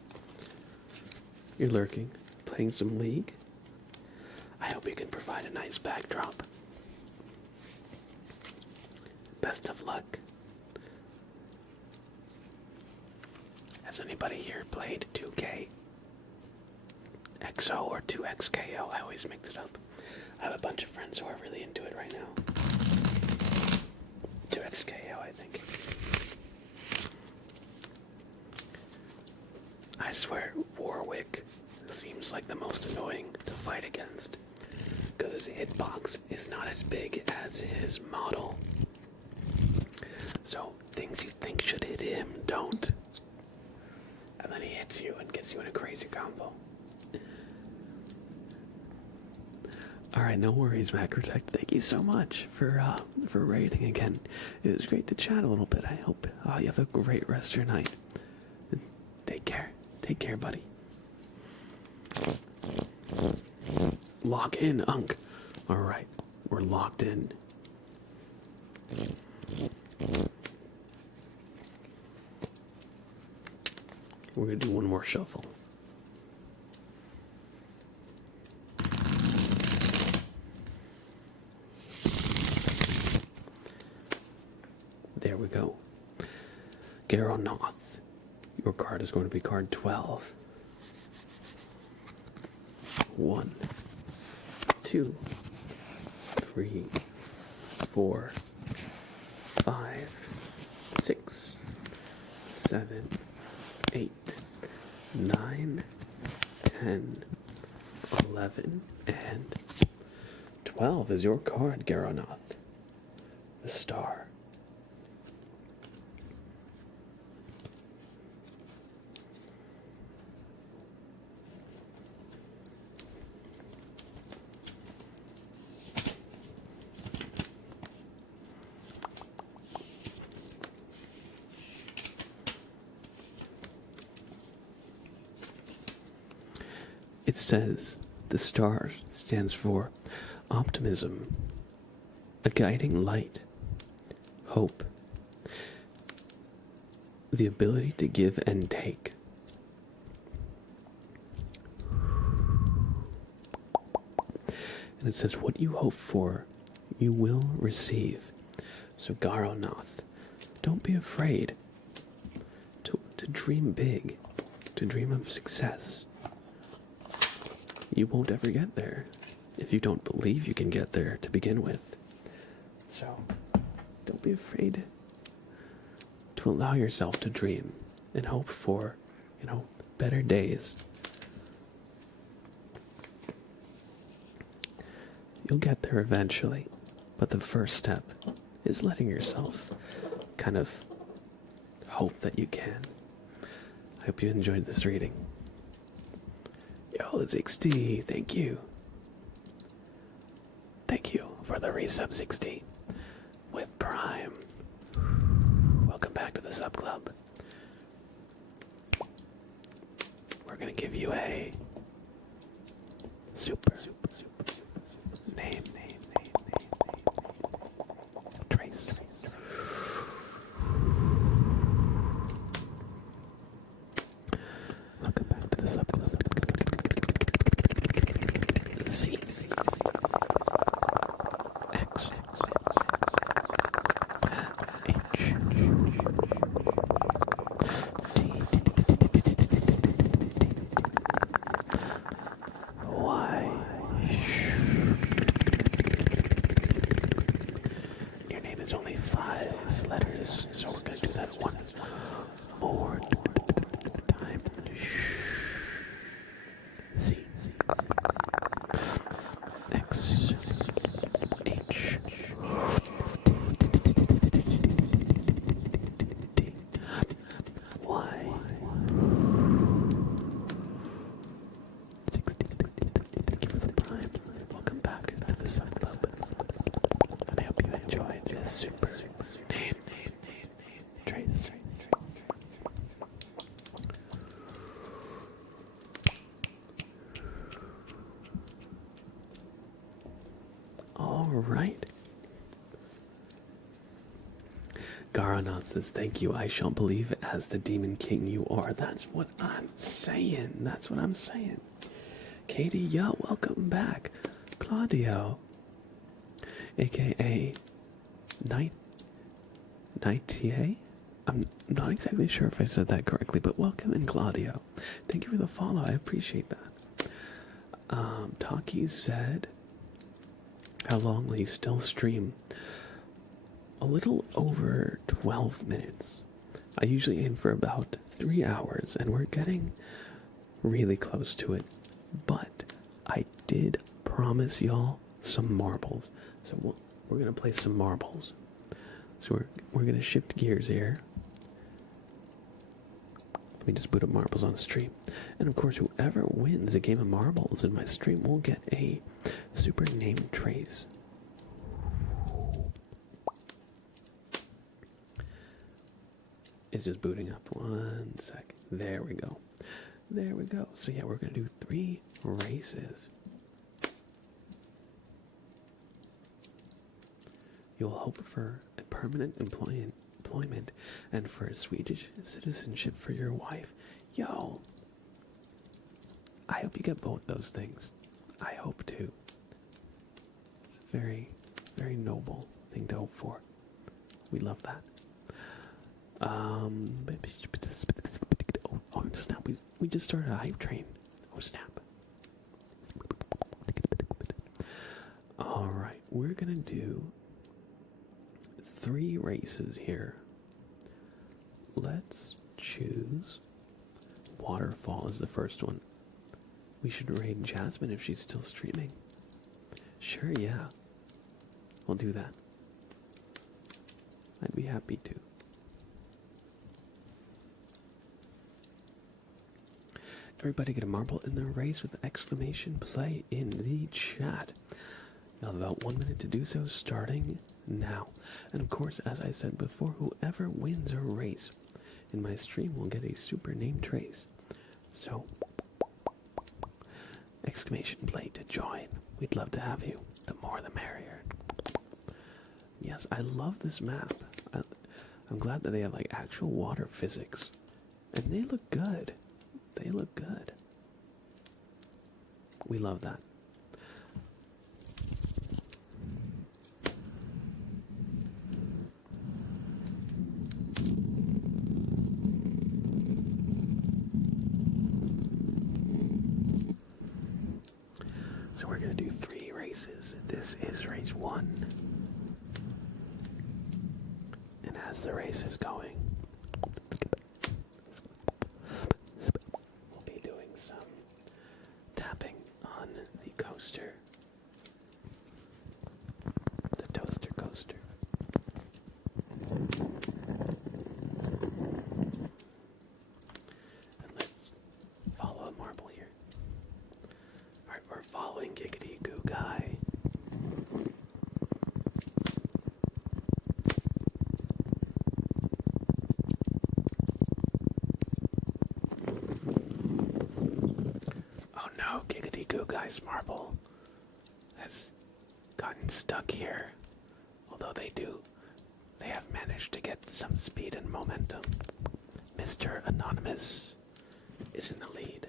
You're lurking, playing some League. I hope you can provide a nice backdrop. Best of luck. Has anybody here played 2K XO or 2XKO? I always mix it up. I have a bunch of friends who are really into it right now. 2XKO, I think. I swear, Warwick seems like the most annoying to fight against, because his hitbox is not as big as his model. So things you think should hit him don't. And then he hits you and gets you in a crazy combo. Alright, no worries, Macrotech. Thank you so much for raiding again. It was great to chat a little bit. I hope you have a great rest of your night. Take care. Take care, buddy. Lock in, Unk. Alright, we're locked in. We're gonna do one more shuffle. There we go. Garonoth. Your card is going to be card 12. 1, 2, 3, 4, 5, 6, 7, 8, 9, 10, 11, and 12 is your card, Garonoth. The star. It says the star stands for optimism, a guiding light, hope, the ability to give and take. And it says, what you hope for, you will receive. So Garonath, don't be afraid to dream big, to dream of success. You won't ever get there if you don't believe you can get there to begin with. So don't be afraid to allow yourself to dream and hope for, better days. You'll get there eventually, but the first step is letting yourself kind of hope that you can. I hope you enjoyed this reading. Yo, 60, thank you. Thank you for the resub 60 with Prime. Welcome back to the sub club. We're gonna give you a super name. Trace. Welcome back to the sub club. C. X. H. Y. Your name is only 5 letters, so we're going to do that one more time. C. X. H. T. Y. 60. Thank you for the prime. Welcome back to the Sun Club. And I hope you enjoyed this super name trace. All right. Garanot says, thank you. I shall believe as the demon king you are. That's what I'm saying. Katie, yo, welcome back. Claudio, aka Nightier. I'm not exactly sure if I said that correctly, but welcome in, Claudio. Thank you for the follow. I appreciate that. Taki said, how long will you still stream? A little over 12 minutes. I usually aim for about 3 hours, and we're getting really close to it. But I did promise y'all some marbles. So we're going to play some marbles. So we're going to shift gears here. Let me just boot up marbles on stream. And of course, whoever wins a game of marbles in my stream will get a super name trace. It's just booting up. 1 sec. There we go. So yeah, we're going to do 3 races. You'll hope for a permanent employment and for a Swedish citizenship for your wife. Yo, I hope you get both those things. I hope too. It's a very, very noble thing to hope for. We love that. Oh snap, we just started a hype train. Oh snap. Alright, we're gonna do 3 races here. Let's choose Waterfall as the first one. We should raid Jasmine if she's still streaming. Sure, yeah. I'll do that. I'd be happy to. Everybody get a marble in the race with exclamation play in the chat. You have about 1 minute to do so, starting now. And of course, as I said before, whoever wins a race in my stream will get a super name trace. So, exclamation plate to join. We'd love to have you. The more the merrier. Yes, I love this map. I'm glad that they have like actual water physics. And they look good. They look good. We love that. So we're going to do 3 races. This is race 1. And as the race is going, we'll be doing some tapping on the coaster. The toaster coaster. And let's follow a marble here. Alright, we're following Giggity Goo Guy. Oh no, Giggity Goo Guy's marble has gotten stuck here. Although they have managed to get some speed and momentum. Mr. Anonymous is in the lead.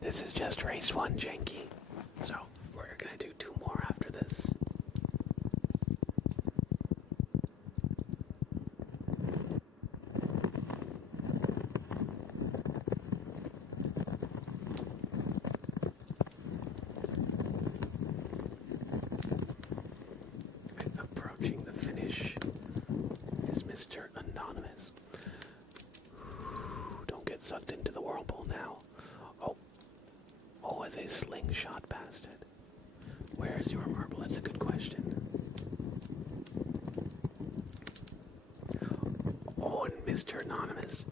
This is just race 1, Janky. So, we're gonna do 2 more after this. And approaching the finish is Mr. Anonymous. Don't get sucked into the whirlpool now. Oh, as a slingshot past it. Where's your marble? That's a good question. Oh, and Mr. Anonymous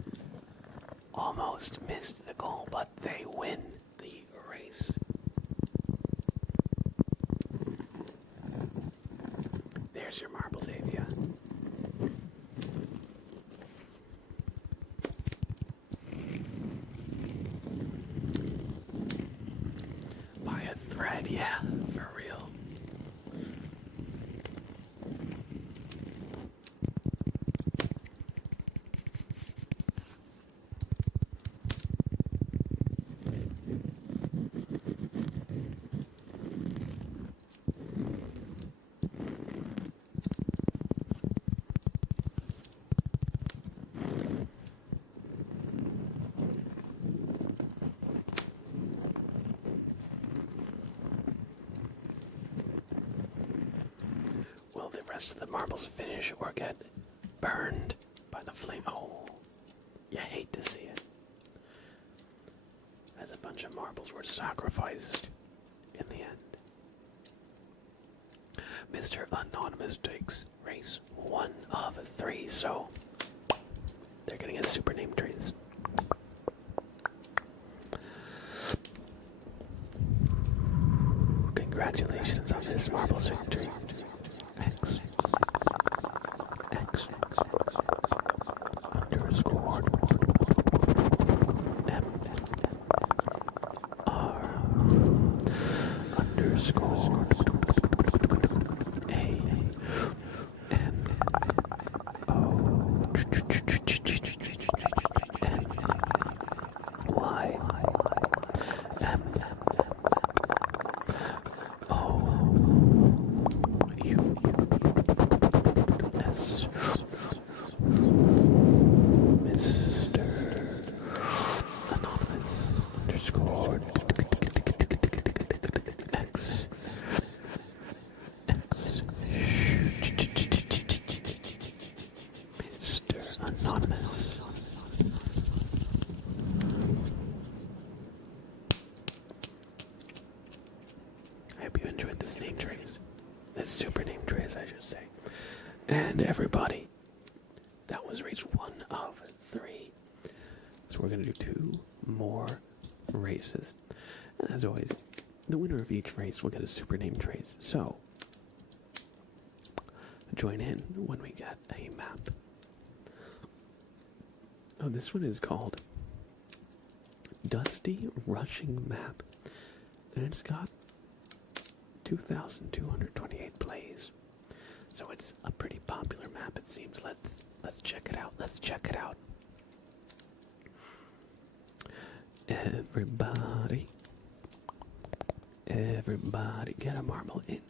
almost missed the goal, but they win the race. There's your marble, Xavier. By a thread, yeah, for real. Will the rest of the marbles finish or get burned by the flame? Oh, you hate to see it. As a bunch of marbles were sacrificed in the end. Mr. Anonymous takes race 1 of 3, so they're getting a super name trees. Congratulations on this marbles victory. X underscore M R underscore A N O N Y M O U S Mr. Anonymous underscore X Mr. Anonymous. I hope you enjoyed this name trees. This super name trees, I should say. And everybody, that was race 1 of 3. So we're going to do 2 more races. And as always, the winner of each race will get a super name trace. So, join in when we get a map. Oh, this one is called Dusty Rushing Map. And it's got 2,228 plays. So it's a pretty popular map, it seems. Let's check it out. Let's check it out. Everybody get a marble in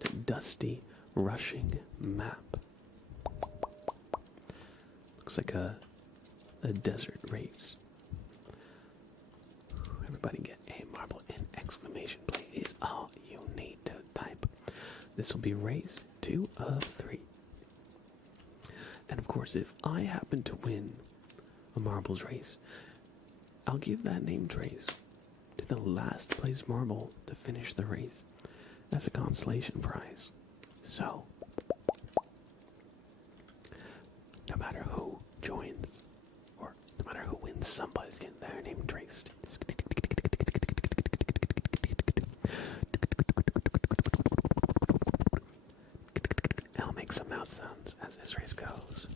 to Dusty Rushing Map. Looks like a desert race. Everybody get a marble in! Exclamation point is all you need to type. This will be race 2 of 3. And of course, if I happen to win a marbles race, I'll give that named race to the last place marble to finish the race as a consolation prize. So, no matter who joins, or no matter who wins, somebody's getting their name traced. I'll make some mouth sounds as this race goes.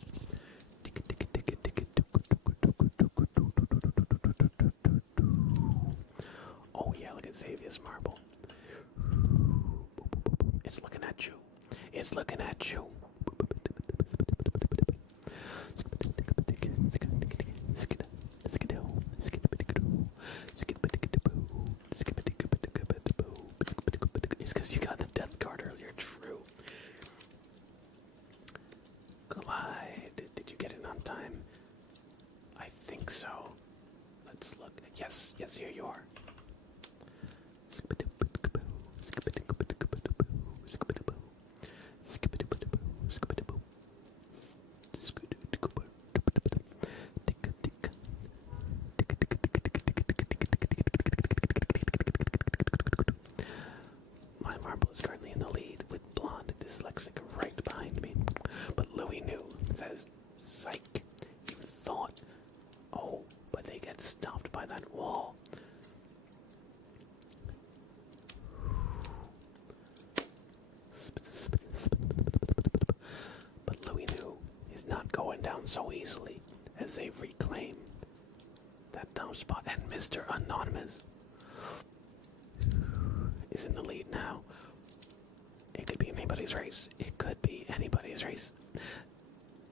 Oh yeah, look at Xavier's marble. It's looking at you. It's looking at you. It's because you got the death card earlier, true. Glide. Did you get it on time? I think so. Let's look. Yes, here you are. My marble is currently in the lead with blonde dyslexic right behind me. But Louis New says, psych, you thought. Oh, but they get stopped by that wall. But Louis New is not going down so easily as they reclaim that top spot. And Mr. Anonymous is in the lead now. It could be anybody's race. It could be anybody's race.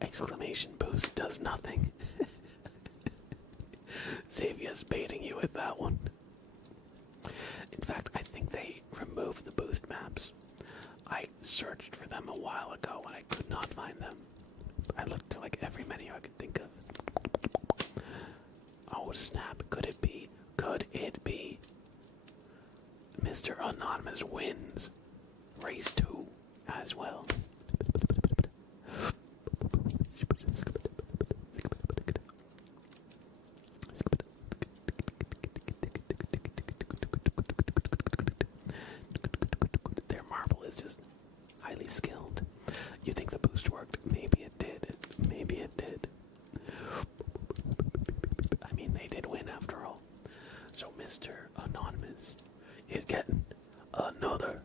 Exclamation boost does nothing. Xavier's baiting you with that one. In fact, I think they removed the boost maps. I searched for them a while ago and I could not find them. I looked through like every menu I could think of. Oh snap, could it be? Could it be? Mr. Anonymous wins race 2 as well. Their marble is just highly skilled. You think the boost worked? Maybe it did. Maybe it did. I mean, they did win after all. So Mr. Anonymous is getting another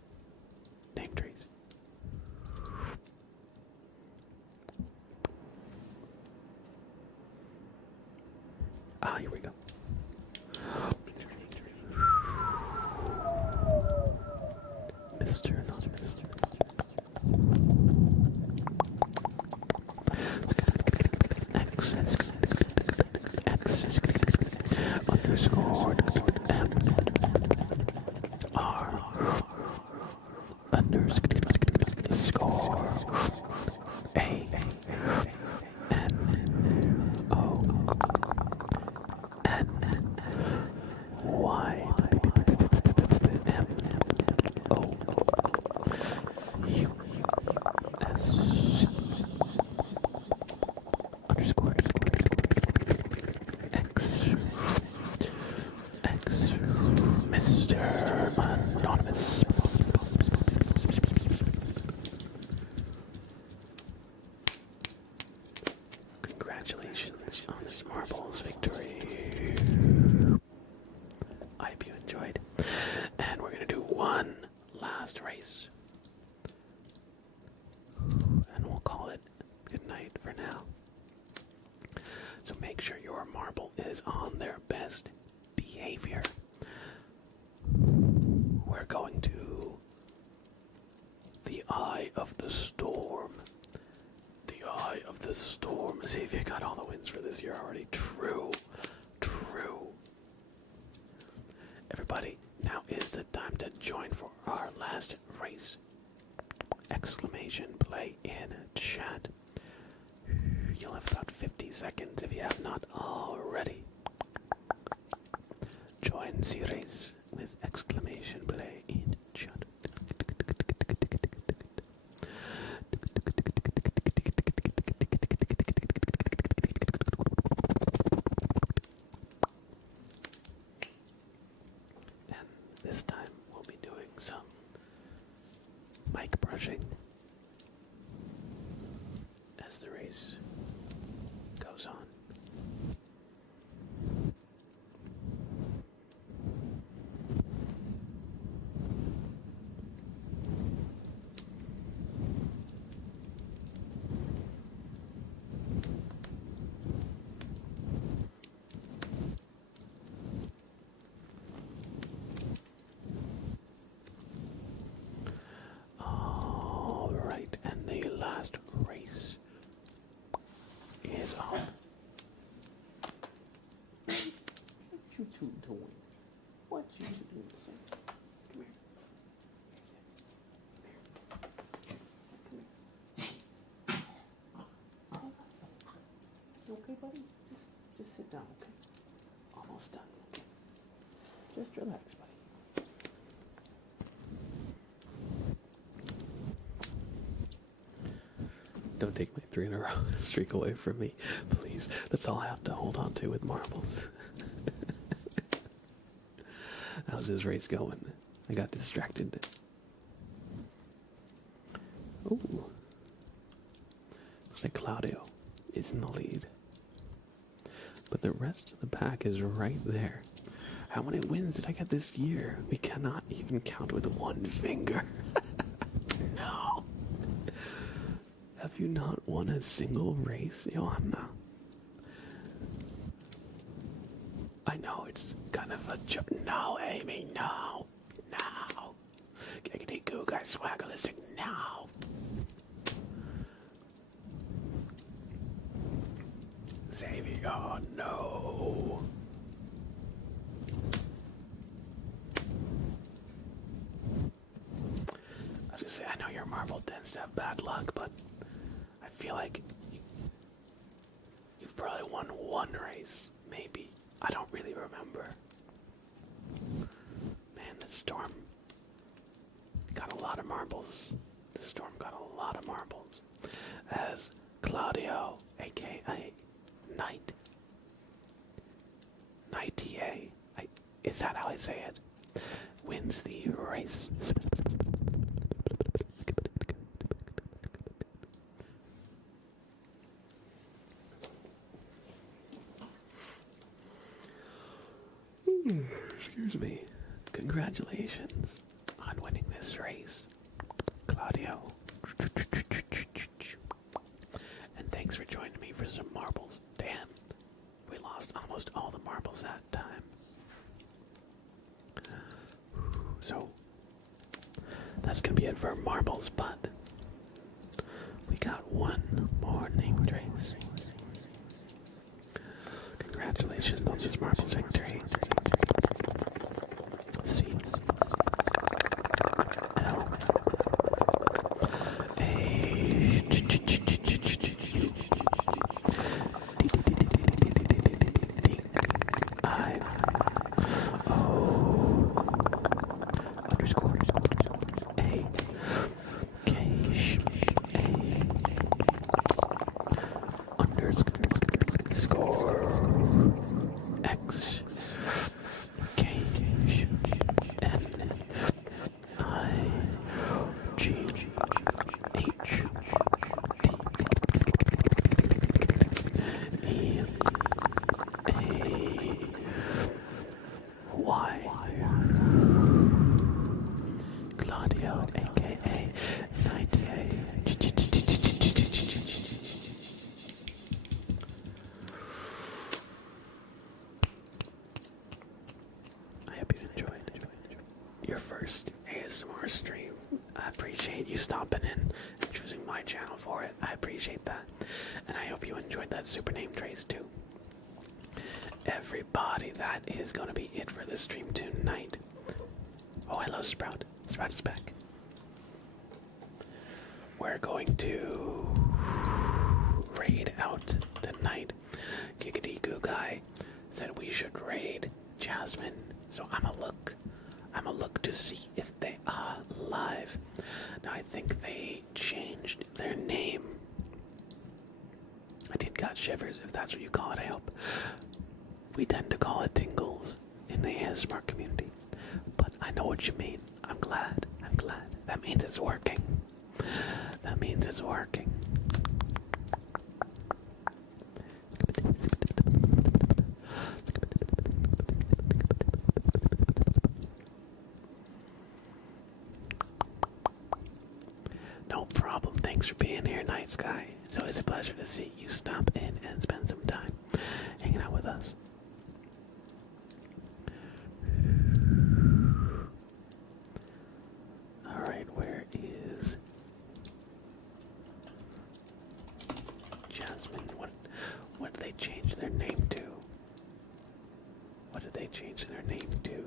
name trace. Here we go. Mr. Anonymous. X underscore M R underscore A N O N Y M O U S underscore X Mr. Anonymous. Congratulations on this marbles victory. I hope you enjoyed. And we're going to do one last race. And we'll call it good night for now. So make sure your marble is on their best beat. behavior. We're going to the eye of the storm. The eye of the storm. Xavier got all the wins for this year already. True. Everybody, now is the time to join for our last race. Exclamation play in chat. You'll have about 50 seconds if you have not already. Join the race with exclamation play in chat. And this time we'll be doing some mic brushing as the race goes on. All right, and the last race is on. What you two doing? What you two doing, sir? Come here. You okay, buddy? Just sit down, okay? Almost done, okay? Just relax, buddy. Don't take my 3 in a row streak away from me, please. That's all I have to hold on to with marbles. How's this race going? I got distracted. Ooh. Looks like Claudio is in the lead. But the rest of the pack is right there. How many wins did I get this year? We cannot even count with one finger. No. Have you not won a single race, Johanna? I know it's kind of a joke. No, Amy, no. No. Giggity goo guy swaggerlistic, no. Xavier, oh no. I was just say, I know your marble tends to have bad luck, but I feel like you've probably won one race, maybe. I don't really remember. Man, the storm got a lot of marbles. The storm got a lot of marbles. As Claudio, aka Knight, Knightier, is that how I say it? Wins the race. Excuse me. Congratulations on winning this race, Claudio. And thanks for joining me for some marbles. Damn, we lost almost all the marbles that time. So, that's gonna be it for marbles, but we got one more named race. Congratulations on this marbles victory. C L A I O underscore A K A underscore X K N I G H T E A Y Claudio, aka 98. first ASMR stream. I appreciate you stopping in and choosing my channel for it. I appreciate that. And I hope you enjoyed that super name trace too. Everybody, that is going to be it for the stream tonight. Oh, hello, Sprout. Sprout is back. We're going to raid out tonight. Giggity Goo Guy said we should raid Jasmine. So I'm a look to see if they are live. Now I think they changed their name. I did got shivers, if that's what you call it, I hope. We tend to call it tingles in the ASMR community. But I know what you mean. I'm glad. That means it's working. That means it's working. No problem. Thanks for being here, Night Sky. It's always a pleasure to see you stop in and spend some time hanging out with us. Alright, where is Jasmine? What did they change their name to? What did they change their name to?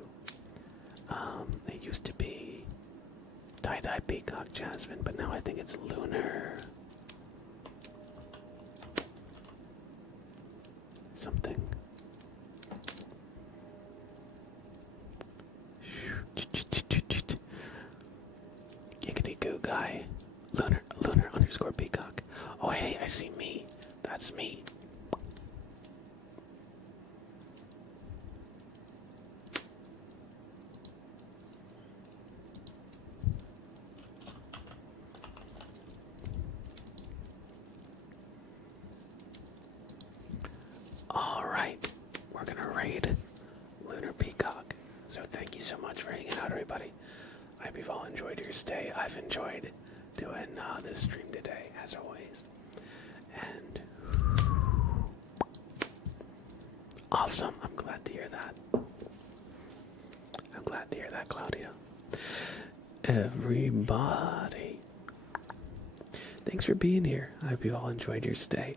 They used to be Tie-Dye Peacock Jasmine, but now I think it's Lunar something. Giggity Goo Guy. Lunar underscore Peacock. Oh hey, I see me. That's me. Alright, we're gonna raid Lunar Peacock. So thank you so much for hanging out, everybody. I hope you've all enjoyed your stay. I've enjoyed doing this stream today, as always. And awesome. I'm glad to hear that. I'm glad to hear that, Claudia. Everybody, thanks for being here. I hope you all enjoyed your stay.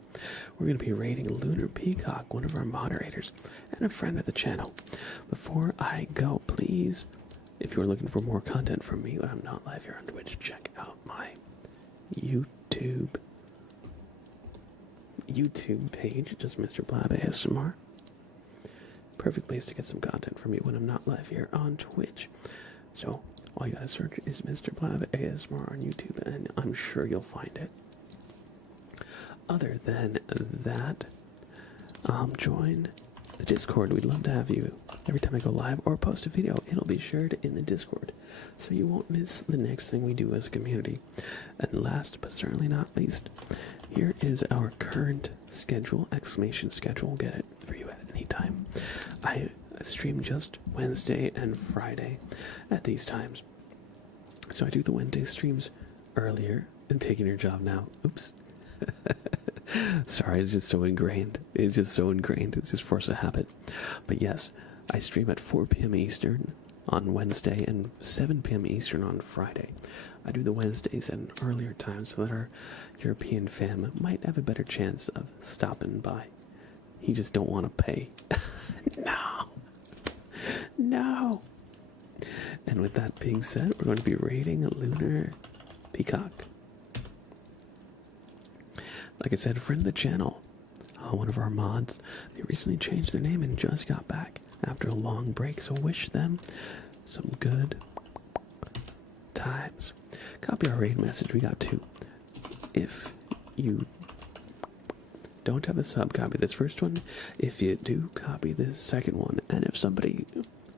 We're going to be raiding Lunar Peacock, one of our moderators, and a friend of the channel. Before I go, please, if you're looking for more content from me when I'm not live here on Twitch, check out my YouTube page, just Mr. Blab ASMR. Perfect place to get some content from me when I'm not live here on Twitch. So all you gotta search is Mr. Blab ASMR on YouTube, and I'm sure you'll find it. Other than that, join the Discord. We'd love to have you. Every time I go live or post a video, it'll be shared in the Discord, so you won't miss the next thing we do as a community. And last but certainly not least, here is our current schedule, exclamation schedule. We'll get it for you at any time. I stream just Wednesday and Friday at these times. So I do the Wednesday streams earlier and taking your job now. Oops. Sorry, it's just so ingrained. It's just force of habit. But yes, I stream at 4 p.m. Eastern on Wednesday and 7 p.m. Eastern on Friday. I do the Wednesdays at an earlier time so that our European fam might have a better chance of stopping by. He just don't want to pay. No. And with that being said, we're going to be raiding Lunar Peacock. Like I said, a friend of the channel, one of our mods, they recently changed their name and just got back after a long break, so wish them some good times. Copy our raid message. We got 2. If you don't have a sub, copy this first one. If you do, copy this second one. And if somebody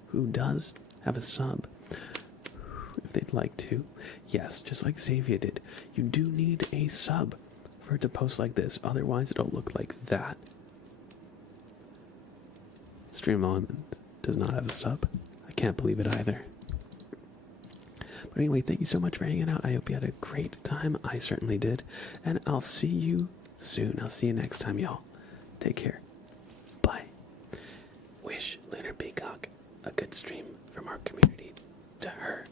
who does have a sub, if they'd like to, yes, just like Xavier did, you do need a sub for it to post like this. Otherwise, it'll look like that. Stream Element does not have a sub. I can't believe it either. But anyway, thank you so much for hanging out. I hope you had a great time. I certainly did. And I'll see you soon. I'll see you next time, y'all. Take care. Bye. Wish Lunar Peacock a good stream from our community to her.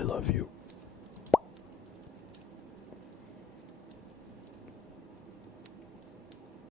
I love you.